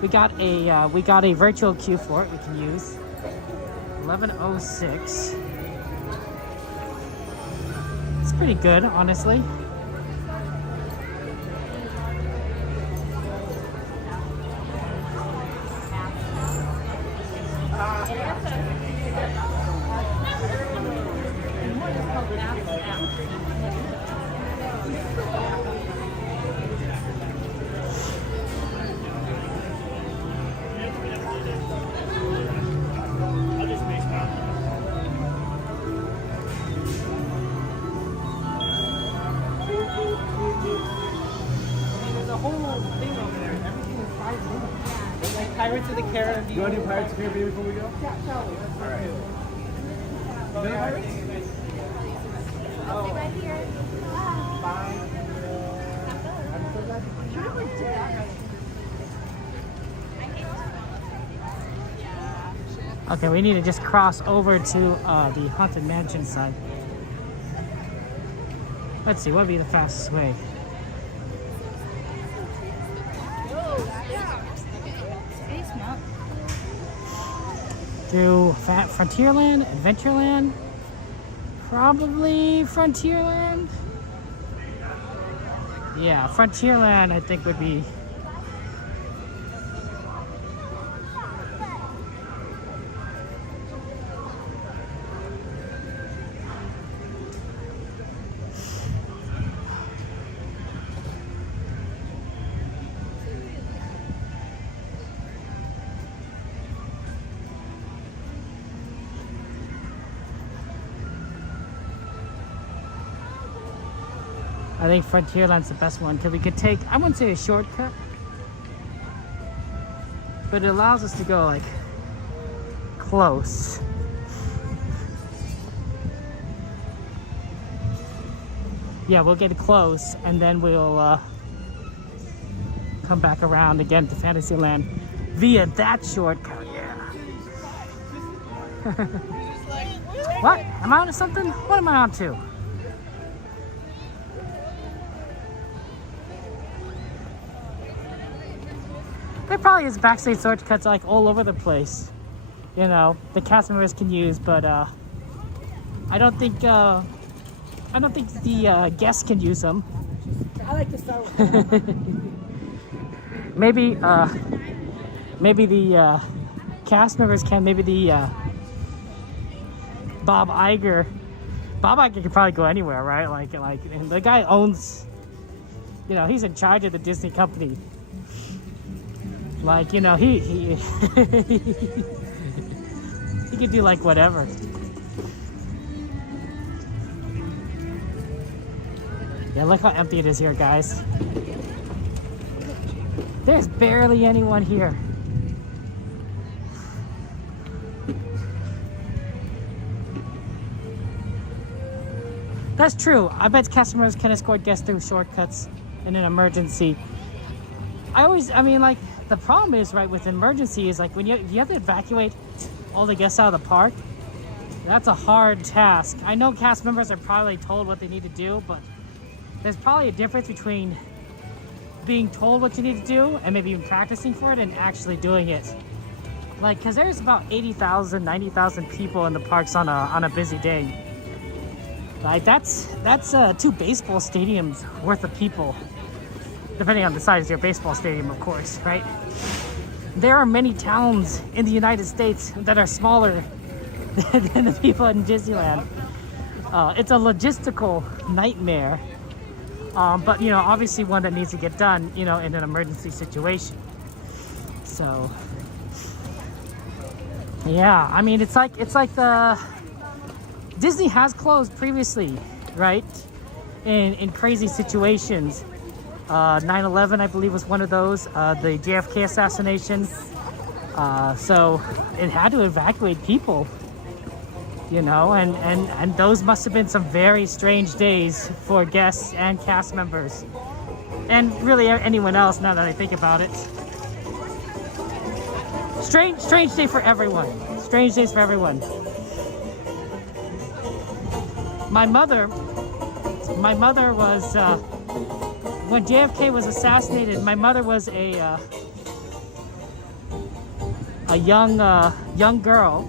We got a virtual queue for it we can use. 11:06. It's pretty good, honestly. Pirates of the Caribbean. You want to do Pirates of the Caribbean before we go? Yeah, shall we? All right. You know Pirates? Oh. Right here. Bye. I'm so glad you did that. Okay, we need to just cross over to the Haunted Mansion side. Let's see, what would be the fastest way? Through Frontierland, Adventureland, probably Frontierland. Yeah, Frontierland I think would be. I think Frontierland's the best one because we could take, I wouldn't say a shortcut, but it allows us to go like close. Yeah, we'll get close and then we'll come back around again to Fantasyland via that shortcut. Yeah. What? Am I on to something? What am I on to? There probably is backstage shortcuts like all over the place, you know, the cast members can use, but I don't think the guests can use them. I like the Star Wars. Maybe the cast members can. Maybe the Bob Iger could probably go anywhere, right? Like the guy owns, you know, he's in charge of the Disney company. Like, you know, he he could do like whatever. Yeah, look how empty it is here, guys. There's barely anyone here. That's true. I bet customers can escort guests through shortcuts in an emergency. I mean, like, the problem is, right, with emergency is like when you have to evacuate all the guests out of the park. That's a hard task. I know cast members are probably told what they need to do, but there's probably a difference between being told what you need to do and maybe even practicing for it and actually doing it. Like, because there's about 80,000, 90,000 people in the parks on a busy day. Like, that's 2 baseball stadiums worth of people. Depending on the size of your baseball stadium, of course, right? There are many towns in the United States that are smaller than the people in Disneyland. It's a logistical nightmare, but, you know, obviously one that needs to get done, you know, in an emergency situation. So, yeah, I mean, it's like the Disney has closed previously, right? In crazy situations. 9/11, I believe, was one of those. The JFK assassination. So it had to evacuate people, you know, and those must have been some very strange days for guests and cast members. And really anyone else, now that I think about it. Strange day for everyone. Strange days for everyone. My mother was, when JFK was assassinated, my mother was a young girl,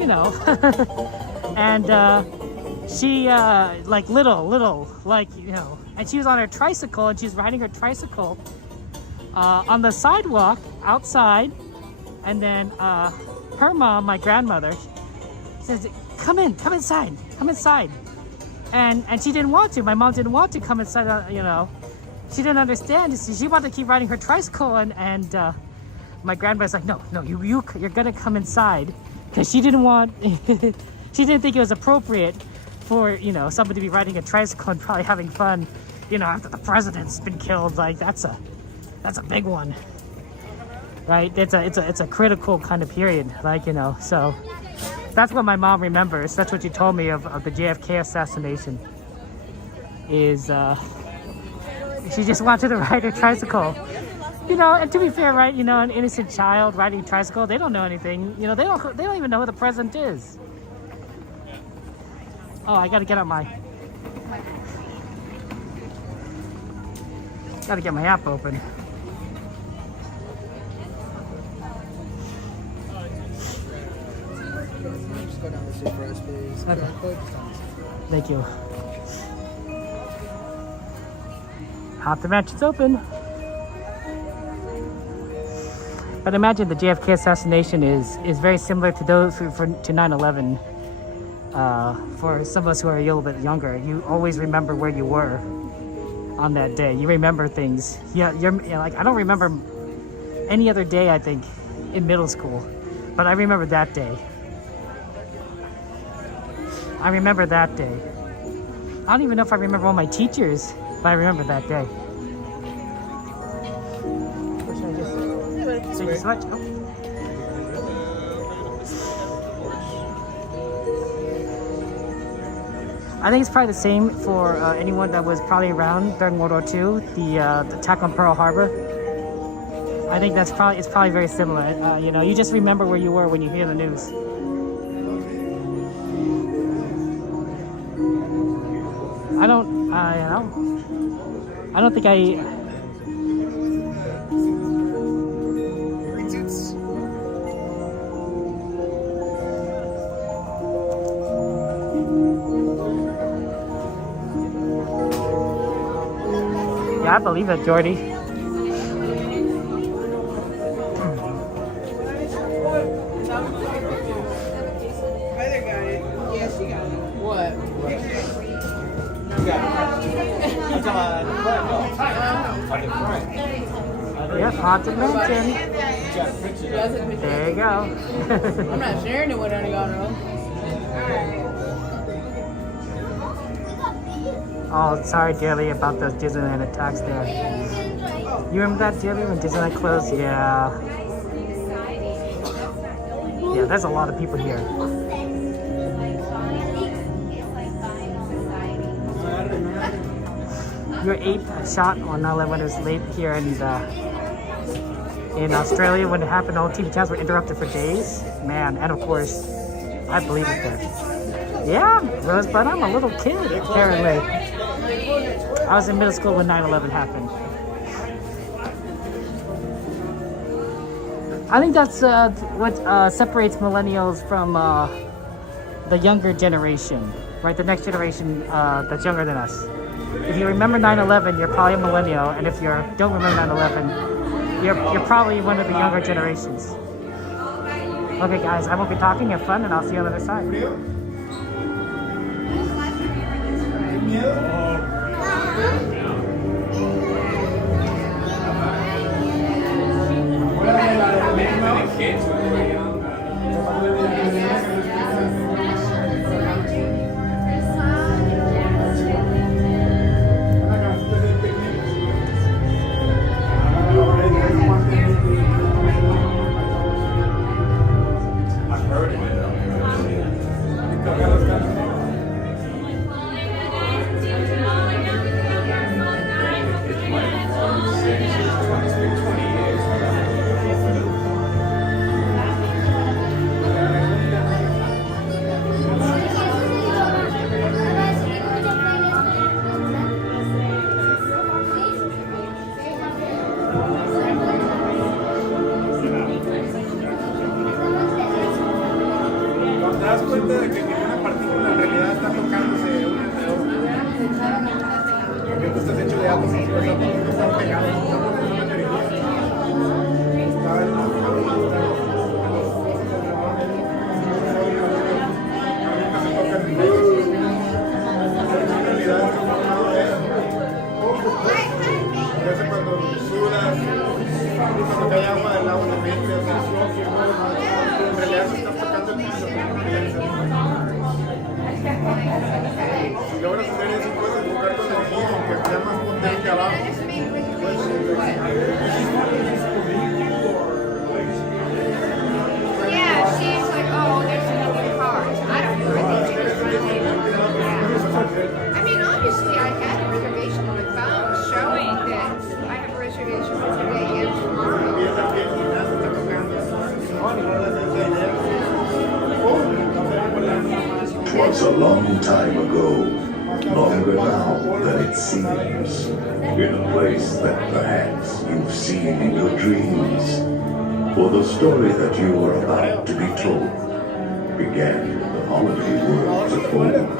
you know, and she like little, like, you know, and she was on her tricycle and she's riding her tricycle on the sidewalk outside, and then her mom, my grandmother, says, come inside. And she didn't want to. My mom didn't want to come inside, you know. She didn't understand. She wanted to keep riding her tricycle, and my grandmother's like, no, you're gonna come inside, because she didn't want, she didn't think it was appropriate for, you know, somebody to be riding a tricycle and probably having fun, you know, after the president's been killed. Like, that's a big one, right? It's a critical kind of period, like, you know. So that's what my mom remembers. That's what she told me of the JFK assassination. Is she just wanted to ride her tricycle, you know. And to be fair, right, you know, an innocent child riding a tricycle, they don't know anything, you know. They don't even know who the president is. Oh, I gotta get my app open. Just go down the street first, please. Okay. QR code. Thank you. Haunted Mansion's open. But imagine the JFK assassination is very similar to those to 9/11. For some of us who are a little bit younger, you always remember where you were on that day. You remember things. Yeah, you're like, I don't remember any other day, I think, in middle school, but I remember that day. I don't even know if I remember all my teachers, but I remember that day. Or should I just say this much? Oh. I think it's probably the same for anyone that was probably around during World War II, the attack on Pearl Harbor. I think it's probably very similar. You know, you just remember where you were when you hear the news. I don't think I. Yeah, I believe it, Jordy. What? Yep, Haunted Mansion. There you go. I'm not sharing it with any of y'all. Oh, sorry, dearly, about those Disneyland attacks there. You remember that, dearly, when Disneyland closed? Yeah. Yeah, there's a lot of people here. Your 8th shot on 9/11 was late here in Australia when it happened. All TV channels were interrupted for days. Man, and of course, I believe it there. Yeah, but I'm a little kid, apparently. I was in middle school when 9/11 happened. I think that's what separates millennials from the younger generation, right? The next generation that's younger than us. If you remember 9/11, you're probably a millennial, and if you don't remember 9/11, you're probably one of the younger generations. Okay, guys, I won't be talking. Have fun, and I'll see you on the other side. Was a long time ago, longer now than it seems, in a place that perhaps you've seen in your dreams. For the story that you are about to be told began in the holiday world of old.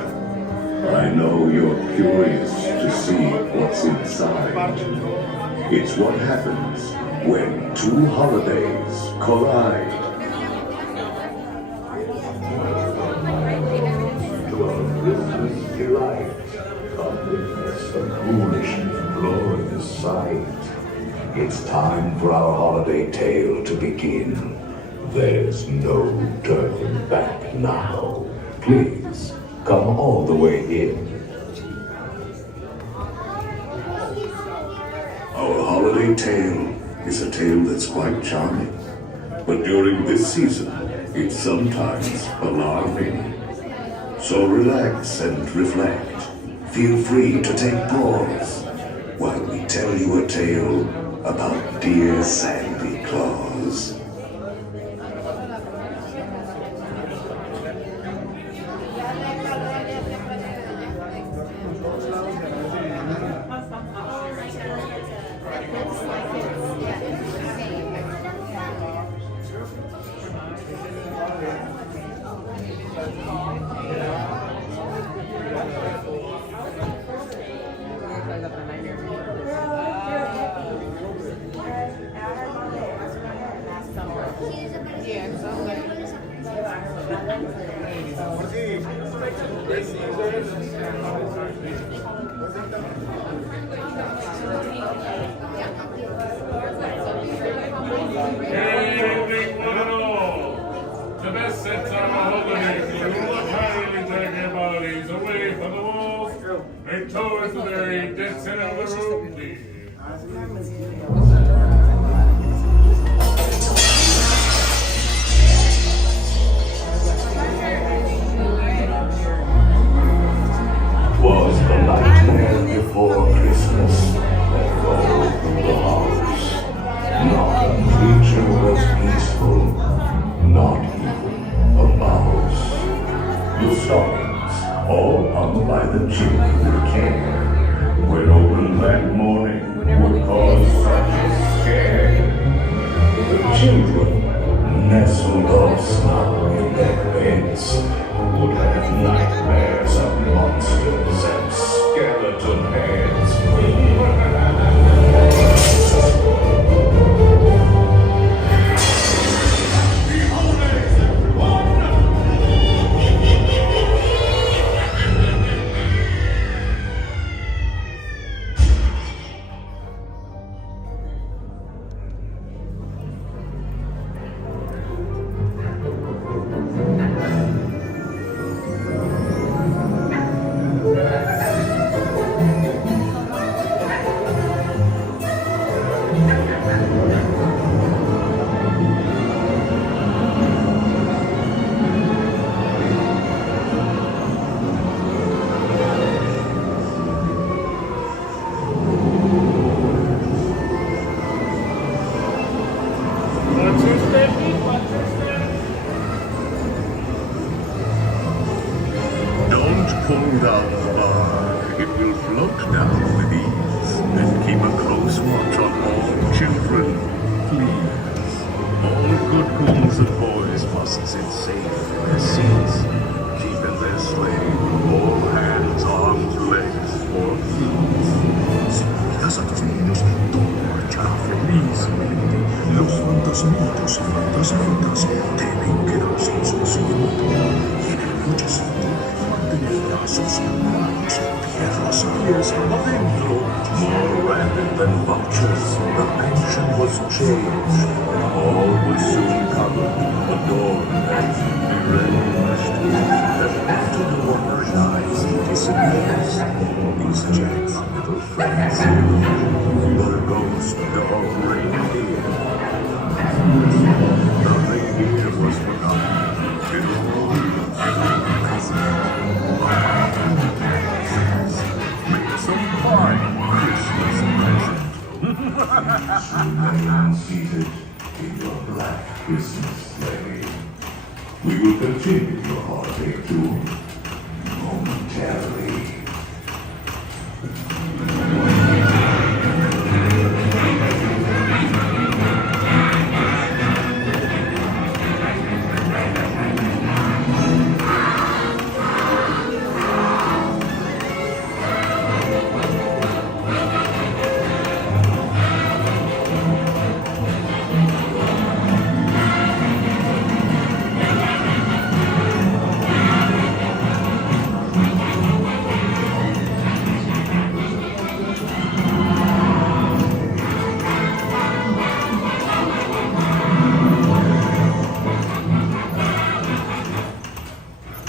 I know you're curious to see what's inside. It's what happens when two holidays collide. Delight, a witness, a ghoulish and glorious sight. It's time for our holiday tale to begin. There's no turning back now. Please, come all the way in. holiday tale is a tale that's quite charming. But during this season, it's sometimes alarming. So relax and reflect. Feel free to take pause while we tell you a tale about dear Sandy Claus. The best sets on the holiday. You look highly take your bodies away from the walls and towards the very dead center of the room, please. Was the nightmare before Christmas that rolled through the house. Not a creature was peaceful, not even a mouse. The stockings, all hung by the chimney with care, when opened that morning would cause such a scare. The children, nestled all snug in their beds, would have nightmares of monsters and skeleton heads. Pull down the bar, it will float down with ease. And keep a close watch on all children, please. All good girls and boys must sit safe in their seats. Keep in their sleigh, all hands, arms, legs, or feet. Si miras a tus niños, todo marchará felizmente. Los fantasmitas y fantasmitas deben quedarse en su asiento. Y en el nochecito, mantener brazos, manos y piernas pies adentro. More rapid than vultures, the mansion was changed. All was soon covered, adorned, and arranged. And after the wondering eyes disappears, these Jack's little friends, the ghost dog reindeer. The reindeer was forgotten in the world. Make some fine Christmas present. Remain seated in your black Christmas sleigh. We will continue your holiday tour momentarily.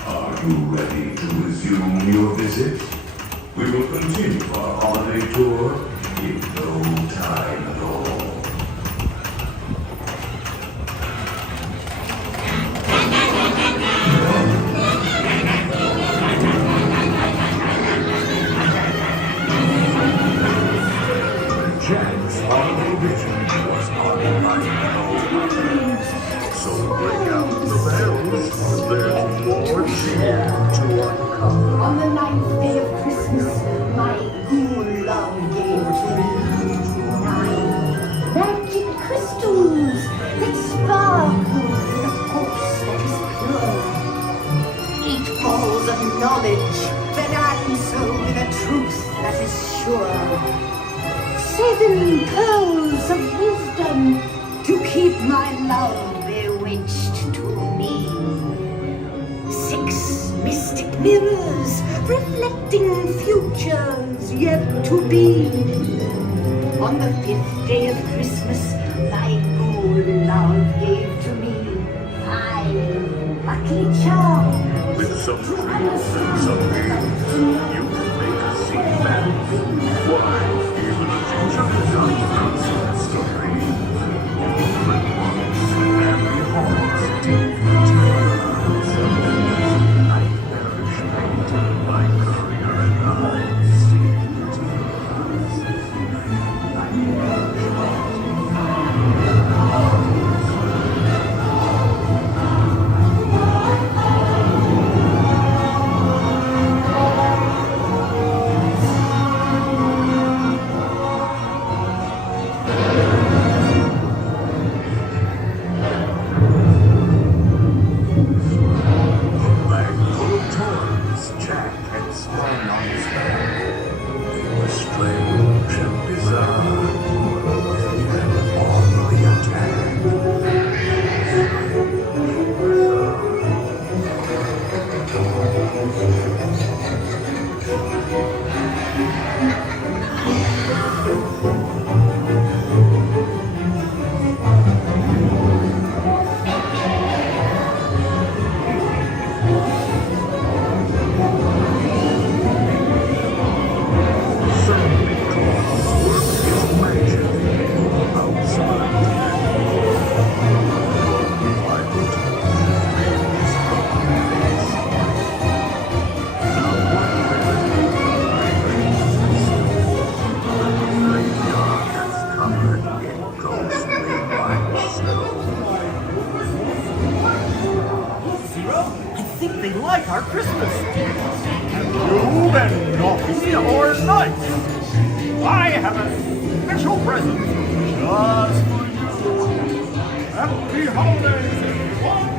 Are you ready to resume your visit? We will continue our holiday tour in no time at all. Jack's holiday vision was unlike. So bring out the bells. There's more cheer to uncover. On the 9th day of Christmas, my ghoul love gave to me 9 magic crystals that sparkle in a force that is pure. 8 balls of knowledge that answer with a truth that is sure. 7 pearls of wisdom to keep my love bewitched to me. 6 mystic mirrors reflecting futures yet to be. On the 5th day of Christmas, my ghoul love gave to me 5 lucky charms. With some trees and some games, you can make a scene balance. Why, even a teacher without nonsense to read. Open ones, happy hearts, deep tears, nightmarish painted by career and eyes. Jack had sprung on his back. They were strange and bizarre, and on the attack. I think they like our Christmas. Have you been naughty or nice? I have a special present just for you. Happy holidays, everyone!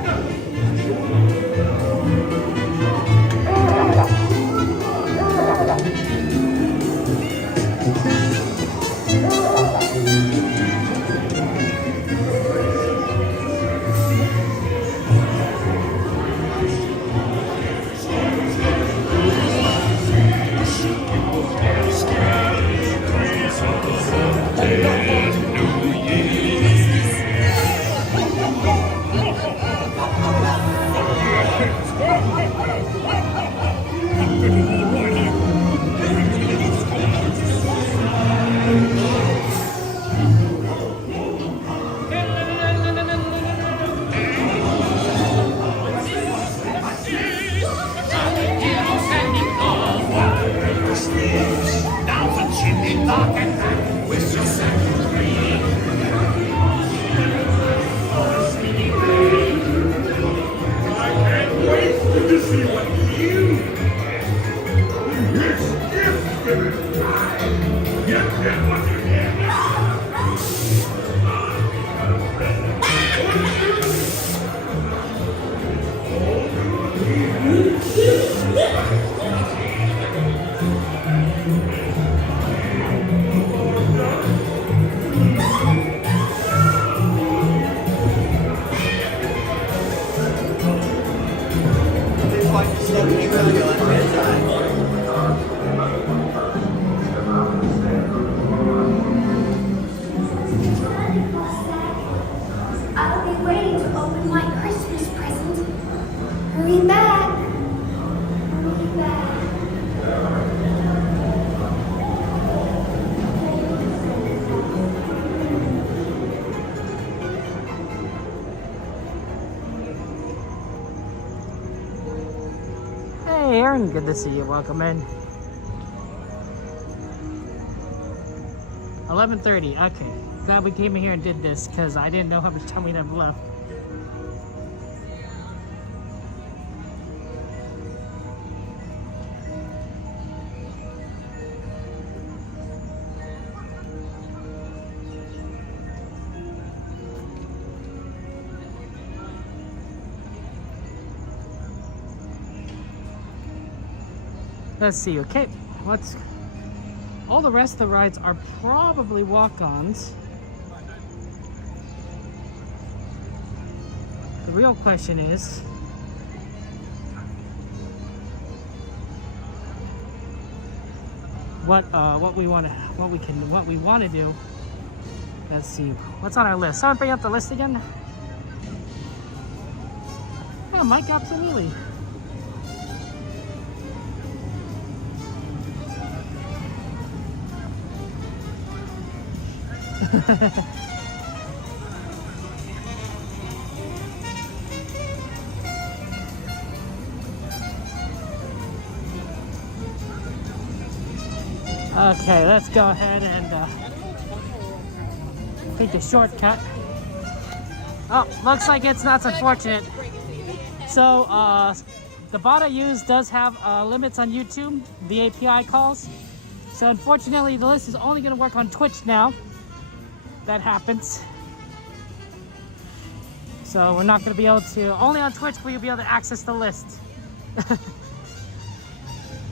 Hurry back. Hurry back. Aaron, good to see you. Welcome in. 11:30. Okay. Glad we came in here and did this because I didn't know how much time we'd have left. Let's see, okay, all the rest of the rides are probably walk-ons. The real question is, what we want to do. Let's see, what's on our list? Someone bring up the list again? Yeah, Mike, absolutely. Okay, let's go ahead and take the shortcut. Oh, looks like it's not unfortunate. So, the bot I use does have limits on YouTube, the API calls. So unfortunately, the list is only going to work on Twitch now. That happens. So we're not going to be able to, only on Twitch will you be able to access the list.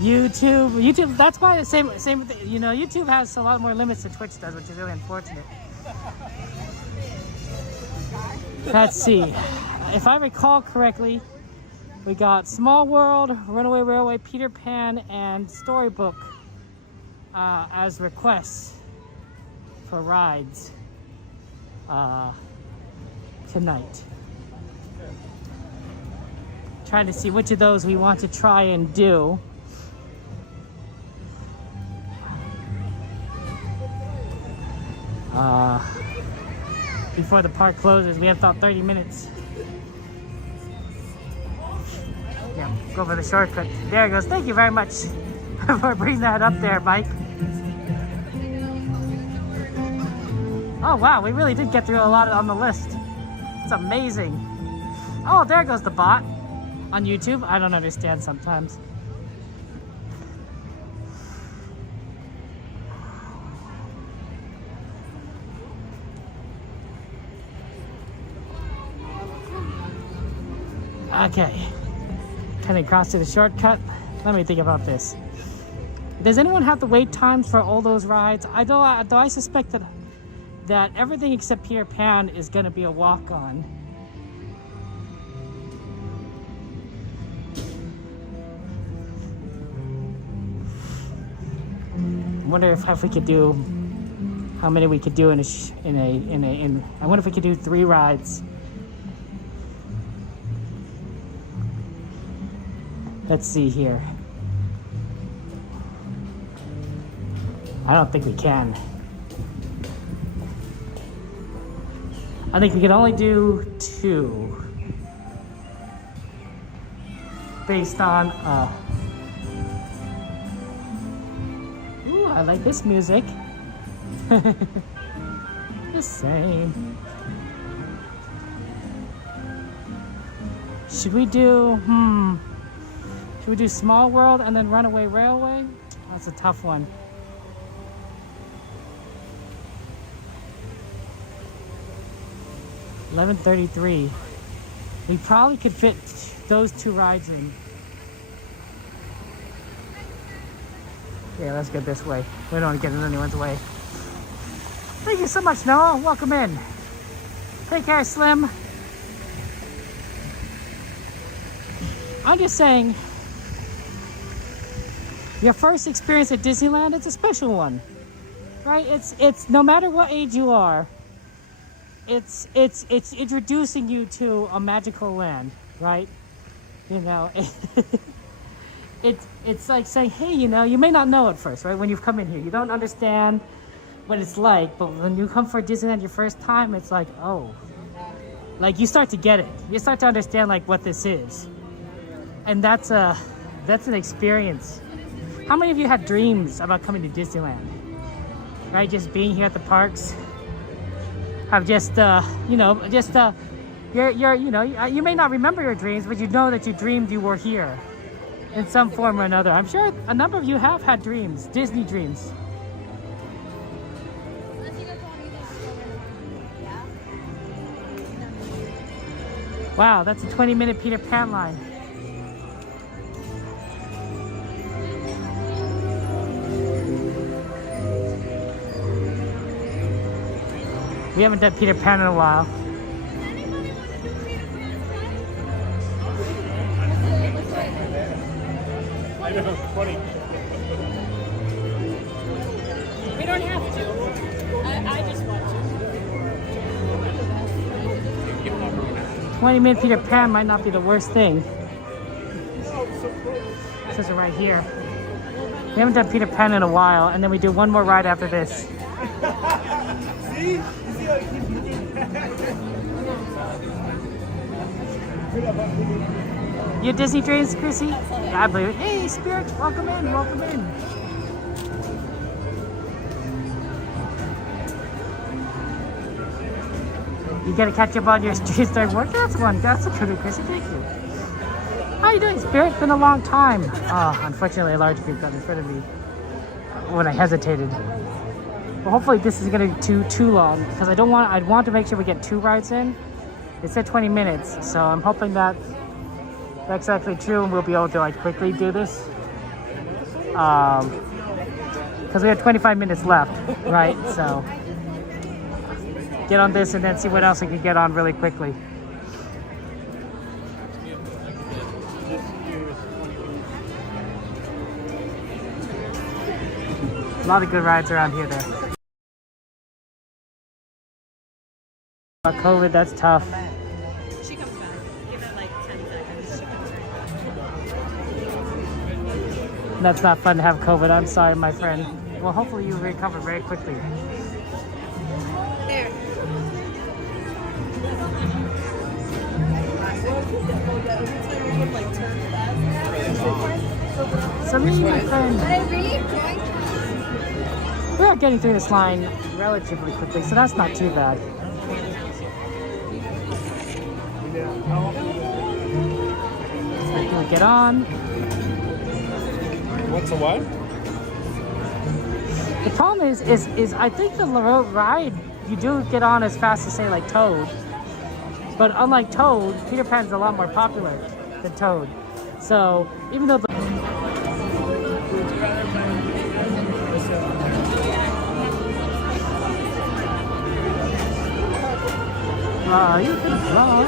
YouTube, that's why the same thing, you know, YouTube has a lot more limits than Twitch does, which is really unfortunate. Let's see, if I recall correctly, we got Small World, Runaway Railway, Peter Pan, and Storybook as requests for rides tonight. Trying to see which of those we want to try and do. Before the park closes, we have about 30 minutes. Yeah, go for the shortcut. There it goes. Thank you very much for bringing that up there, Mike. Oh wow, we really did get through a lot on the list. It's amazing. Oh, there goes the bot on YouTube. I don't understand sometimes. Okay, coming across to the shortcut. Let me think about this. Does anyone have the wait times for all those rides? Though I suspect that everything except Peter Pan is going to be a walk-on. I wonder if we could do how many we could do in I wonder if we could do 3 rides. Let's see here. I don't think we can. I think we can only do 2. Based on, ooh, I like this music. The same. Should we do, should we do Small World and then Runaway Railway? That's a tough one. $11.33. We probably could fit those 2 rides in. Yeah, let's get this way. We don't want to get in anyone's way. Thank you so much, Noah. Welcome in. Take care, Slim. I'm just saying, your first experience at Disneyland, it's a special one, right? It's no matter what age you are, it's introducing you to a magical land, right? You know, it's like saying, hey, you know, you may not know at first, right? When you've come in here, you don't understand what it's like, but when you come for Disneyland your first time, it's like, oh, like you start to get it. You start to understand like what this is, and that's That's an experience. How many of you had dreams about coming to Disneyland? Right, just being here at the parks. Have just, you know, just, you may not remember your dreams, but you know that you dreamed you were here in some form or another. I'm sure a number of you have had dreams, Disney dreams. Wow, that's a 20-minute Peter Pan line. We haven't done Peter Pan in a while. I know, funny. We don't have to. I just want to. 20-minute Peter Pan might not be the worst thing. It says it right here. We haven't done Peter Pan in a while, and then we do one more ride after this. See? You Disney dreams, Chrissy? Yeah, I believe it. Hey, Spirit, welcome in, welcome in. You gotta catch up on your street start work. That's good one, Chrissy. Thank you. How you doing, Spirit? Been a long time. Oh, unfortunately, a large group got in front of me when I hesitated. But hopefully, this isn't gonna be too long because I'd want to make sure we get 2 rides in. It said 20 minutes, so I'm hoping that that's actually true and we'll be able to like quickly do this. Because we have 25 minutes left, right? So get on this and then see what else we can get on really quickly. A lot of good rides around here there. COVID, that's tough. She comes back. Give it like 10 seconds. She comes right back. That's not fun to have COVID. I'm sorry, my friend. Well, hopefully you recover very quickly. There. So me and my friend, we are getting through this line relatively quickly, so that's not too bad. We'll get on. What's a what? The problem is I think the ride you do get on as fast as say like Toad, but unlike Toad, Peter Pan's a lot more popular than Toad. So even though you can fly.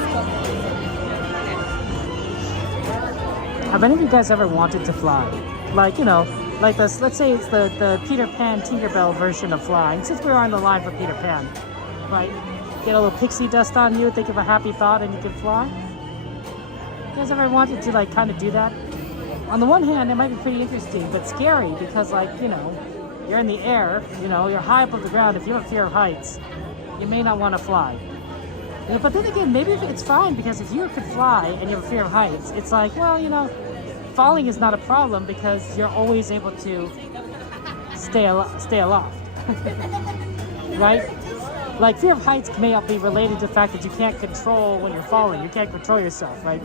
Have any of you guys ever wanted to fly? Like, you know, like this, let's say it's the Peter Pan Tinkerbell version of flying, since we're on the line for Peter Pan. Right? Get a little pixie dust on you, think of a happy thought, and you can fly? You guys ever wanted to, like, kind of do that? On the one hand, it might be pretty interesting, but scary, because, like, you know, you're in the air, you know, you're high above the ground. If you have a fear of heights, you may not want to fly. Yeah, but then again, maybe it's fine, because if you could fly and you have a fear of heights, it's like, well, you know, falling is not a problem because you're always able to stay aloft, right? Like, fear of heights may be related to the fact that you can't control when you're falling. You can't control yourself, right?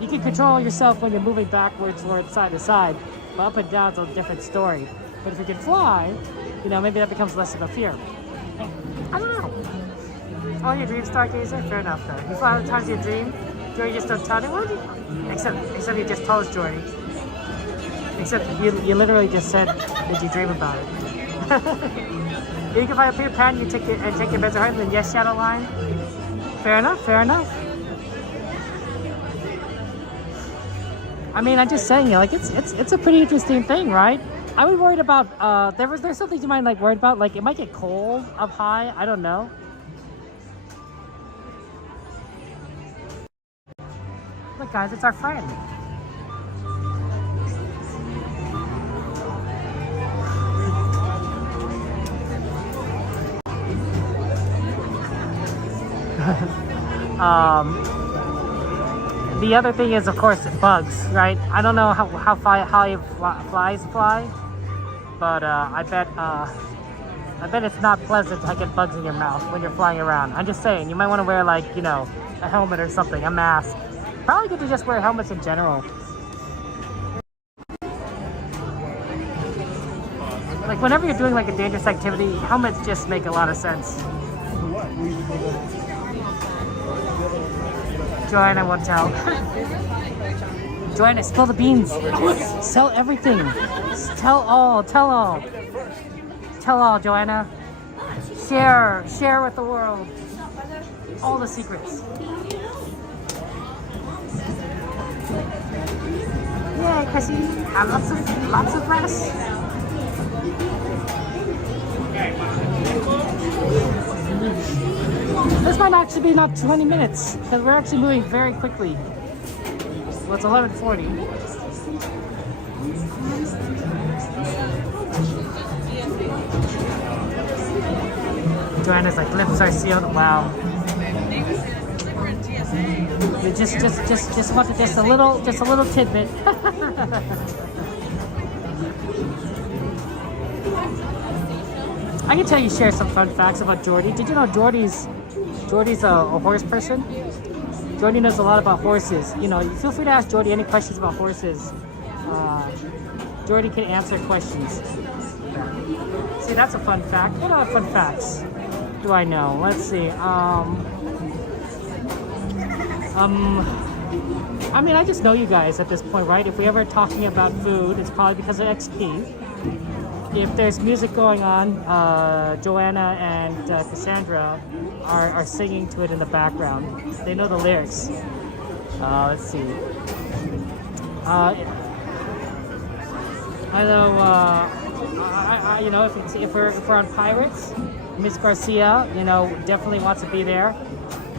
You can control yourself when you're moving backwards or side to side, but up and down is a different story. But if you can fly, you know, maybe that becomes less of a fear. I don't know. Oh, your dream stargazer? Fair enough, though. You fly all the times you dream? Jordy just don't tell anyone? Except you just told Jordy. Except you literally just said that you dream about it. You can fly up Peter Pan, you take your beds are higher than yes shadow line. Fair enough, fair enough. I mean, I'm just saying, like, it's a pretty interesting thing, right? I was worried about there's something you might like worried about, like it might get cold up high. I don't know. Look, guys, it's our friend. The other thing is, of course, bugs, right? I don't know how flies fly, but I bet it's not pleasant to get bugs in your mouth when you're flying around. I'm just saying, you might want to wear like, you know, a helmet or something, a mask. Probably good to just wear helmets in general. Like whenever you're doing like a dangerous activity, helmets just make a lot of sense. Joanna won't tell. Joanna, spill the beans. Sell everything. Tell all. Tell all. Tell all, Joanna. Share with the world. All the secrets. Yay, Chrissy. Have lots of rest. This might actually be not 20 minutes, because we're actually moving very quickly. Well, it's 11:40. Joanna's like, lips are sealed. Wow. Just wanted just a little tidbit. I can tell you share some fun facts about Jordy. Did you know Jordy's a horse person? Jordy knows a lot about horses. You know, feel free to ask Jordy any questions about horses. Jordy can answer questions. See, that's a fun fact. What other fun facts do I know? Let's see. I mean, I just know you guys at this point, right? If we ever talking about food, it's probably because of XP. If there's music going on, Joanna and Cassandra are singing to it in the background. They know the lyrics. Let's see. I know. You know, if we're on Pirates, Miss Garcia, you know, definitely wants to be there,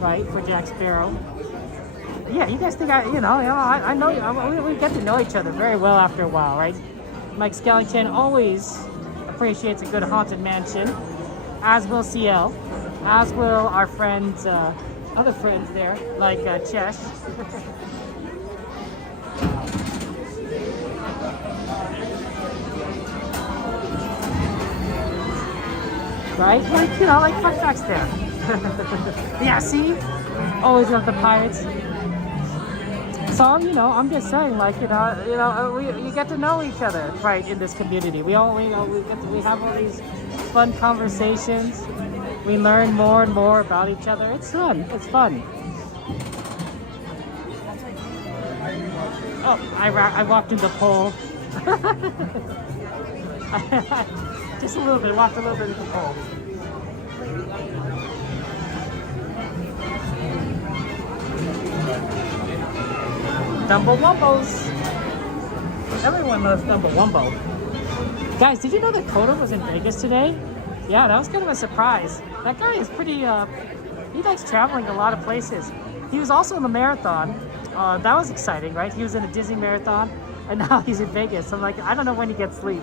right, for Jack Sparrow. Yeah, you guys think I know. We get to know each other very well after a while, right? Mike Skellington always appreciates a good haunted mansion, as will CL, as will our friends, other friends there, like Chesh. Right? Like, you know, like fun facts there. Yeah, see? Always love the Pirates. So, you know, I'm just saying, like, you get to know each other, right, in this community. We have all these fun conversations. We learn more and more about each other. It's fun. It's fun. Oh, I walked into the pole. Just a little bit. Walked a little bit into the pole. Dumbo Wumbos. Everyone loves Dumbo Wumbo. Guys, did you know that Coda was in Vegas today? Yeah, that was kind of a surprise. That guy is pretty, he likes traveling a lot of places. He was also in the marathon. That was exciting, right? He was in the Disney marathon, and now he's in Vegas. I'm like, I don't know when he gets sleep.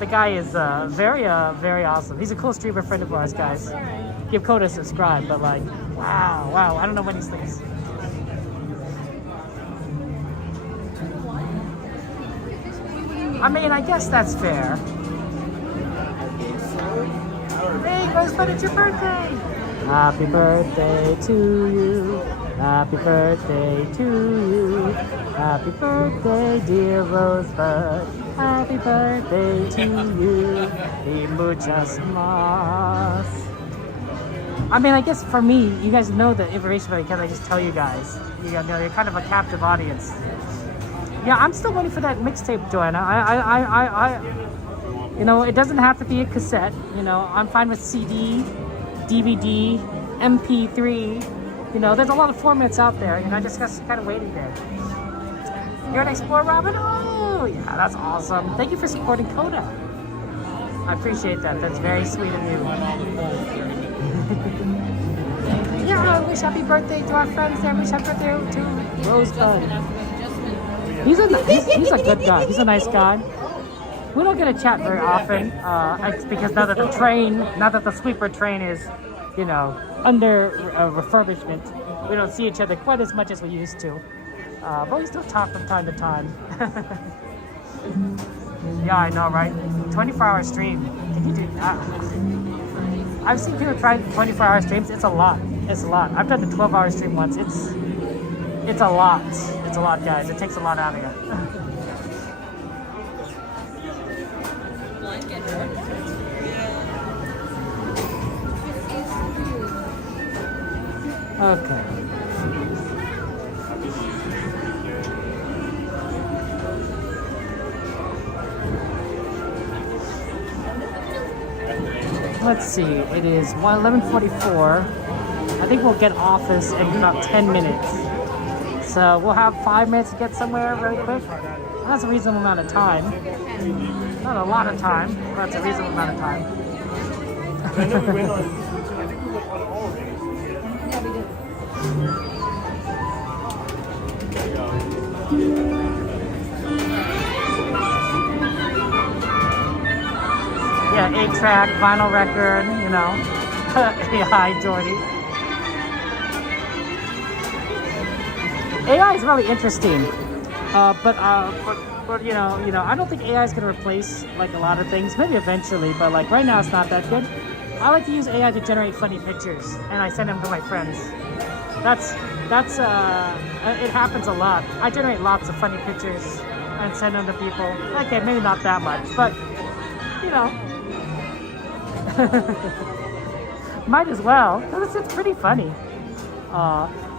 The guy is very awesome. He's a cool streamer friend of ours, guys. Give Coda a subscribe, but like, wow, I don't know when he sleeps. I mean, I guess that's fair. Hey, Rosebud, it's your birthday! Happy birthday to you. Happy birthday to you. Happy birthday, dear Rosebud. Happy birthday to you. Y muchas más. I mean, I guess for me, you guys know the information, but because I just tell you guys. You know, you're kind of a captive audience. Yeah, I'm still waiting for that mixtape, Joanna. You know, it doesn't have to be a cassette. You know, I'm fine with CD, DVD, MP3. You know, there's a lot of formats out there. You know, I just kind of waiting there. You're an Explorer, Robin? Oh, yeah, that's awesome. Thank you for supporting Coda. I appreciate that. That's very sweet of you. Yeah, I wish happy birthday to our friends there. Wish happy birthday to Rosebud. He's a good guy. He's a nice guy. We don't get to chat very often. It's because now that the sweeper train is, you know, under refurbishment, we don't see each other quite as much as we used to. But we still talk from time to time. Yeah, I know, right? 24-hour stream. Can you do that? I've seen people try 24-hour streams. It's a lot. It's a lot. I've done the 12-hour stream once. It's a lot. It's a lot, guys. It takes a lot out of you. Okay. Let's see, it is 11:44. I think we'll get office in about 10 minutes. So we'll have 5 minutes to get somewhere really quick. That's a reasonable amount of time. Not a lot of time, but it's a reasonable amount of time. Yeah, 8-track, vinyl record, you know. AI, Jordy. AI is really interesting, but you know, I don't think AI is gonna replace like a lot of things. Maybe eventually, but like right now, it's not that good. I like to use AI to generate funny pictures, and I send them to my friends. That's it happens a lot. I generate lots of funny pictures and send them to people. Okay, maybe not that much, but you know. Might as well. It's pretty funny.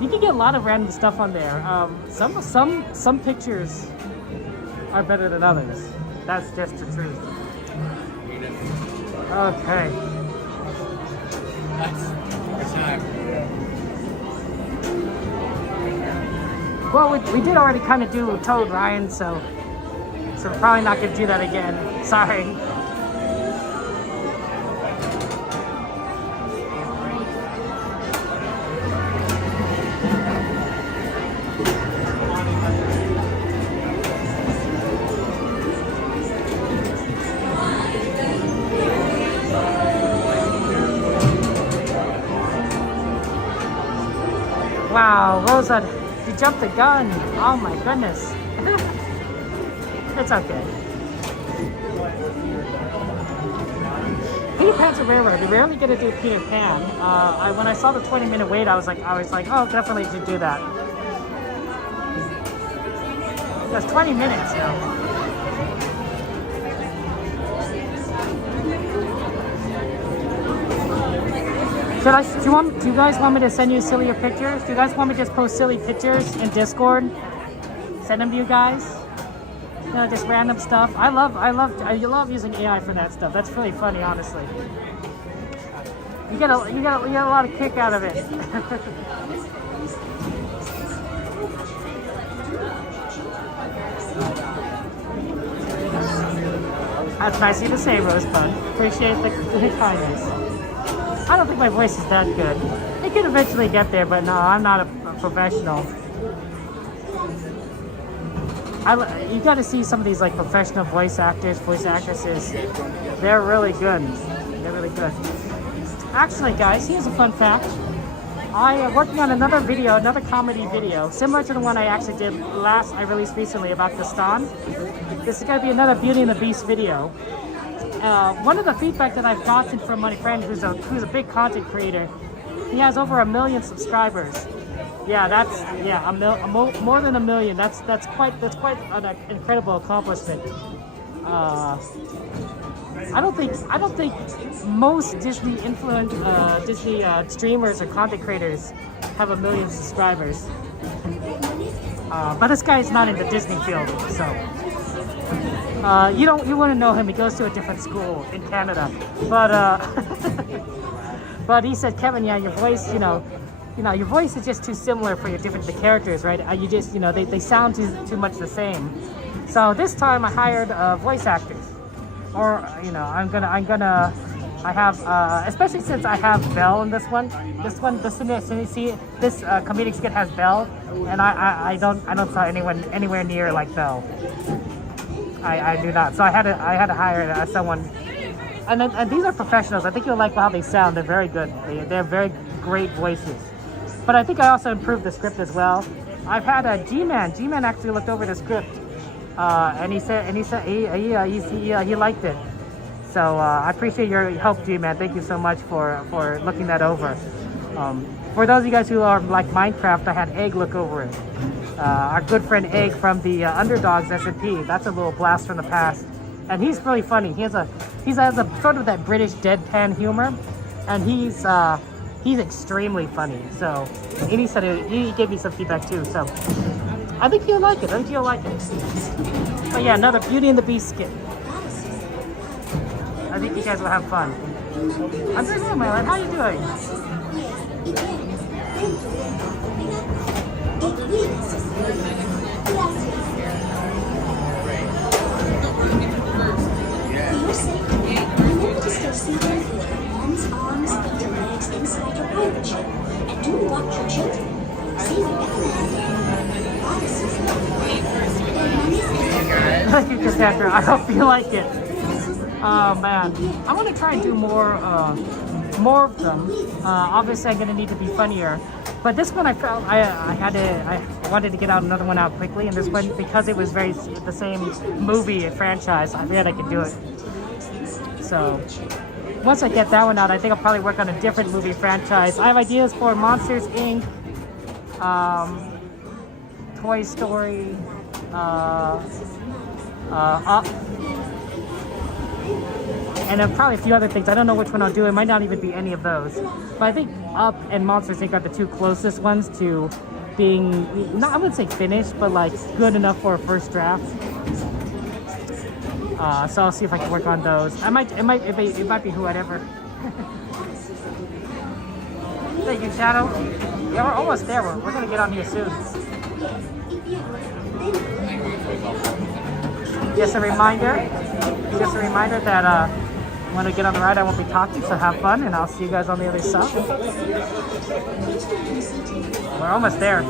You can get a lot of random stuff on there. Some pictures are better than others. That's just the truth. Okay. That's time. Well, we did already kind of do Toad, Ryan, so we're probably not going to do that again. Sorry. Wow, Rosa, you jumped the gun. Oh my goodness. It's okay. Peter Pan's a railroad. They rarely get to do Peter Pan. When I saw the 20-minute wait, I was like, oh, definitely should do that. That's 20 minutes, you know. Do you guys want me to send you sillier pictures? Do you guys want me to just post silly pictures in Discord? Send them to you guys? You know, just random stuff. I love using AI for that stuff. That's really funny, honestly. You get a lot of kick out of it. That's nice of you to say, Rosebud. Appreciate the kindness. I don't think my voice is that good. It could eventually get there, but no, I'm not a professional. You got to see some of these like professional voice actors, voice actresses. They're really good. They're really good. Actually, guys, here's a fun fact. I am working on another video, another comedy video, similar to the one I actually did I released recently about Gaston. This is going to be another Beauty and the Beast video. One of the feedback that I've gotten from my friend who's a big content creator, he has over 1 million subscribers. Yeah, more than 1 million. That's quite an incredible accomplishment. I don't think most Disney streamers or content creators have 1 million subscribers. But this guy's not in the Disney field, so. You wouldn't know him. He goes to a different school in Canada, but he said, Kevin, yeah, your voice, your voice is just too similar for the characters, right? You just, they sound too much the same. So this time I hired voice actors, or I have, especially since I have Belle in this comedic skit has Belle, and I don't saw anyone anywhere near like Belle. I do not. So I had to hire someone, and these are professionals. I think you'll like how they sound. They're very good. They're very great voices. But I think I also improved the script as well. I've had a G-Man. G-Man actually looked over the script, and he said he liked it. So I appreciate your help, G-Man. Thank you so much for looking that over. For those of you guys who are like Minecraft, I had Egg look over it. Our good friend Egg from the Underdogs SMP. That's a little blast from the past, and he's really funny. He has a sort of that British deadpan humor, and he's extremely funny. So, and he said he gave me some feedback too. So, I think you'll like it. But yeah, another Beauty and the Beast skit. I think you guys will have fun. I'm doing well, my life. How are you doing? Remember to stay seated with your hands, arms, feet, and legs inside your private jet. And do watch your children. Save everyone. Thank you, Cassandra. I hope you like it. Oh man, I want to try and do more of them. Obviously, I'm gonna need to be funnier. But this one, I felt I wanted to get out another one out quickly, and this one, because it was the same movie franchise, I figured I could do it. So once I get that one out, I think I'll probably work on a different movie franchise. I have ideas for Monsters Inc., Toy Story, Up, and then probably a few other things. I don't know which one I'll do. It might not even be any of those. But I think Up and Monsters Inc. are the two closest ones to being, I wouldn't say finished, but like good enough for a first draft. So I'll see if I can work on those. It might be whoever. Thank you, Shadow. Yeah, we're almost there. We're gonna get on here soon. Just a reminder that when I get on the ride, I won't be talking, so have fun, and I'll see you guys on the other side. We're almost there.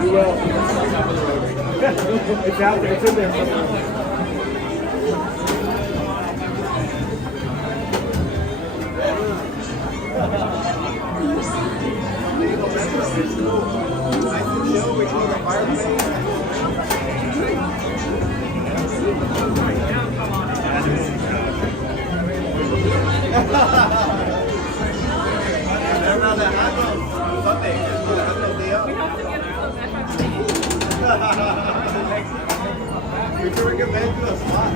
We will. It's out there. It's in there somewhere. We can recommend to a spot.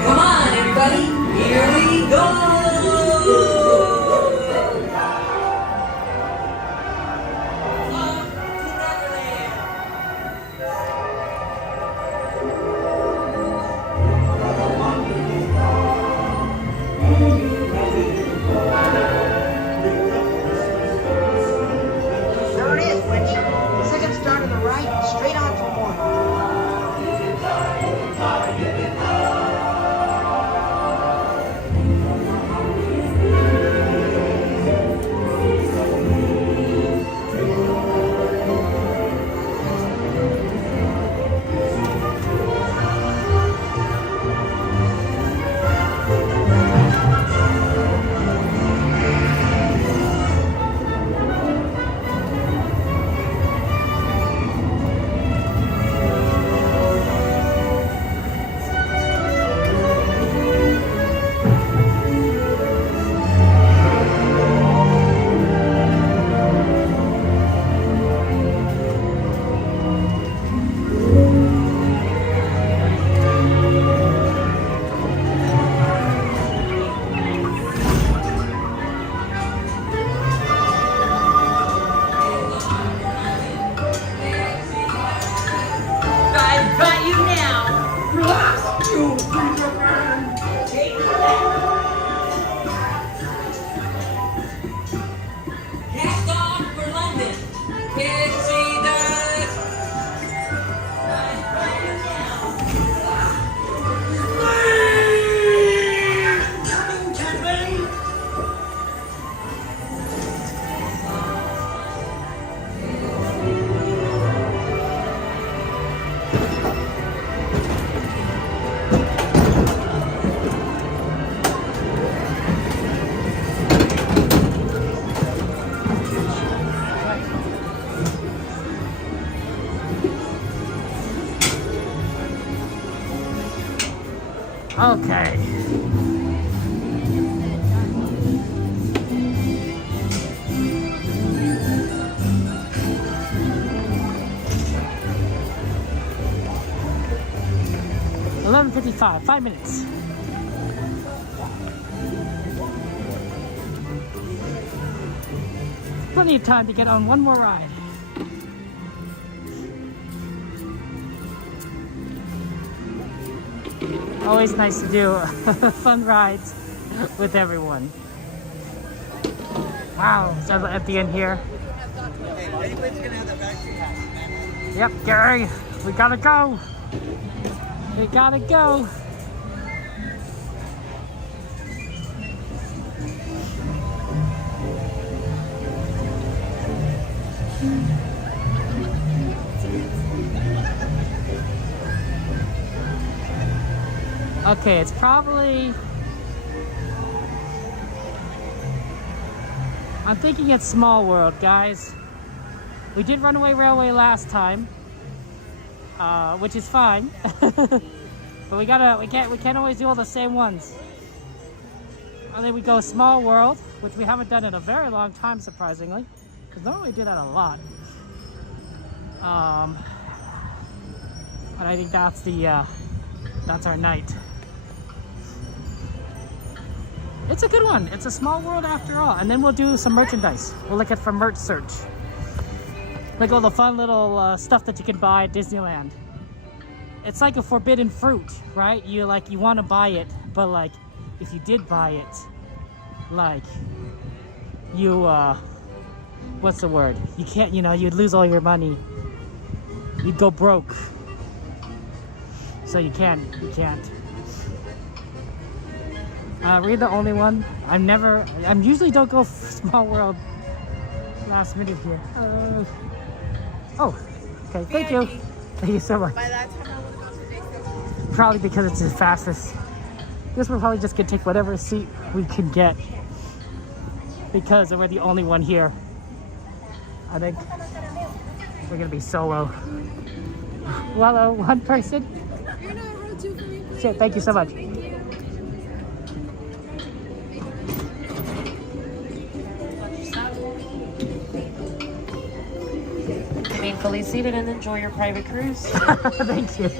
Come on, everybody, here we go! There it is, Winnie. Second start on the right, straight on for one. Okay. $11:55, 5 minutes. Plenty of time to get on one more ride. Always nice to do fun rides with everyone. Wow, it's at the end here. Yep, Gary, we gotta go. We gotta go. Okay, it's probably... I'm thinking it's Small World, guys. We did Runaway Railway last time, which is fine. But we can't always do all the same ones. And then we go Small World, which we haven't done in a very long time, surprisingly, because normally we do that a lot. But I think that's our night. It's a good one. It's a small world after all. And then we'll do some merchandise. We'll look at for merch search. Like all the fun little stuff that you can buy at Disneyland. It's like a forbidden fruit, right? You want to buy it, but like if you did buy it, like you what's the word? You can't, you'd lose all your money. You'd go broke. So you can't. We're the only one. I usually don't go Small World last minute here. Oh, okay, thank you. Thank you so much. By that time, I would go to next. Probably because it's the fastest. I guess we're probably just gonna take whatever seat we can get because we're the only one here. I think we're gonna be solo. Well, hello, one person. You're not row 2 for me, please. Shit, thank you so much. Thank you. Remain fully seated and enjoy your private cruise. Thank you.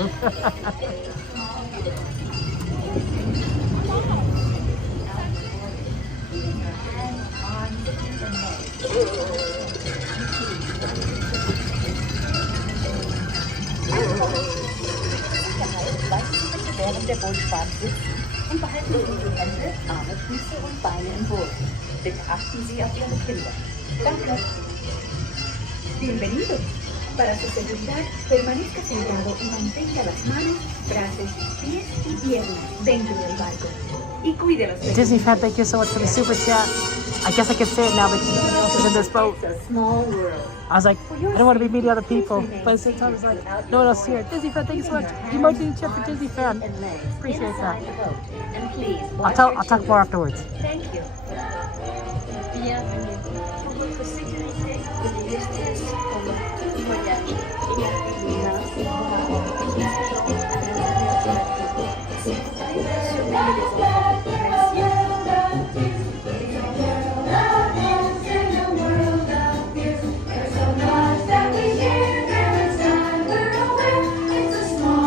Während der Bootsfahrt sitzen und behalten Sie die Hände, Arme, Füße und Beine im Boot. Bitte achten Sie auf Ihre Kinder. Danke. Bienvenido. Para su seguridad, permanezca sentado y mantenga las manos, brazos, pies y piernas dentro del barco. Y cuide los Disney fan, thank you so much for the super chat. I guess I can say it now because she's in this boat. It's a small world. I was like, I don't want to be meeting other people, but at the same time, it's like, no one else here. Disney fan, thank you so much. Emoji chip for Disney fan. Appreciate that. And please, I'll talk more afterwards. Thank you. It's a small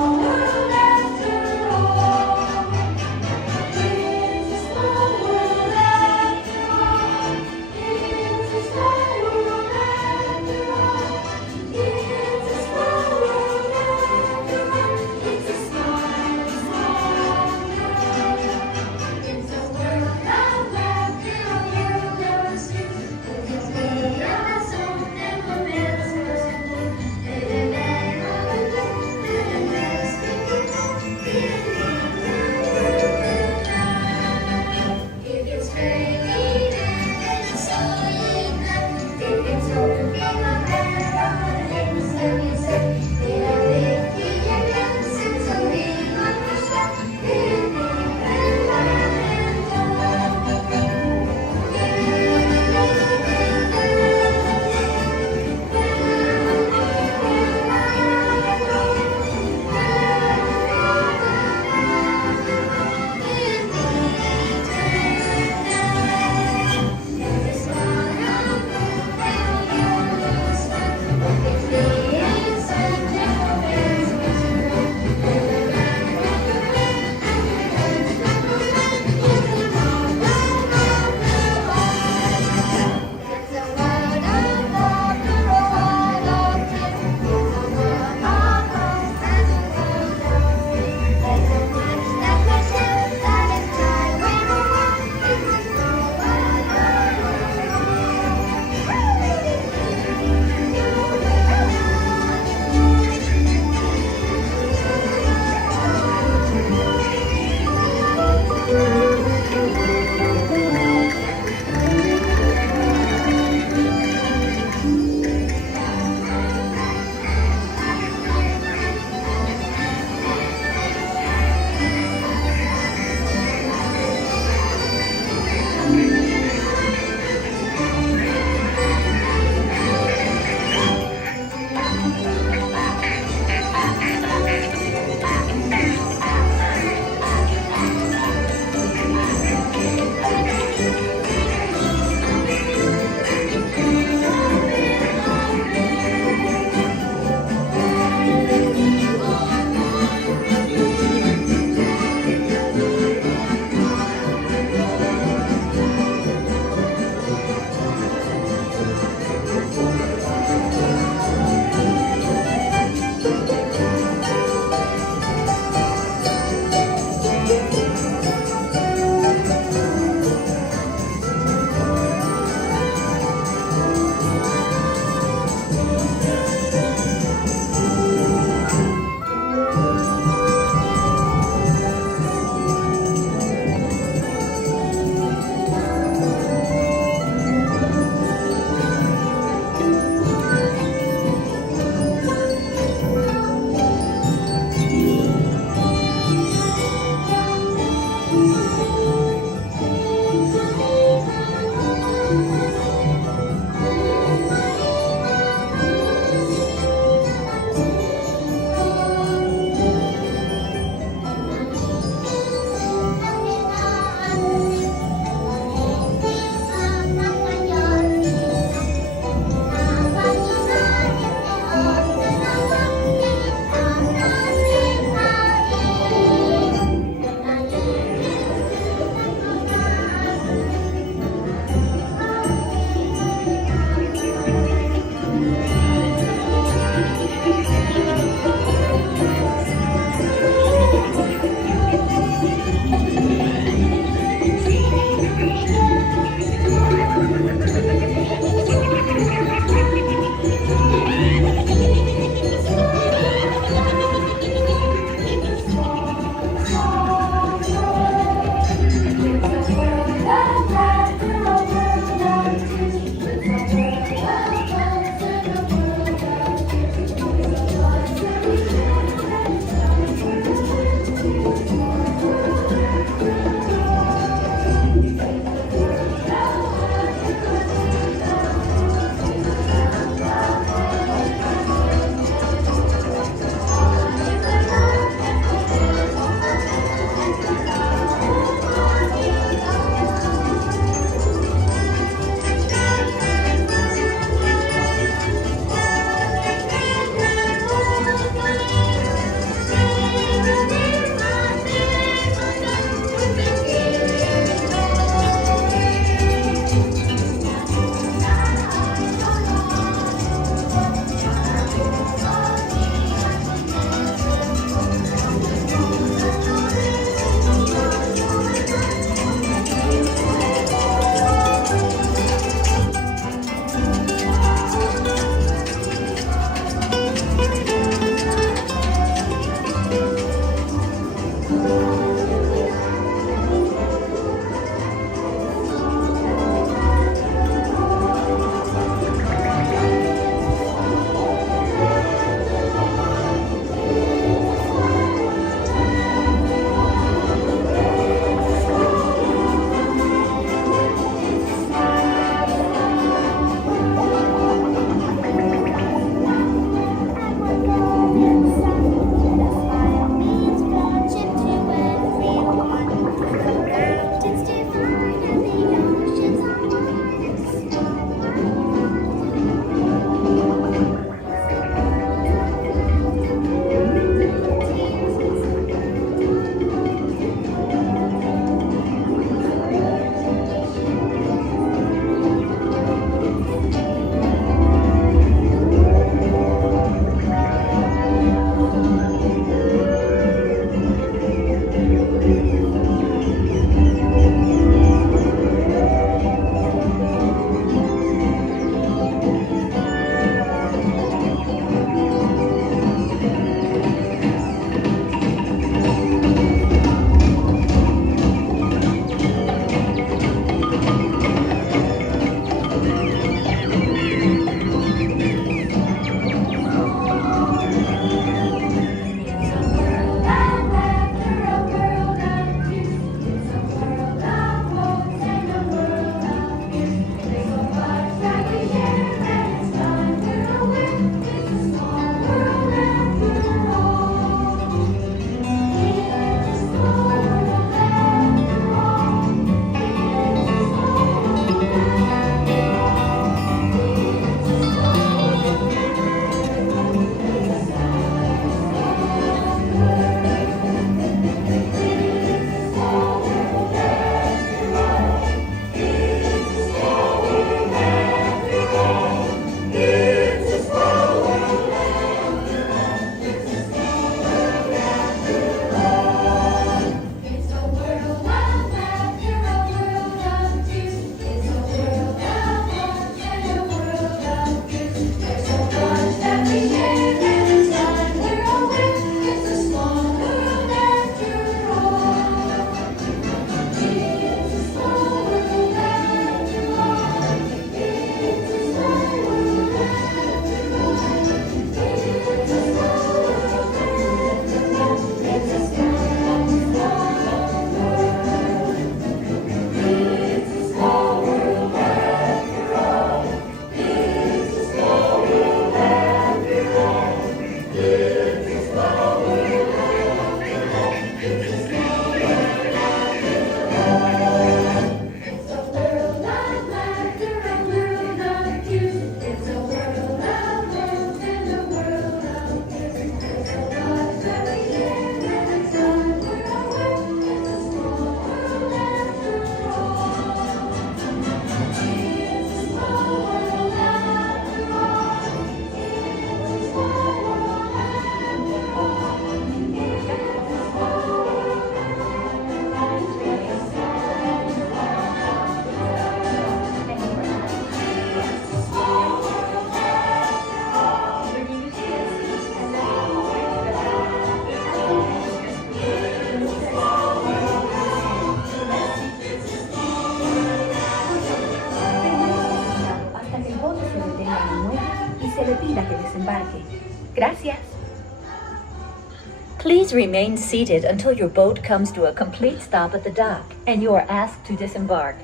Please remain seated until your boat comes to a complete stop at the dock and you are asked to disembark.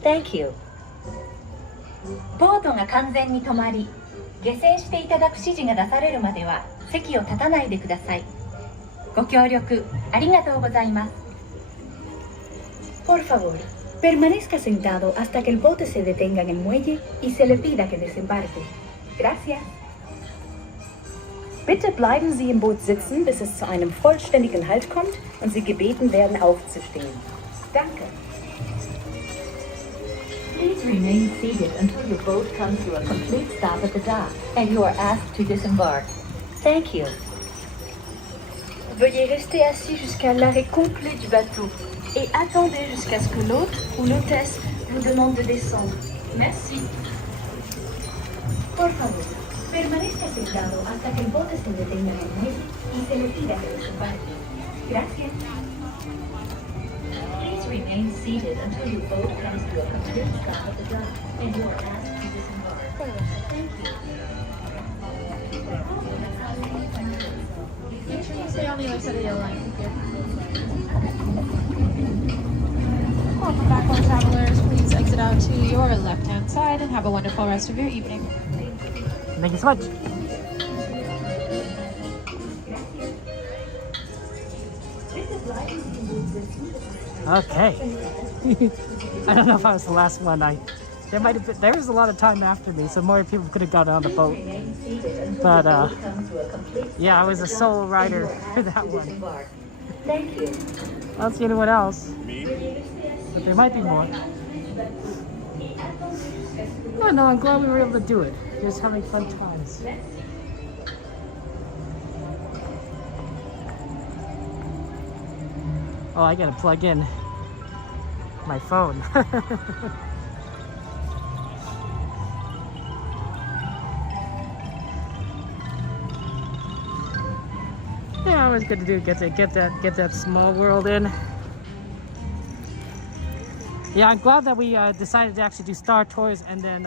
Thank you. ボートが完全に止まり、下船していただく指示が出されるまでは席を立たないでください。ご協力ありがとうございます。Por favor, permanezca sentado hasta que el bote se detenga en el muelle y se le pida que desembarque. Gracias. Bitte bleiben Sie im Boot sitzen, bis es zu einem vollständigen Halt kommt und Sie gebeten werden, aufzustehen. Danke. Please remain seated until your boat comes to a complete stop at the dock and you are asked to disembark. Thank you. Veuillez rester assis jusqu'à l'arrêt complet du bateau et attendez jusqu'à ce que l'hôte ou l'hôtesse vous demande de descendre. Merci. Por favor, permanezca sentado hasta que el bote se detenga en el muelle y se le pida que desembarque. Gracias. Please remain seated until your boat comes to a complete stop at the dock and you are asked to disembark. Thank you. Make sure you stay on the other side of the yellow line. Thank you. Welcome back, home travelers. Please exit out to your left-hand side and have a wonderful rest of your evening. Thank you so much. Okay. I don't know if I was the last one. There was a lot of time after me, so more people could have got on the boat. But yeah, I was a solo rider for that one. Thank you. I don't see anyone else. But there might be more. Oh no, I'm glad we were able to do it. Just having fun times. Oh, I gotta plug in my phone. Yeah, always good to do. Get that small world in. Yeah, I'm glad that we decided to actually do Star Tours and then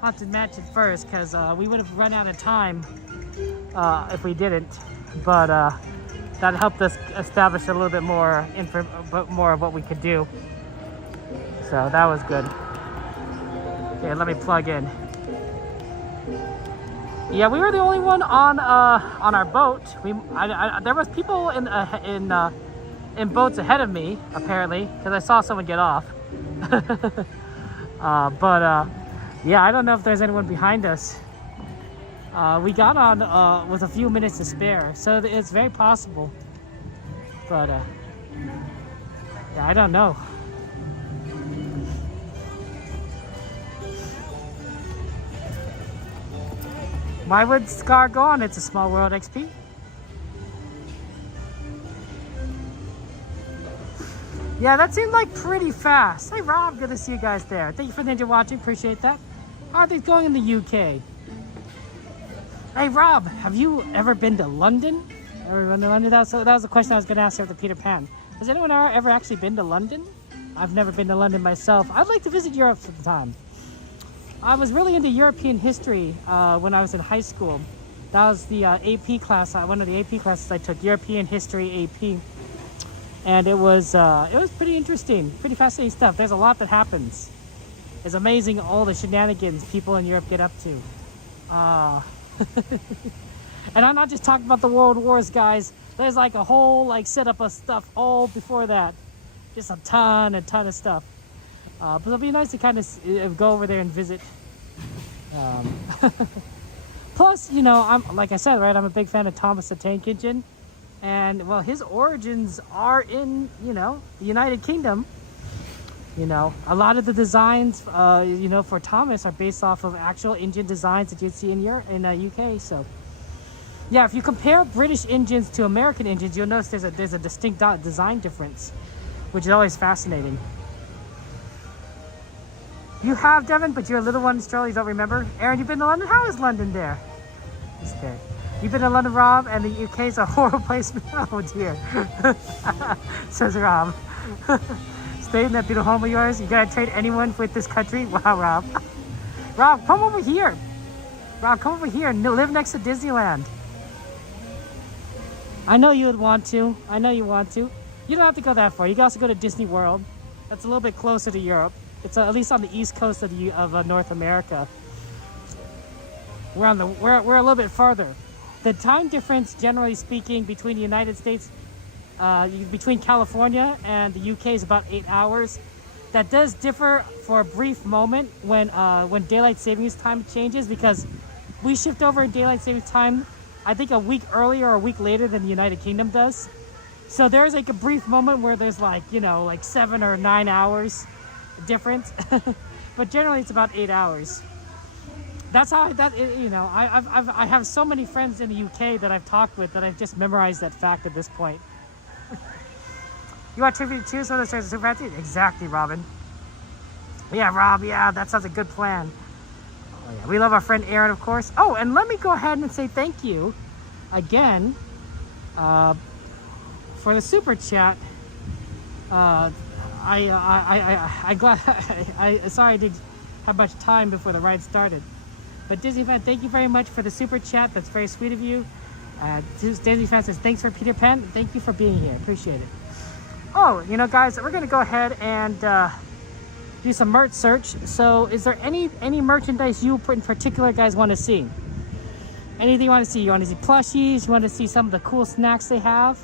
Haunted Mansion first, because we would have run out of time if we didn't. But that helped us establish a little bit more of what we could do. So that was good. Okay, let me plug in. Yeah, we were the only one on our boat. There was people in boats ahead of me, apparently, because I saw someone get off. Yeah, I don't know if there's anyone behind us. We got on with a few minutes to spare, so it's very possible. But yeah, I don't know. Why would Scar go on? It's a Small World XP. Yeah, that seemed like pretty fast. Hey Rob, good to see you guys there. Thank you for Ninja watching, appreciate that. How are things going in the UK? Hey Rob, have you ever been to London? Ever been to London? That was the question I was going to ask after Peter Pan. Has anyone ever actually been to London? I've never been to London myself. I'd like to visit Europe sometime. I was really into European history when I was in high school. That was the AP class, one of the AP classes I took, European History AP. And it was pretty interesting, pretty fascinating stuff. There's a lot that happens. It's amazing all the shenanigans people in Europe get up to. And I'm not just talking about the World Wars, guys. There's like a whole setup of stuff all before that. Just a ton of stuff. But it'll be nice to kind of go over there and visit. Plus, you know, like I said, right, I'm a big fan of Thomas the Tank Engine. And, well, his origins are in, you know, the United Kingdom. You know, a lot of the designs, you know, for Thomas are based off of actual engine designs that you'd see in UK. So, yeah, if you compare British engines to American engines, you'll notice there's a distinct design difference, which is always fascinating. You have, Devin, but you're a little one in Australia, you don't remember. Aaron, you've been to London? How is London there? Just there. You've been to London, Rob, and the UK is a horrible place. Oh dear. Says Rob. Stay in that beautiful home of yours. You gotta trade anyone with this country? Wow, Rob. Rob, come over here. Rob, come over here and live next to Disneyland. I know you would want to. I know you want to. You don't have to go that far. You can also go to Disney World. That's a little bit closer to Europe. It's at least on the east coast of North America. We're a little bit farther. The time difference, generally speaking, between the United States, between California and the UK is about 8 hours. That does differ for a brief moment when daylight savings time changes, because we shift over in daylight savings time, I think a week earlier or a week later than the United Kingdom does. So there's like a brief moment where there's like 7 or 9 hours difference, but generally it's about 8 hours. That's how I have so many friends in the UK that I've talked with that I've just memorized that fact at this point. You want trivia to choose one of the stars of Super Fantasy? Exactly, Robin. Yeah, Rob, yeah, that sounds a good plan. Oh, yeah. We love our friend Aaron, of course. Oh, and let me go ahead and say thank you again for the super chat. Sorry I didn't have much time before the ride started. But Disney fan, thank you very much for the super chat. That's very sweet of you. Disney fan says thanks for Peter Pan. Thank you for being here. Appreciate it. Oh, guys, we're gonna go ahead and do some merch search. So, is there any merchandise you in particular guys want to see? Anything you want to see? You want to see plushies? You want to see some of the cool snacks they have?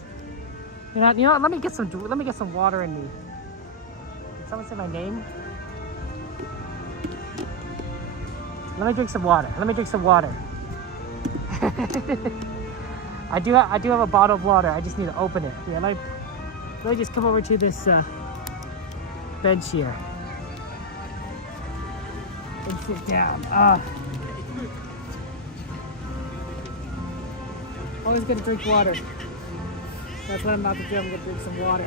You know what? Let me get some water in me. Did someone say my name? Let me drink some water. I do have a bottle of water. I just need to open it. Yeah, let me just come over to this bench here and sit down. Always gonna drink water. That's what I'm about to do. I'm gonna drink some water.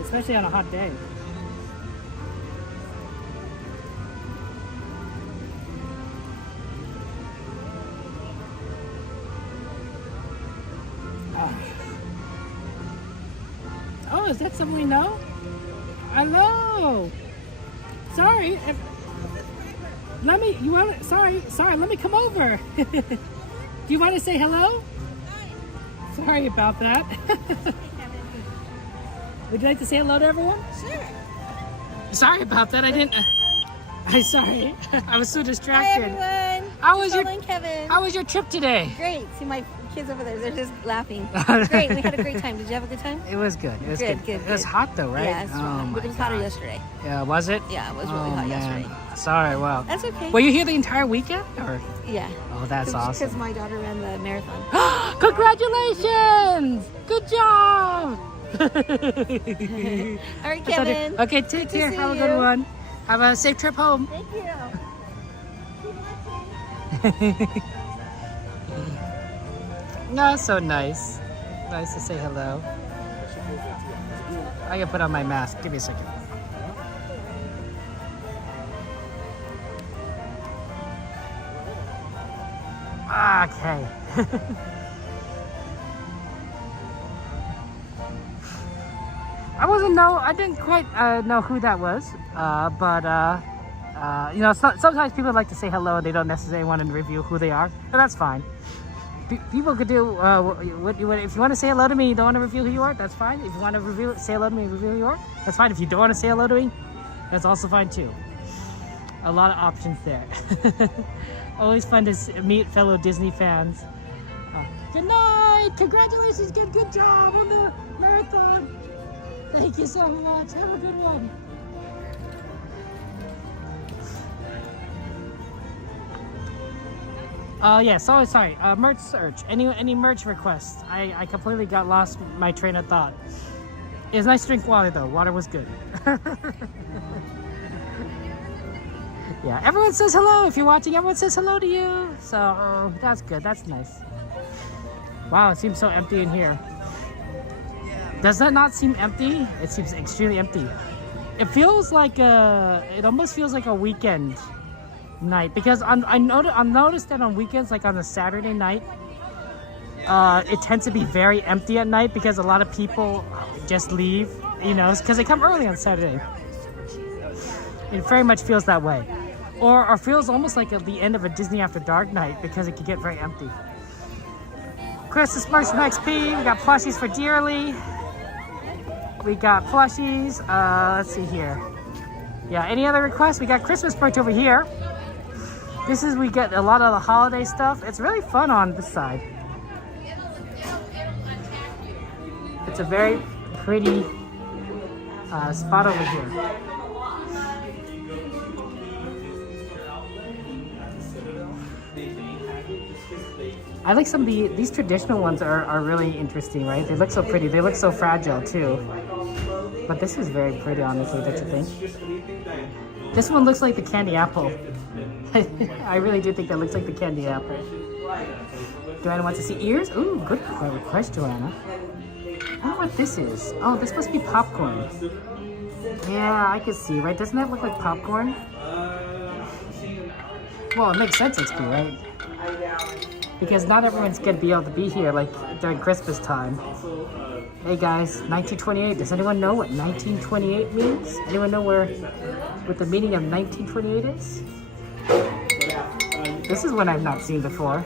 Especially on a hot day. Oh, is that someone we know? Hello. Sorry. Let me come over. Do you want to say hello? Sorry about that. Would you like to say hello to everyone? Sure. Sorry about that. I'm sorry. I was so distracted. Hi everyone. Kevin. How was your trip today? Great. See my kids over there. They're just laughing. Great. We had a great time. Did you have a good time? It was good. It was good. It was hot though, right? Yeah, it was hotter yesterday. Yeah, was it? Yeah, it was really hot yesterday. Sorry. Wow. That's okay. Were you here the entire weekend, or? Yeah. Oh, that's awesome. Because my daughter ran the marathon. Congratulations! Good job. All right, Kevin. Okay, take care. Have a good one. Have a safe trip home. Thank you. No, so nice. Nice to say hello. I can put on my mask. Give me a second. Okay. I didn't quite know who that was, but sometimes people like to say hello and they don't necessarily want to reveal who they are, but that's fine. People could do, if you want to say hello to me, you don't want to reveal who you are, that's fine. If you want to say hello to me and reveal who you are, that's fine. If you don't want to say hello to me, that's also fine too. A lot of options there. Always fun to meet fellow Disney fans. Good night! Congratulations, good job on the marathon! Thank you so much. Have a good one. Sorry. Merch search. Any merch requests? I completely got lost my train of thought. It was nice to drink water though. Water was good. Yeah, everyone says hello. If you're watching, everyone says hello to you. So that's good. That's nice. Wow, it seems so empty in here. Does that not seem empty? It seems extremely empty. It feels like it almost feels like a weekend night, because I noticed that on weekends, like on a Saturday night, it tends to be very empty at night because a lot of people just leave, because they come early on Saturday. It very much feels that way. Or feels almost like at the end of a Disney After Dark night because it can get very empty. Christmas merch from XP. We got plushies for Dearly. We got plushies. Let's see here. Yeah, any other requests? We got Christmas merch over here. This is, we get a lot of the holiday stuff. It's really fun on this side. It's a very pretty spot over here. I like some of these traditional ones are really interesting, right? They look so pretty. They look so fragile too. But this is very pretty, honestly, don't you think? This one looks like the candy apple. I really do think that looks like the candy apple. Joanna wants to see ears? Ooh, good request, Joanna. I wonder what this is. Oh, this must be popcorn. Yeah, I can see, right? Doesn't that look like popcorn? Well, it makes sense, XP, right? Because not everyone's gonna be able to be here like during Christmas time. Hey guys, 1928. Does anyone know what 1928 means? Anyone know what the meaning of 1928 is? This is one I've not seen before.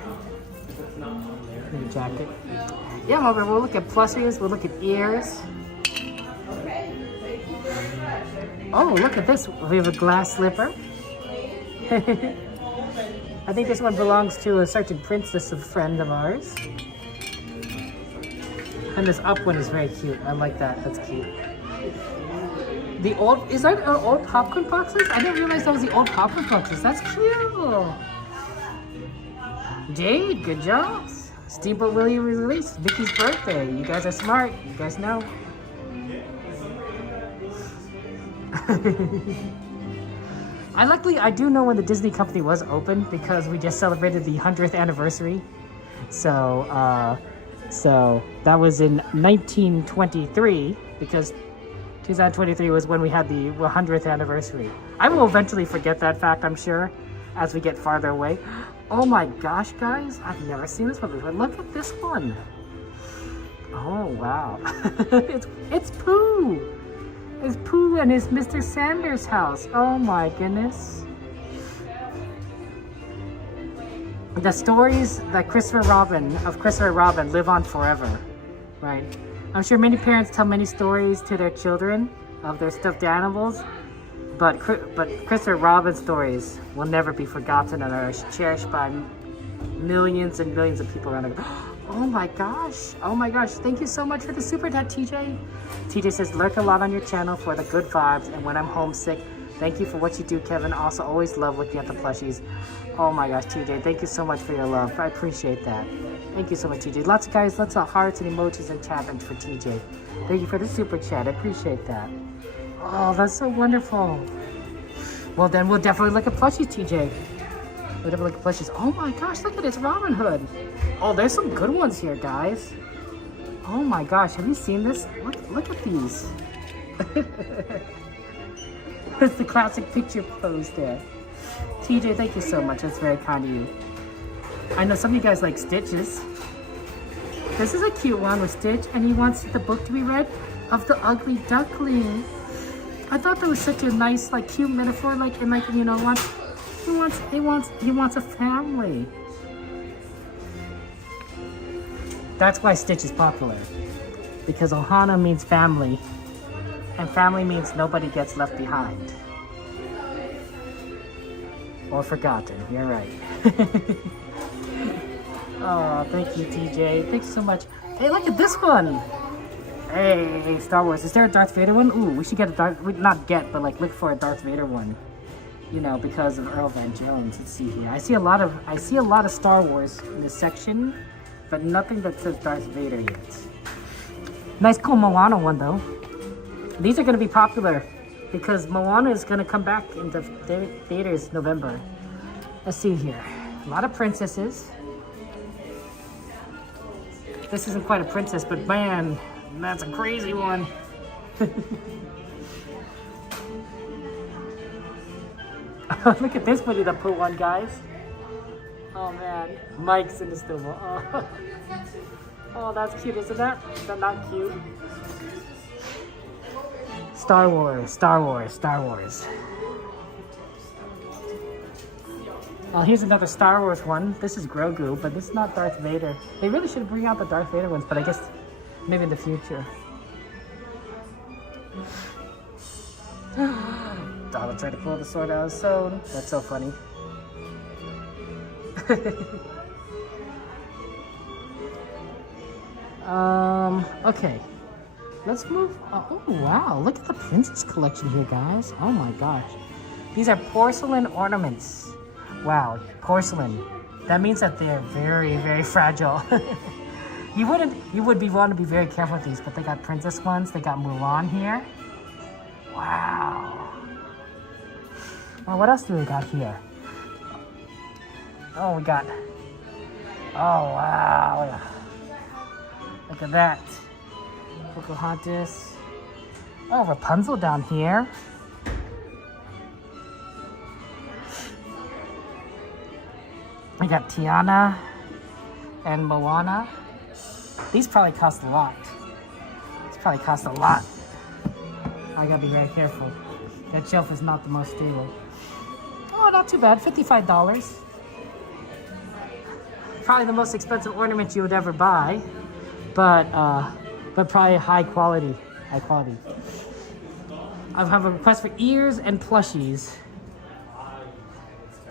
New jacket. Yeah, we'll look at plushies. We'll look at ears. Oh, look at this. We have a glass slipper. I think this one belongs to a certain princess, a friend of ours. And this up one is very cute. I like that. That's cute. The old, is that old popcorn boxes? I didn't realize that was the old popcorn boxes. That's cute. Jade, good job. Steamboat Willie released. Vicky's birthday. You guys are smart. You guys know. I do know when the Disney company was open because we just celebrated the 100th anniversary. So that was in 1923 because 2023 was when we had the 100th anniversary. I will eventually forget that fact, I'm sure, as we get farther away. Oh my gosh, guys, I've never seen this one before. Look at this one. Oh, wow. it's Pooh. It's Pooh and his Mr. Sanders house. Oh my goodness. The stories that Christopher Robin live on forever, right? I'm sure many parents tell many stories to their children of their stuffed animals, but Christopher Robin stories will never be forgotten and are cherished by millions and millions of people around the world. Oh my gosh. Oh my gosh. Thank you so much for the super chat, TJ. TJ says, lurk a lot on your channel for the good vibes and when I'm homesick. Thank you for what you do, Kevin. Also, always love looking at the plushies. Oh my gosh, TJ. Thank you so much for your love. I appreciate that. Thank you so much, TJ. Lots of hearts and emojis and chat for TJ. Thank you for the super chat. I appreciate that. Oh, that's so wonderful. Well, then we'll definitely look at plushies, TJ. We'll definitely look at plushies. Oh my gosh, look at it. It's Robin Hood. Oh, there's some good ones here, guys. Oh my gosh, have you seen this? Look at these. It's the classic picture pose there. TJ, thank you so much. That's very kind of you. I know some of you guys like Stitches. This is a cute one with Stitch, and he wants the book to be read of the Ugly Duckling. I thought that was such a nice, like, cute metaphor. Like, and like, you know, he wants a family. That's why Stitch is popular, because Ohana means family, and family means nobody gets left behind. Or forgotten, you're right. Oh, thank you, TJ. Thanks so much. Hey, look at this one. Hey, Star Wars. Is there a Darth Vader one? Ooh, we should get a but like look for a Darth Vader one. You know, because of Earl Van Jones. Let's see here. I see a lot of Star Wars in this section, but nothing that says Darth Vader yet. Nice cool Moana one though. These are going to be popular because Moana is going to come back into theaters November. Let's see here. A lot of princesses. This isn't quite a princess, but man, that's a crazy one. Look at this Winnie the Pooh one, guys. Oh man, Mike's in the studio. Oh, that's cute, isn't that? Is that not cute? Star Wars. Here's another Star Wars one. This is Grogu, but this is not Darth Vader. They really should bring out the Darth Vader ones, but I guess maybe in the future. Donald tried to pull the sword out of his stone. That's so funny. Okay. Let's move. Oh, wow. Look at the princess collection here, guys. Oh my gosh. These are porcelain ornaments. Wow, porcelain. That means that they're very, very fragile. You want to be very careful with these, but they got princess ones. They got Mulan here. Wow. Well, what else do we got here? Oh, we got... Oh, wow. Look at that. Pocahontas. Oh, Rapunzel down here. We got Tiana and Moana. These probably cost a lot. These probably cost a lot. I gotta be very careful. That shelf is not the most stable. Oh, not too bad. $55. Probably the most expensive ornament you would ever buy, but probably high quality. High quality. I have a request for ears and plushies.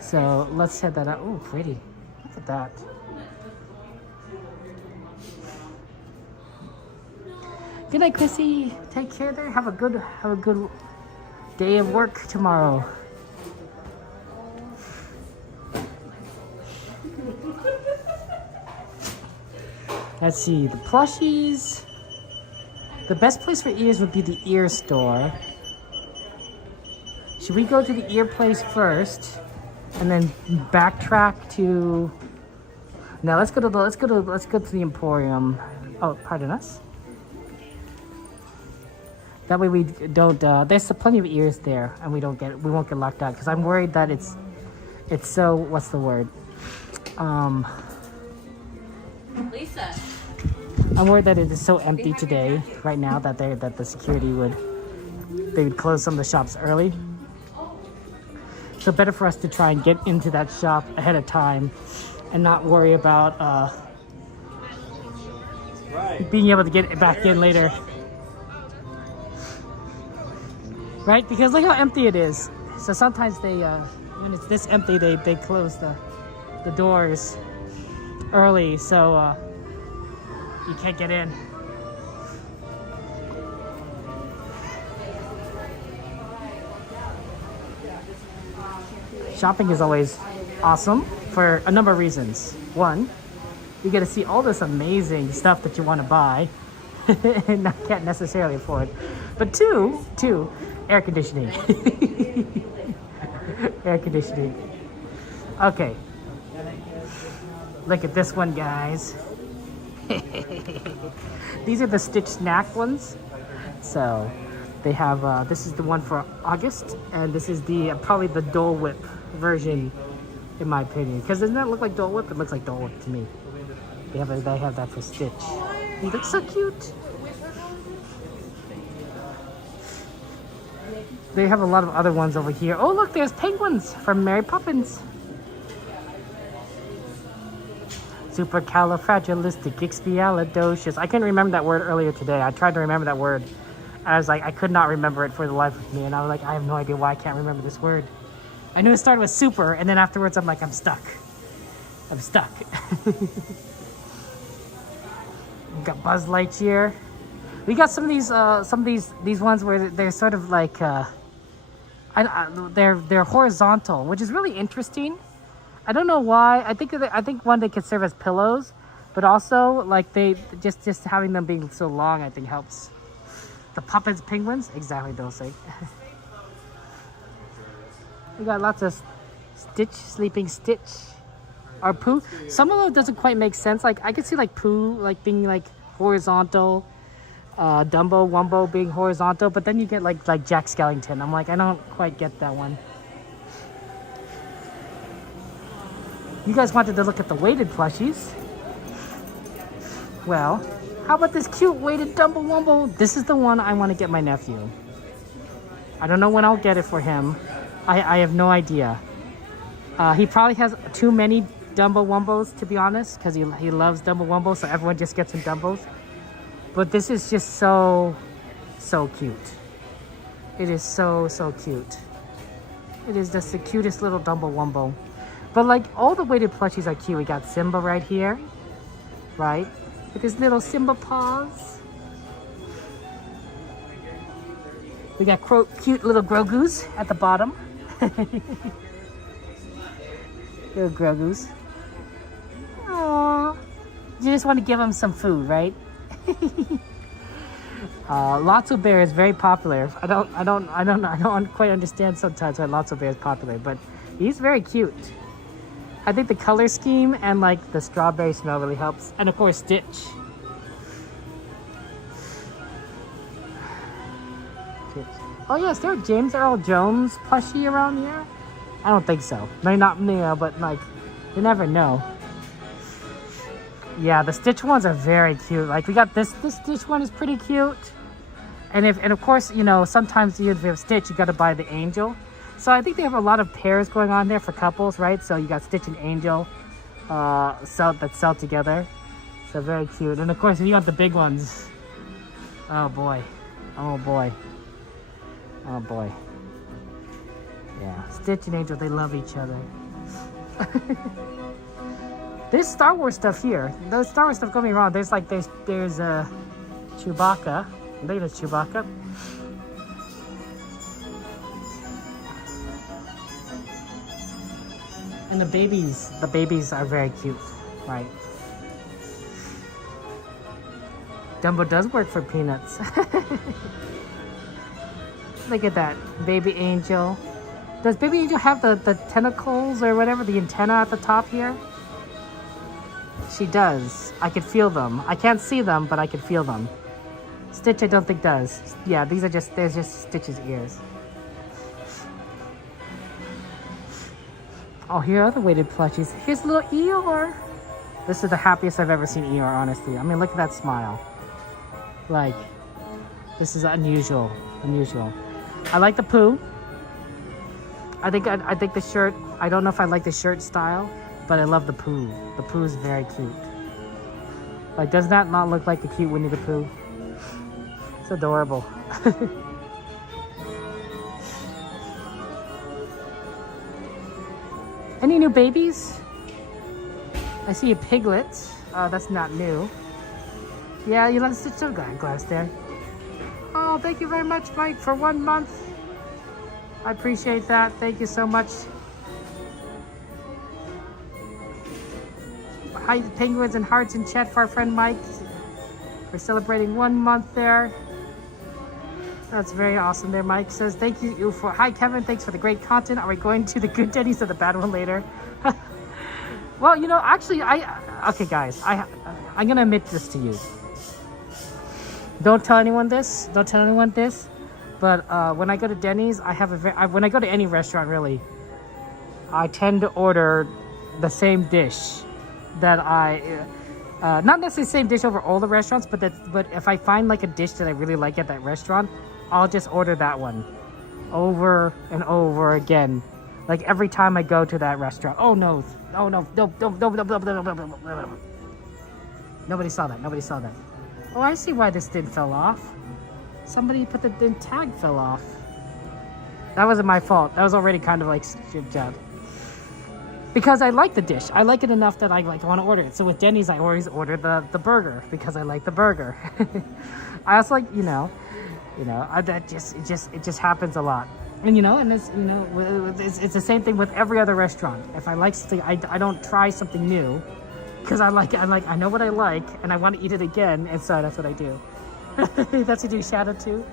So let's set that up. Oh, pretty. Look at that. Good night, Chrissy. Take care there. Have a good day of work tomorrow. Let's see, the plushies. The best place for ears would be the ear store. Should we go to the ear place first and then backtrack to... No, let's go to the Emporium. Oh, pardon us. That way we don't there's plenty of ears there and we won't get locked out, because I'm worried that it's so, what's the word? Lisa. I'm worried that it is so empty today, right now, that the security would close some of the shops early. So better for us to try and get into that shop ahead of time and not worry about being able to get back in later. Right? Because look how empty it is. So sometimes they, when it's this empty, they close the doors early, so you can't get in. Shopping is always awesome for a number of reasons. One, you get to see all this amazing stuff that you want to buy and can't necessarily afford. But two, air conditioning. Air conditioning. Okay. Look at this one, guys. These are the Stitch snack ones. So they have, this is the one for August, and this is the probably the Dole Whip version, in my opinion. Because doesn't that look like Dole Whip? It looks like Dole Whip to me. They have that for Stitch. He looks so cute. They have a lot of other ones over here. Oh, look, there's penguins from Mary Poppins. Supercalifragilisticexpialidocious. I couldn't remember that word earlier today. I tried to remember that word. I was like, I could not remember it for the life of me. And I was like, I have no idea why I can't remember this word. I knew it started with super, and then afterwards I'm like, I'm stuck. I'm stuck. We got Buzz Lightyear. We got some of these ones where they're sort of like, they're horizontal, which is really interesting. I don't know why. I think one, they could serve as pillows, but also like they just having them being so long, I think helps. The Puppets penguins, exactly those things. We got lots of Stitch, Sleeping Stitch, or Pooh. Some of them doesn't quite make sense. Like I could see like Pooh like being like horizontal, Dumbo, Wumbo being horizontal, but then you get like Jack Skellington. I'm like, I don't quite get that one. You guys wanted to look at the weighted plushies. Well, how about this cute weighted Dumbo Wumbo? This is the one I want to get my nephew. I don't know when I'll get it for him. I have no idea. He probably has too many Dumbo Wumbos, to be honest, because he loves Dumbo Wumbo, so everyone just gets him Dumbos. But this is just so cute. It is so cute. It is just the cutest little Dumbo Wumbo. But like all the weighted plushies are cute. We got Simba right here, right? With his little Simba paws. We got cute little Grogu's at the bottom. Little Grogu's. Aww. You just want to give him some food, right? Lotso Bear is very popular. I don't quite understand sometimes why Lotso Bear is popular, but he's very cute. I think the color scheme and like the strawberry smell really helps. And of course Stitch. Oh yeah, is there a James Earl Jones plushie around here? I don't think so. Maybe not me, but like, you never know. Yeah, the Stitch ones are very cute. Like we got this Stitch one is pretty cute. And of course, you know, sometimes if you have Stitch, you got to buy the Angel. So I think they have a lot of pairs going on there for couples, right? So you got Stitch and Angel that sell together. So very cute. And of course, if you got the big ones, oh boy, oh boy, oh boy. Yeah, Stitch and Angel, they love each other. There's Star Wars stuff here. Those Star Wars stuff, don't get me wrong. There's Chewbacca. Look at this Chewbacca. And the babies are very cute, right? Dumbo does work for peanuts. Look at that, baby angel. Does baby angel have the tentacles or whatever, the antenna at the top here? She does. I could feel them. I can't see them, but I could feel them. Stitch I don't think does. Yeah, there's just Stitch's ears. Oh, here are other weighted plushies. Here's little Eeyore. This is the happiest I've ever seen Eeyore, honestly. I mean, look at that smile. Like, this is unusual. Unusual. I like the Pooh. I think the shirt, I don't know if I like the shirt style, but I love the Pooh. The Pooh is very cute. Like, does that not look like the cute Winnie the Pooh? It's adorable. Any new babies? I see a Piglet. That's not new. Yeah, you let Stitch some glass there. Oh, thank you very much, Mike, for 1 month. I appreciate that. Thank you so much. Hi, penguins and hearts in chat for our friend Mike. We're celebrating 1 month there. That's very awesome there. Mike says, thank you for, hi Kevin, thanks for the great content. Are we going to the good Denny's or the bad one later? Well, you know, actually, okay guys, I'm gonna admit this to you. Don't tell anyone this, but when I go to Denny's, I have when I go to any restaurant really, I tend to order the same dish that not necessarily the same dish over all the restaurants, but if I find like a dish that I really like at that restaurant, I'll just order that one over and over again. Like every time I go to that restaurant. Oh no. Oh no. No. Nobody saw that. Nobody saw that. Oh, I see why this thing fell off. Somebody put the tag fell off. That wasn't my fault. That was already kind of like jib job. Because I like the dish. I like it enough that I want to order it. So with Denny's, I always order the burger because I like the burger. I also like, it just happens a lot. And it's the same thing with every other restaurant. If I like something, I don't try something new because I know what I like and I want to eat it again, and so that's what I do. That's what you do, Shadow too.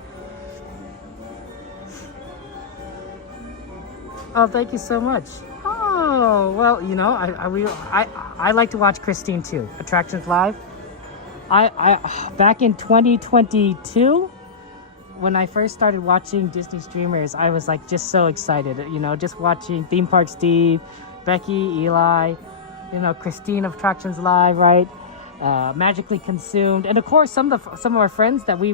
Oh, thank you so much. Oh, well, I like to watch Christine too. Attractions Live. I back in 2022, when I first started watching Disney streamers, I was like just so excited. Just watching Theme Park Steve, Becky, Eli, Christine of Attractions Live, right? Magically Consumed, and of course some of our friends that we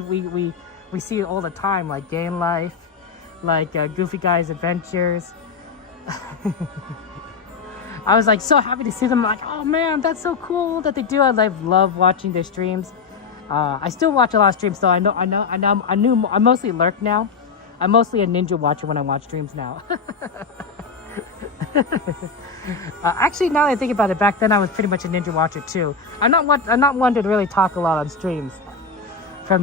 see all the time, like Game Life, like Goofy Guys Adventures. I was like so happy to see them. Like, oh man, that's so cool that they do. I love watching their streams. I still watch a lot of streams, though. I mostly lurk now. I'm mostly a ninja watcher when I watch streams now. Actually, now that I think about it, back then I was pretty much a ninja watcher too. I'm not one to really talk a lot on streams. You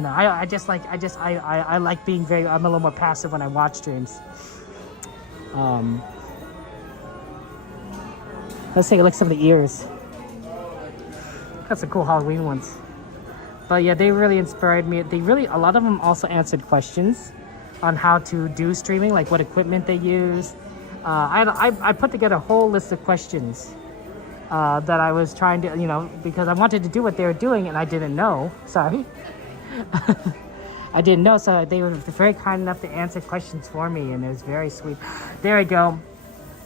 know, I like being very. I'm a little more passive when I watch streams. Let's take a look at some of the ears. Got some cool Halloween ones. But yeah, they really inspired me. A lot of them also answered questions on how to do streaming, like what equipment they use. I put together a whole list of questions that I was trying to, you know, because I wanted to do what they were doing and I didn't know. Sorry. I didn't know, so they were very kind enough to answer questions for me, and it was very sweet. There we go.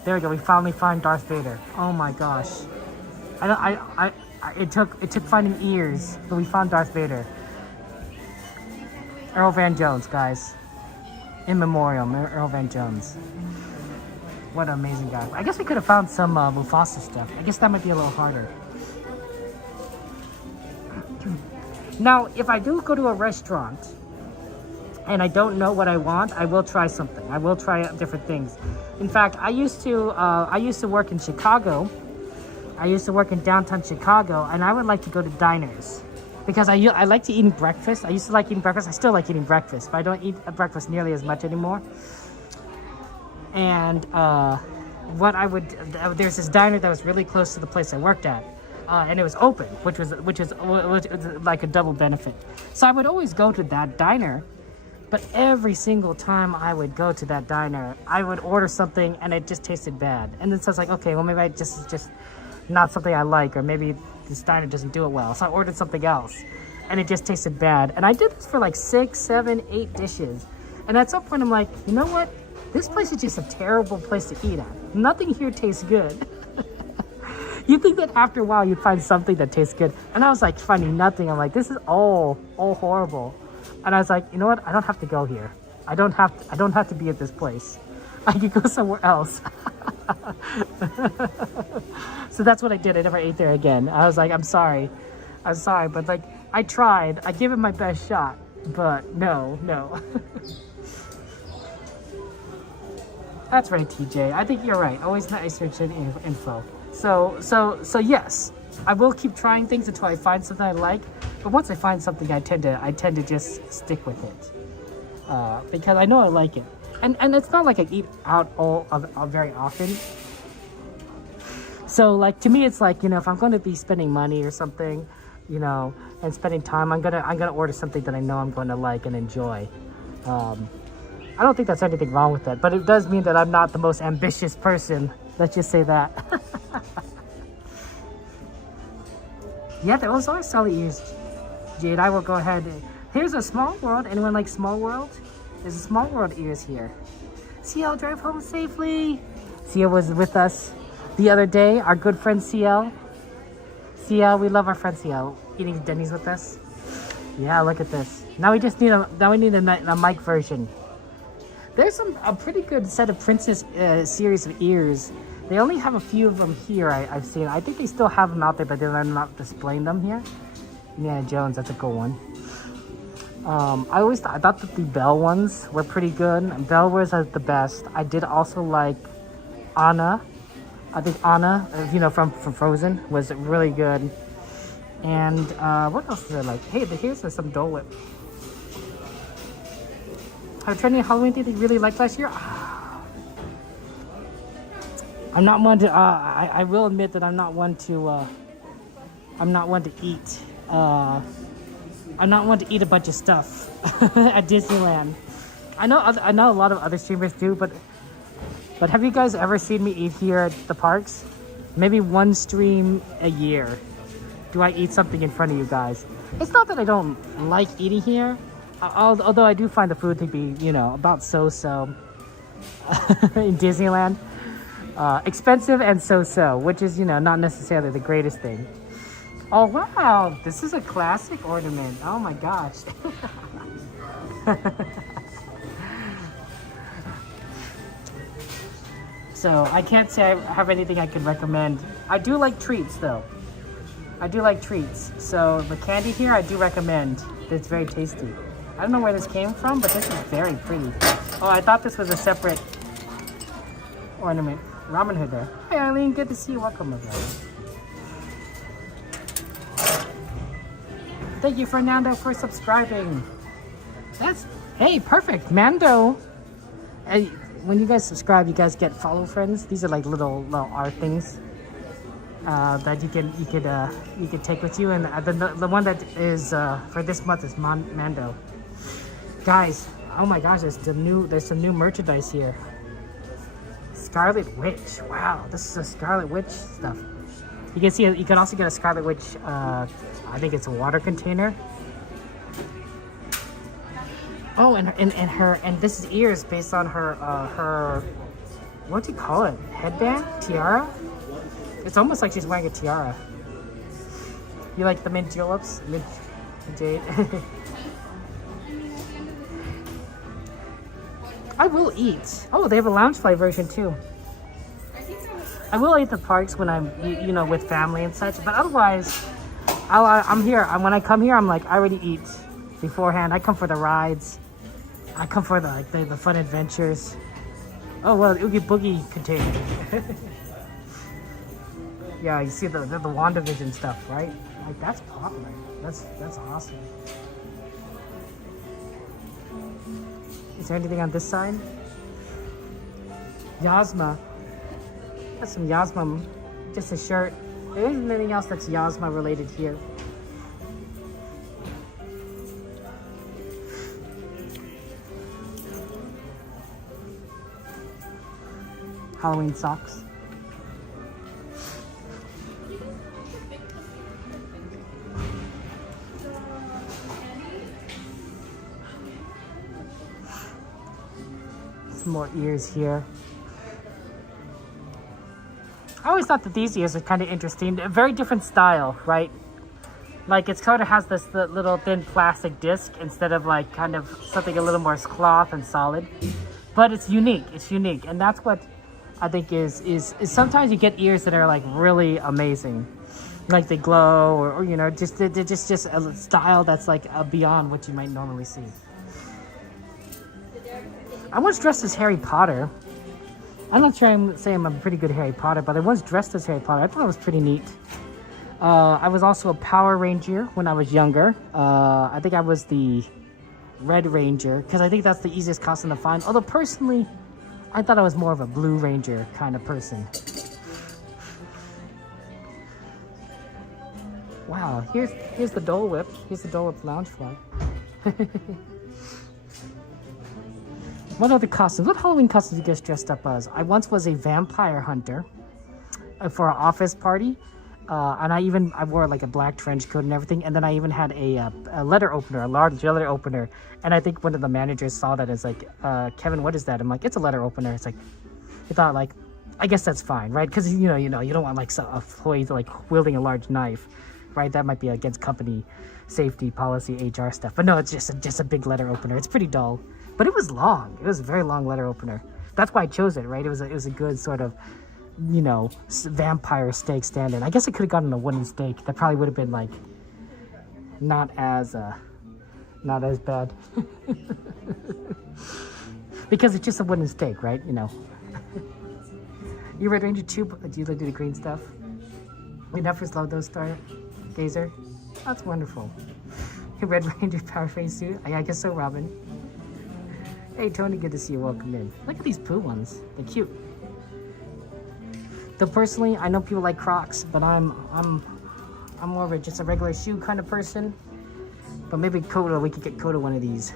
There we go. We finally find Darth Vader. Oh my gosh. It took finding ears, but we found Darth Vader. Earl Van Jones, guys. In memoriam, Earl Van Jones. What an amazing guy. I guess we could have found some Mufasa stuff. I guess that might be a little harder. Now, if I do go to a restaurant and I don't know what I want, I will try something. I will try different things. In fact, I used to work in Chicago. I used to work in downtown Chicago, and I would like to go to diners because I like to eat breakfast. I used to like eating breakfast. I still like eating breakfast, but I don't eat breakfast nearly as much anymore. And there's this diner that was really close to the place I worked at, and it was open, which was like a double benefit. So I would always go to that diner, but every single time I would go to that diner, I would order something and it just tasted bad. And then so it's like, okay, well maybe I just not something I like, or maybe this diner doesn't do it well. So I ordered something else and it just tasted bad. And I did this for like 6, 7, 8 dishes. And at some point I'm like, you know what? This place is just a terrible place to eat at. Nothing here tastes good. You think that after a while you'd find something that tastes good. And I was like finding nothing. I'm like, this is all horrible. And I was like, you know what? I don't have to go here. I don't have to be at this place. I could go somewhere else. So that's what I did. I never ate there again. I was like, I'm sorry, but like I tried. I gave it my best shot, but no. That's right, TJ. I think you're right. Always nice searching info. So yes, I will keep trying things until I find something I like. But once I find something, I tend to just stick with it because I know I like it. And it's not like I eat out very often. So like to me, it's like, you know, if I'm going to be spending money or something, you know, and spending time, I'm gonna order something that I know I'm going to like and enjoy. I don't think that's anything wrong with that, but it does mean that I'm not the most ambitious person. Let's just say that. Yeah, there was always solid ears. Jade, I will go ahead. Here's a small world. Anyone like small world? There's a small world ears here. CL, drive home safely. CL was with us the other day. Our good friend CL. CL, we love our friend CL. Eating Denny's with us. Yeah, look at this. Now we just need a mic version. There's a pretty good set of Princess series of ears. They only have a few of them here. I've seen. I think they still have them out there, but they're not displaying them here. Indiana Jones, that's a cool one. I thought that the Belle ones were pretty good. Belle was the best. I did also like Anna. I think Anna, you know, from Frozen, was really good. And what else did I like? Hey, here's some Dole Whip. Have trending Halloween thing that you really liked last year? I'm not one to. I will admit that I'm not one to. I'm not one to eat. I'm not one to eat a bunch of stuff at Disneyland. I know a lot of other streamers do, but have you guys ever seen me eat here at the parks? Maybe one stream a year. Do I eat something in front of you guys? It's not that I don't like eating here, although I do find the food to be, you know, about so-so in Disneyland. Expensive and so-so, which is, you know, not necessarily the greatest thing. Oh, wow. This is a classic ornament. Oh, my gosh. So I can't say I have anything I could recommend. I do like treats though. I do like treats. So the candy here I do recommend. It's very tasty. I don't know where this came from, but this is very pretty. Oh, I thought this was a separate ornament. Robin Hood there. Hey Eileen, good to see you. Welcome again. Thank you, Fernando, for subscribing. Hey, perfect. Mando. Hey, when you guys subscribe, you guys get follow friends. These are like little art things that you can take with you. And the one that is for this month is Mando. Guys, oh my gosh, there's some new merchandise here. Scarlet Witch. Wow, this is a Scarlet Witch stuff. You can see you can also get a Scarlet Witch. I think it's a water container. Oh, and this is ears based on her what do you call it? Headband? Tiara? It's almost like she's wearing a tiara. You like the mint juleps? Mint jade? I will eat. Oh, they have a Loungefly version too. I will eat the parks when I'm, you know, with family and such. But otherwise, I'm here. When I come here, I'm like, I already eat beforehand. I come for the rides. I come for the fun adventures. Oh well, Oogie Boogie container. Yeah, you see the WandaVision stuff, right? Like that's popular. That's awesome. Is there anything on this side? Yasma. That's some Yasma. Just a shirt. There isn't anything else that's Yasma related here. Halloween socks. Some more ears here. I always thought that these ears are kind of interesting. A very different style, right? Like it sort of has this little thin plastic disc instead of like kind of something a little more cloth and solid. But it's unique. It's unique, and that's what I think is sometimes you get ears that are like really amazing, like they glow, or you know, just they're just a style that's like beyond what you might normally see. I was dressed as Harry Potter. I'm not sure I'm saying I'm a pretty good Harry Potter, but I was dressed as Harry Potter. I thought it was pretty neat. I was also a Power Ranger when I was younger. I think I was the Red Ranger, because I think that's the easiest costume to find. Although personally, I thought I was more of a Blue Ranger kind of person. Wow, here's the Dole Whip. Here's the Dole Whip Loungefly. What other costumes? What Halloween costumes you guys dressed up as? I once was a vampire hunter for an office party. And I wore like a black trench coat and everything. And then I even had a letter opener, a large letter opener. And I think one of the managers saw that as like, Kevin, what is that? I'm like, it's a letter opener. It's like, he thought like, I guess that's fine, right? Because you know, you don't want like a employee like wielding a large knife, right? That might be against company safety policy, HR stuff. But no, it's just a big letter opener. It's pretty dull, but it was long. It was a very long letter opener. That's why I chose it, right? It was a good sort of, you know, vampire steak stand-in. I guess I could have gotten a wooden steak. That probably would have been like not as bad. Because it's just a wooden steak, right? You know. You Red Ranger too? Do you like do the green stuff? We never love those Gazer. That's wonderful. Red Ranger Power Face suit. I guess so, Robin. Hey Tony, good to see you. Welcome in. Look at these Pooh ones. They're cute. Though personally, I know people like Crocs, but I'm more of just a regular shoe kind of person. But maybe Coda, we could get Coda one of these.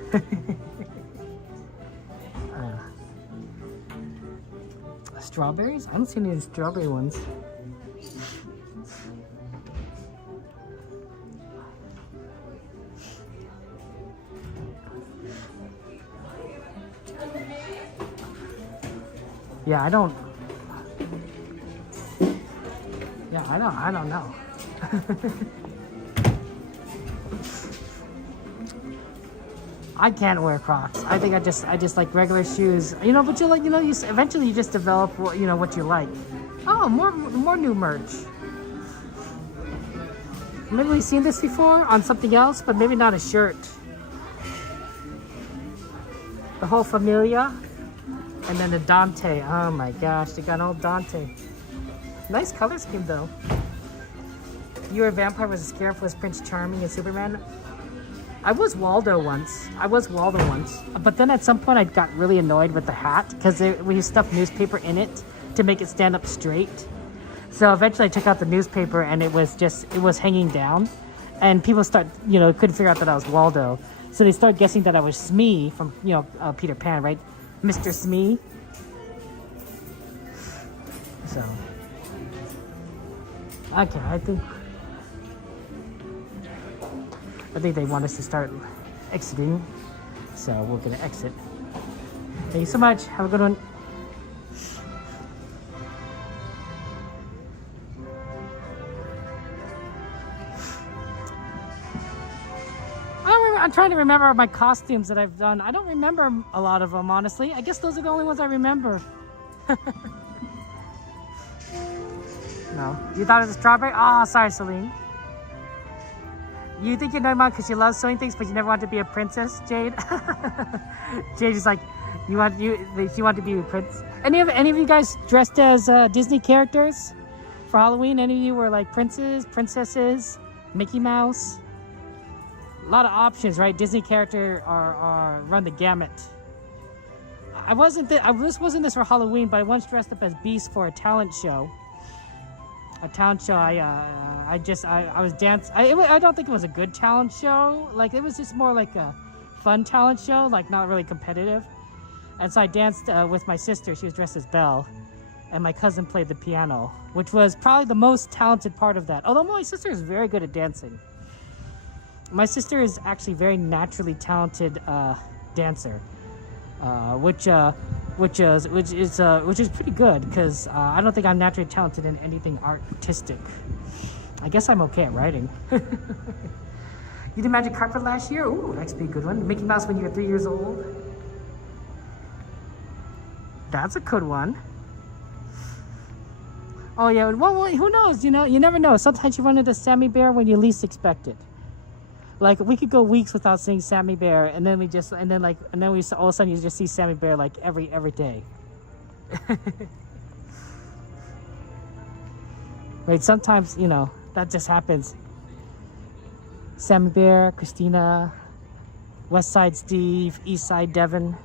Strawberries? I don't see any strawberry ones. Yeah, I don't know. I can't wear Crocs. I think I just like regular shoes. You know, but you like, you know, eventually you just develop what, you know, what you like. Oh, more new merch. Maybe we've seen this before on something else, but maybe not a shirt. The whole Familia, and then the Dante. Oh my gosh, they got old Dante. Nice color scheme though. You were a vampire, was scared was Prince Charming and Superman. I was Waldo once. But then at some point I got really annoyed with the hat because we stuffed newspaper in it to make it stand up straight. So eventually I took out the newspaper and it was hanging down, and people couldn't figure out that I was Waldo. So they started guessing that I was Smee from, Peter Pan, right? Mr. Smee. So, okay, I think they want us to start exiting. So we're gonna exit. Thank you so much. Have a good one. I'm trying to remember my costumes that I've done. I don't remember a lot of them, honestly. I guess those are the only ones I remember. No. You thought it was a strawberry? Oh, sorry, Celine. You think you're normal because you love sewing things, but you never want to be a princess, Jade? Jade is like, you want to be a prince. Any of you guys dressed as Disney characters for Halloween? Any of you were like princes, princesses, Mickey Mouse? A lot of options, right? Disney character are run the gamut. I wasn't this for Halloween, but I once dressed up as Beast for a talent show. I was dancing. I don't think it was a good talent show. Like, it was just more like a fun talent show, like not really competitive. And so I danced with my sister. She was dressed as Belle, and my cousin played the piano, which was probably the most talented part of that. Although my sister is very good at dancing. My sister is actually a very naturally talented dancer, which is pretty good because I don't think I'm naturally talented in anything artistic. I guess I'm okay at writing. You did Magic Carpet last year? Ooh, that could be a good one. Mickey Mouse when you were 3 years old. That's a good one. Oh yeah, well, who knows? You know, you never know. Sometimes you run into Sammy Bear when you least expect it. Like, we could go weeks without seeing Sammy Bear, and then we all of a sudden you just see Sammy Bear like every day. Right? Sometimes, that just happens. Sammy Bear, Christina, West Side Steve, East Side Devin.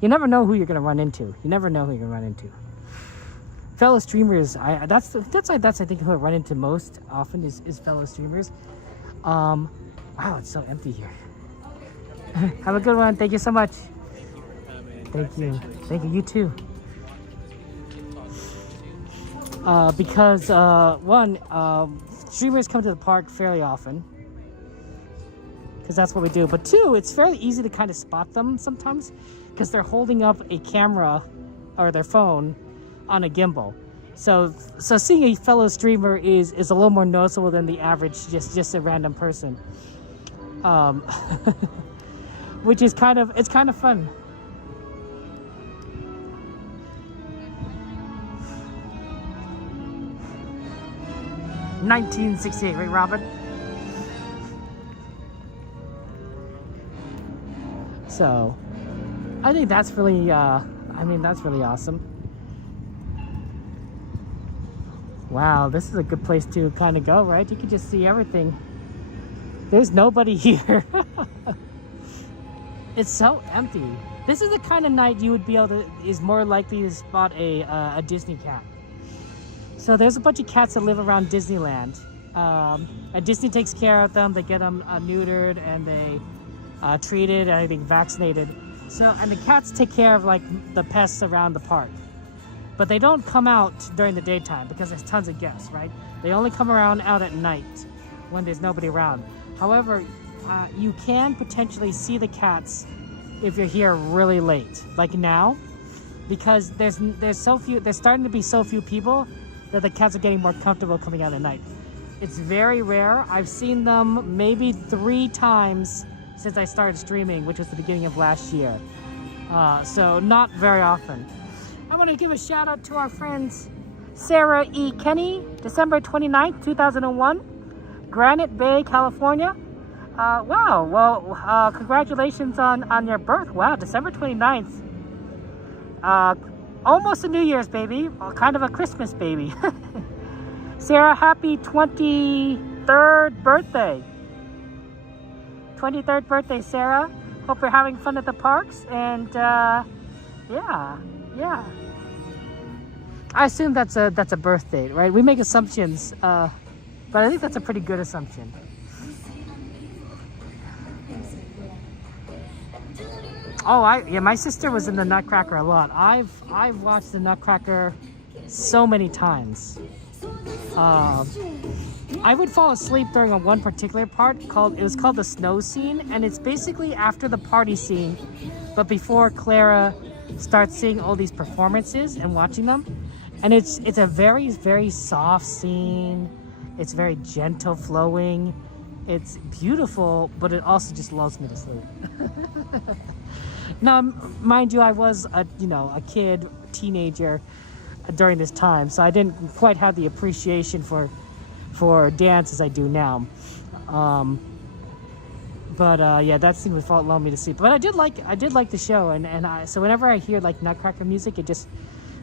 You never know who you're gonna run into. Fellow streamers, that's I think who I run into most often is fellow streamers. Wow, it's so empty here. Have a good one. Thank you so much. Thank you. You too. Because streamers come to the park fairly often, because that's what we do. But two, it's fairly easy to kind of spot them sometimes, because they're holding up a camera or their phone on a gimbal. So seeing a fellow streamer is a little more noticeable than the average just a random person. Which is kind of fun. $19.68, right, Robin? So, I think that's really, that's really awesome. Wow, this is a good place to kind of go, right? You can just see everything. There's nobody here. It's so empty. This is the kind of night you would be able to, is more likely to spot a Disney cat. So there's a bunch of cats that live around Disneyland. And Disney takes care of them. They get them neutered and they treated and everything vaccinated. So, and the cats take care of like the pests around the park. But they don't come out during the daytime because there's tons of guests, right? They only come out at night when there's nobody around. However, you can potentially see the cats if you're here really late, like now, because there's starting to be so few people that the cats are getting more comfortable coming out at night. It's very rare. I've seen them maybe 3 times since I started streaming, which was the beginning of last year. So not very often. I want to give a shout out to our friends Sarah E. Kenny, December 29th, 2001, Granite Bay, California. Wow, well, congratulations on your birth. Wow, December 29th. Almost a New Year's baby, kind of a Christmas baby. Sarah, happy 23rd birthday. 23rd birthday, Sarah. Hope you're having fun at the parks, and yeah. I assume that's a birth date, right? We make assumptions, but I think that's a pretty good assumption. Oh, my sister was in the Nutcracker a lot. I've watched the Nutcracker so many times. I would fall asleep during one particular part it was called the snow scene, and it's basically after the party scene, but before Clara starts seeing all these performances and watching them. And it's a very, very soft scene. It's very gentle flowing. It's beautiful, but it also just lulls me to sleep. Now, mind you, I was a kid, teenager during this time, so I didn't quite have the appreciation for dance as I do now. Yeah, that scene would lull me to sleep. But I did like the show, so whenever I hear like Nutcracker music, it just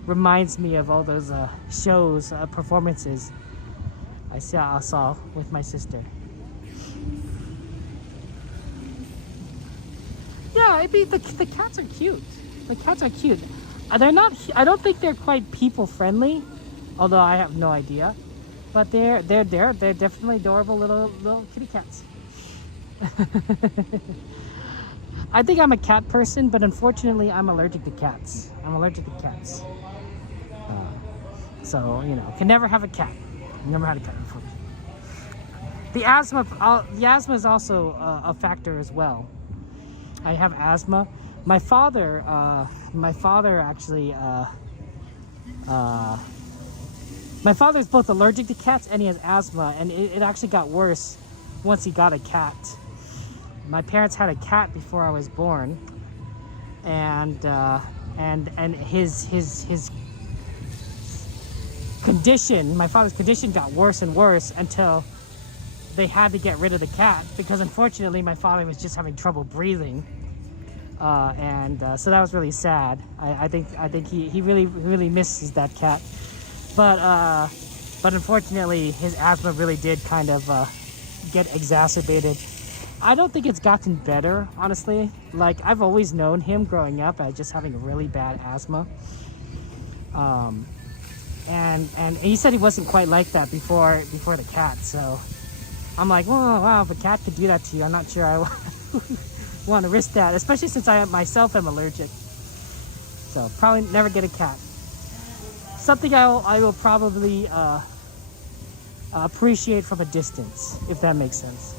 reminds me of all those shows, performances I saw with my sister. Yeah, the cats are cute. The cats are cute. They're not. I don't think they're quite people friendly, although I have no idea. But they're definitely adorable little kitty cats. I think I'm a cat person, but unfortunately, I'm allergic to cats. So can never have a cat. Never had a cat before. The asthma is also a factor as well. I have asthma. My father actually, my father's both allergic to cats and he has asthma, and it actually got worse once he got a cat. My parents had a cat before I was born, and his condition, my father's condition, got worse and worse until they had to get rid of the cat because unfortunately my father was just having trouble breathing, so that was really sad. I think he really misses that cat, but unfortunately his asthma really did kind of get exacerbated. I don't think it's gotten better, honestly. Like, I've always known him growing up as just having really bad asthma. And he said he wasn't quite like that before the cat, so I'm like, well, wow, if a cat could do that to you, I'm not sure I want to risk that, especially since I myself am allergic. So probably never get a cat. Something I will probably appreciate from a distance, if that makes sense.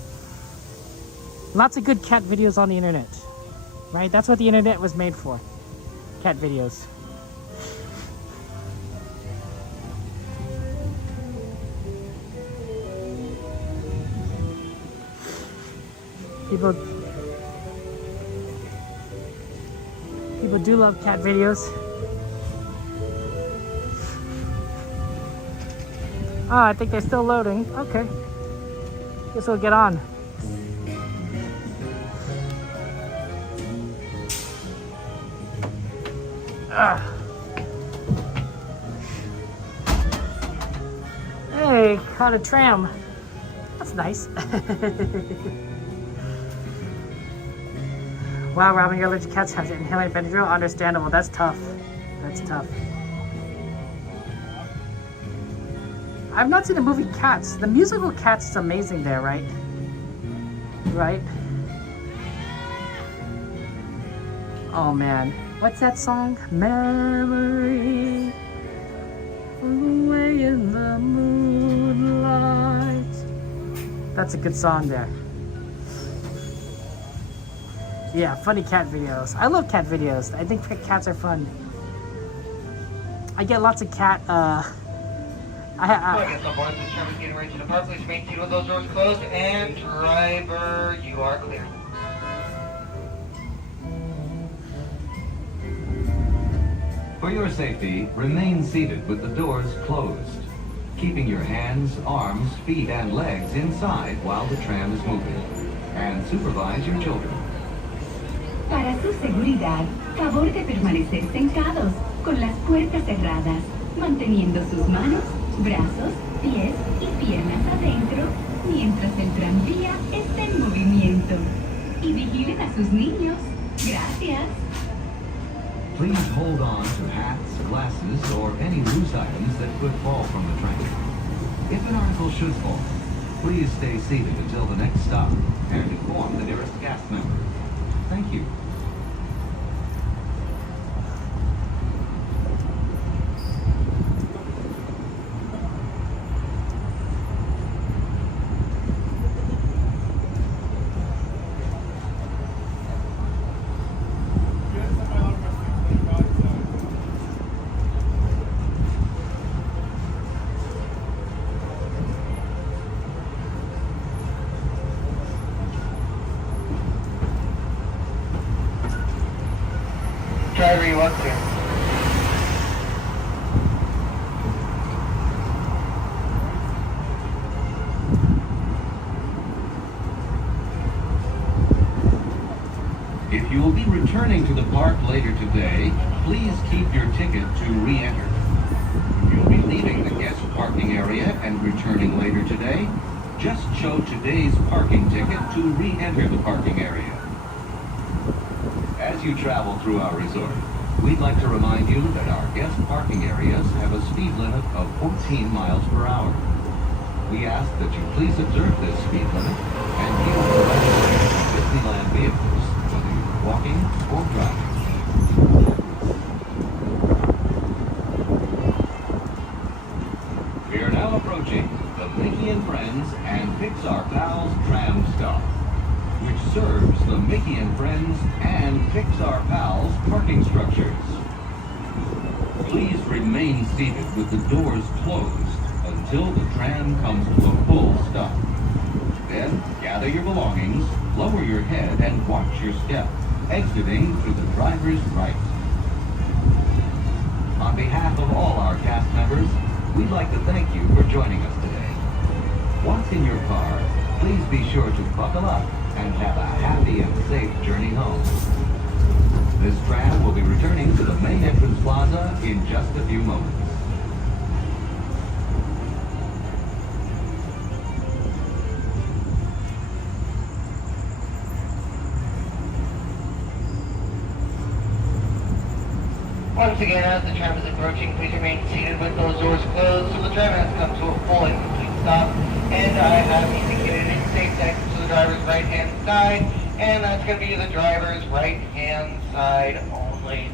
Lots of good cat videos on the internet, right? That's what the internet was made for. Cat videos. People do love cat videos. Oh, I think they're still loading. Okay. Guess we'll get on. Hey, caught a tram. That's nice. Wow, Robin, your allergic cats have inhaling Benadryl? Understandable. That's tough. I've not seen the movie Cats. The musical Cats is amazing there, right? Right? Oh, man. What's that song? Memory away in the moonlight. That's a good song there. Yeah, funny cat videos. I love cat videos. I think cats are fun. I get lots of cat, I guess on board this Tram is getting ready to depart. Please make sure those doors closed, and driver, you are clear. For your safety, remain seated with the doors closed, keeping your hands, arms, feet, and legs inside while the tram is moving. And supervise your children. Para su seguridad, favor de permanecer sentados, con las puertas cerradas, manteniendo sus manos, brazos, pies y piernas adentro, mientras el tranvía está en movimiento. Y vigilen a sus niños. Gracias. Please hold on to hats, glasses, or any loose items that could fall from the train. If an article should fall, please stay seated until the next stop and inform the nearest cast member. Thank you. Driver, you want to? If you will be returning to the park later today, please keep your ticket to re-enter. If you'll be leaving the guest parking area and returning later today, just show today's parking ticket to re-enter the parking area. As you travel through our resort, we'd like to remind you that our guest parking areas have a speed limit of 14 miles per hour. We ask that you please observe this speed limit and yield to regulations of Disneyland vehicles, whether you're walking or driving. We are now approaching the Mickey and Friends and Pixar Pals Tram stop, which serves the Mickey and Friends and Pixar Pals parking structures. Please remain seated with the doors closed until the tram comes to a full stop. Then gather your belongings, lower your head, and watch your step, exiting to the driver's right. On behalf of all our cast members, we'd like to thank you for joining us today. Once in your car, please be sure to buckle up and have a happy and safe journey home. This tram will be returning to the main entrance plaza in just a few moments. Once again, as the tram is approaching, please remain seated with those doors closed so the tram has come to a full and complete stop. And I have indicated its safe exit to the driver's right-hand side, and that's going to be the driver's right-hand side only.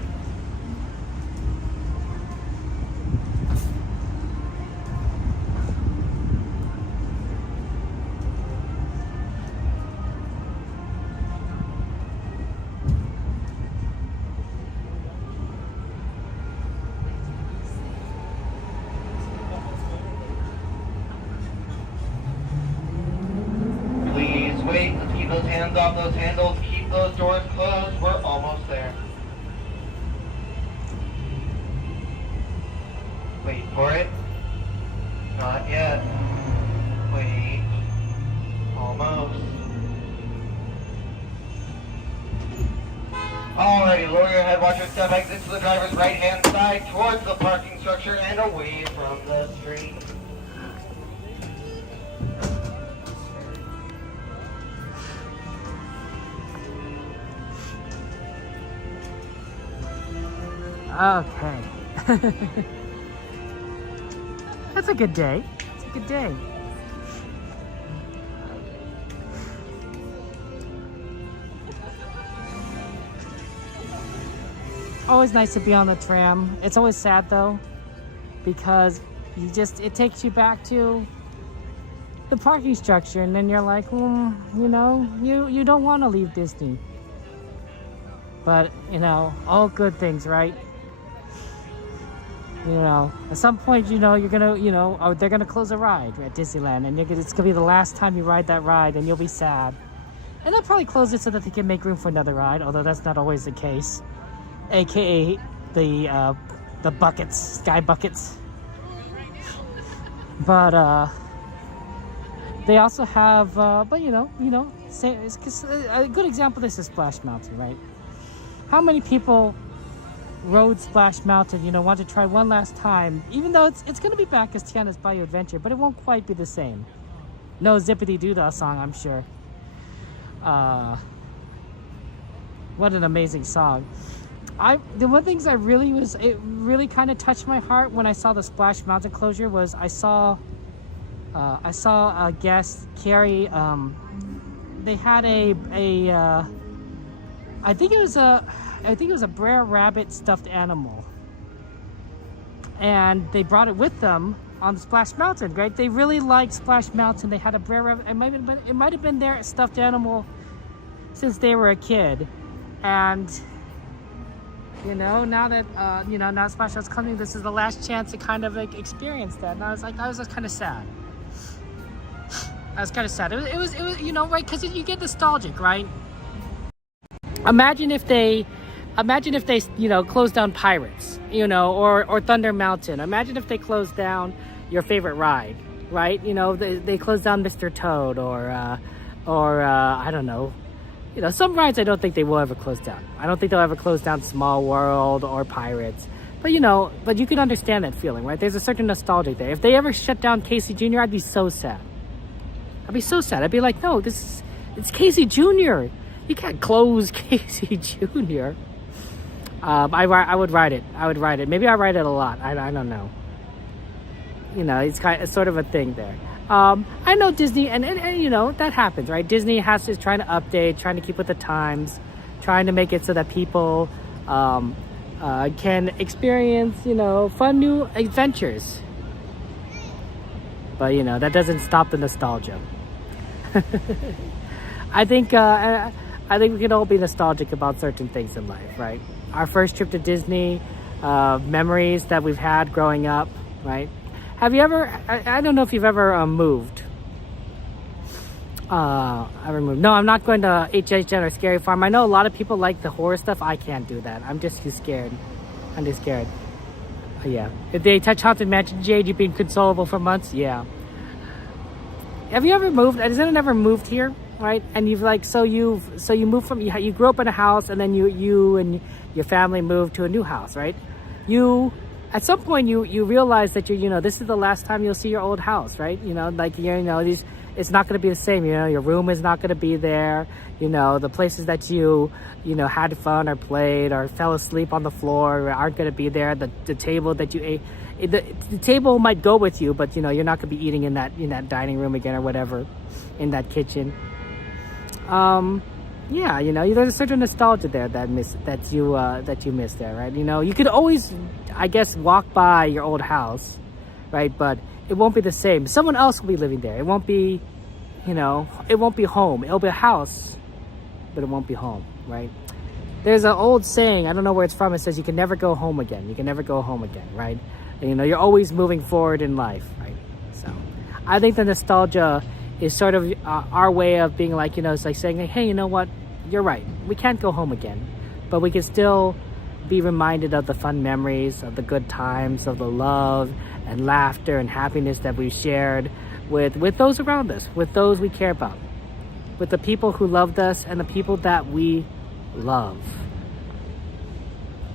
Wait, let's keep those hands off those handles, keep those doors closed, we're almost there. Wait for it. Not yet. Wait. Almost. Alrighty, lower your head, watch your step, exit to the driver's right hand side, towards the parking structure and away from the street. Okay. That's a good day. It's a good day. Always nice to be on the tram. It's always sad though, because it takes you back to the parking structure, and then you're like, well, you know, you don't want to leave Disney. But, you know, all good things, right? You know, at some point, you know, you're gonna, you know, they're gonna close a ride at Disneyland, and it's gonna be the last time you ride that ride, and you'll be sad. And they'll probably close it so that they can make room for another ride, although that's not always the case. AKA the the buckets, sky buckets. But they also have, but you know, a good example of this is Splash Mountain, right? How many people rode Splash Mountain, want to try one last time, even though it's going to be back as Tiana's Bayou Adventure, but it won't quite be the same. No Zippity Doo-Dah song, I'm sure. What an amazing song. The one things it really kind of touched my heart when I saw the Splash Mountain closure was I saw a guest carry, they had I think it was a Brer Rabbit stuffed animal, and they brought it with them on the Splash Mountain, right? They really liked Splash Mountain. They had a Brer Rabbit. It might have been their stuffed animal since they were a kid, and now that now Splash Mountain's coming, this is the last chance to kind of like experience that. And I was just kind of sad. I was kind of sad. It was right, because you get nostalgic, right? Imagine if they closed down Pirates, or Thunder Mountain. Imagine if they closed down your favorite ride, right? They closed down Mr. Toad or I don't know. Some rides I don't think they will ever close down. I don't think they'll ever close down Small World or Pirates. But you can understand that feeling, right? There's a certain nostalgia there. If they ever shut down Casey Jr., I'd be so sad. I'd be like, no, it's Casey Jr. You can't close Casey Jr. I would ride it. Maybe I ride it a lot. I don't know. It's sort of a thing there. I know Disney, and that happens, right? Disney is trying to update, trying to keep with the times, trying to make it so that people can experience, fun new adventures. But that doesn't stop the nostalgia. I think we can all be nostalgic about certain things in life, right? Our first trip to Disney, memories that we've had growing up, right? Have you ever, I don't know if you've ever moved. No, I'm not going to HHN or Scary Farm. I know a lot of people like the horror stuff. I can't do that. I'm just too scared. Yeah. If they touch Haunted Mansion, Jade, you've been consolable for months? Yeah. Have you ever moved? Has anyone ever moved here? Right? And you've you moved from, you grew up in a house, and then you and your family moved to a new house, right? At some point you realize that this is the last time you'll see your old house, right? It's not going to be the same. Your room is not going to be there. The places that you had fun or played or fell asleep on the floor aren't going to be there. The table that you ate, the table might go with you, but you're not going to be eating in that dining room again or whatever, in that kitchen. Yeah, there's a certain nostalgia there that you miss there, right? You could always, I guess, walk by your old house, right? But it won't be the same. Someone else will be living there. It won't be, it won't be home. It'll be a house, but it won't be home, right? There's an old saying, I don't know where it's from. It says you can never go home again. You can never go home again, right? And, you're always moving forward in life, right? So I think the nostalgia is sort of our way of being like, it's like saying, hey, you know what? You're right. We can't go home again, but we can still be reminded of the fun memories, of the good times, of the love and laughter and happiness that we've shared with those around us, with those we care about, with the people who loved us and the people that we love.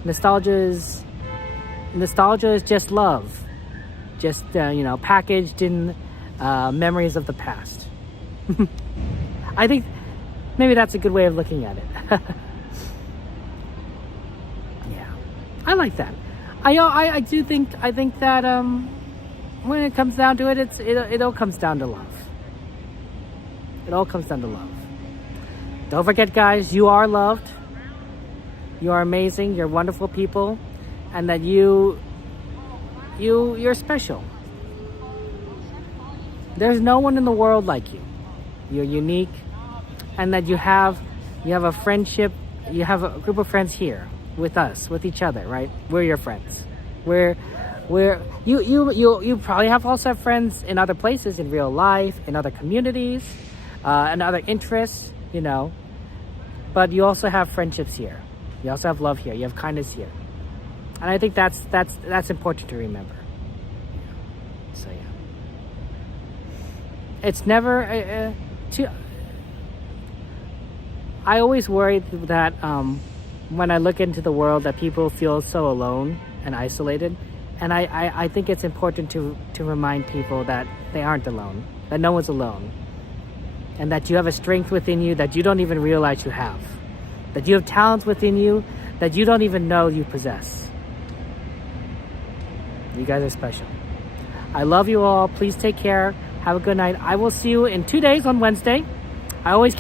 Nostalgia is just love, just packaged in memories of the past. I think maybe that's a good way of looking at it. Yeah, I like that. I think that when it comes down to it, it all comes down to love. It all comes down to love. Don't forget, guys, you are loved. You are amazing. You're wonderful people, and that you're special. There's no one in the world like you. You're unique, and that you have a friendship. You have a group of friends here with us, with each other, right? We're your friends. You probably also have friends in other places, in real life, in other communities, and other interests, But you also have friendships here. You also have love here. You have kindness here. And I think that's important to remember. So yeah, it's never I always worry that when I look into the world that people feel so alone and isolated, and I think it's important to remind people that they aren't alone, that no one's alone, and that you have a strength within you that you don't even realize you have, that you have talents within you that you don't even know you possess. You guys are special. I love you all. Please take care. Have a good night. I will see you in 2 days on Wednesday. I always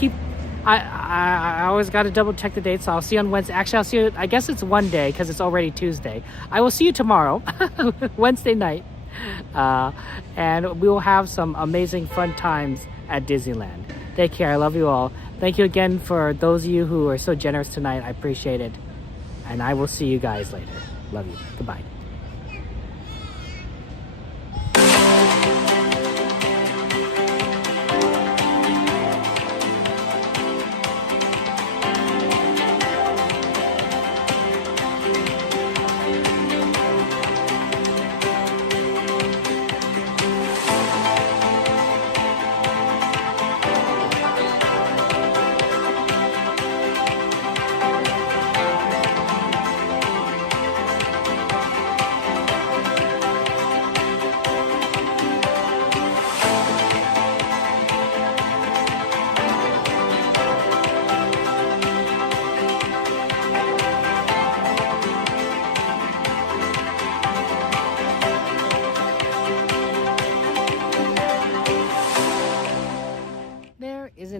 got to double check the date, so I'll see you on Wednesday. Actually, I'll see you, I guess it's one day because it's already Tuesday. I will see you tomorrow, Wednesday night. And we will have some amazing fun times at Disneyland. Take care. I love you all. Thank you again for those of you who are so generous tonight. I appreciate it. And I will see you guys later. Love you. Goodbye.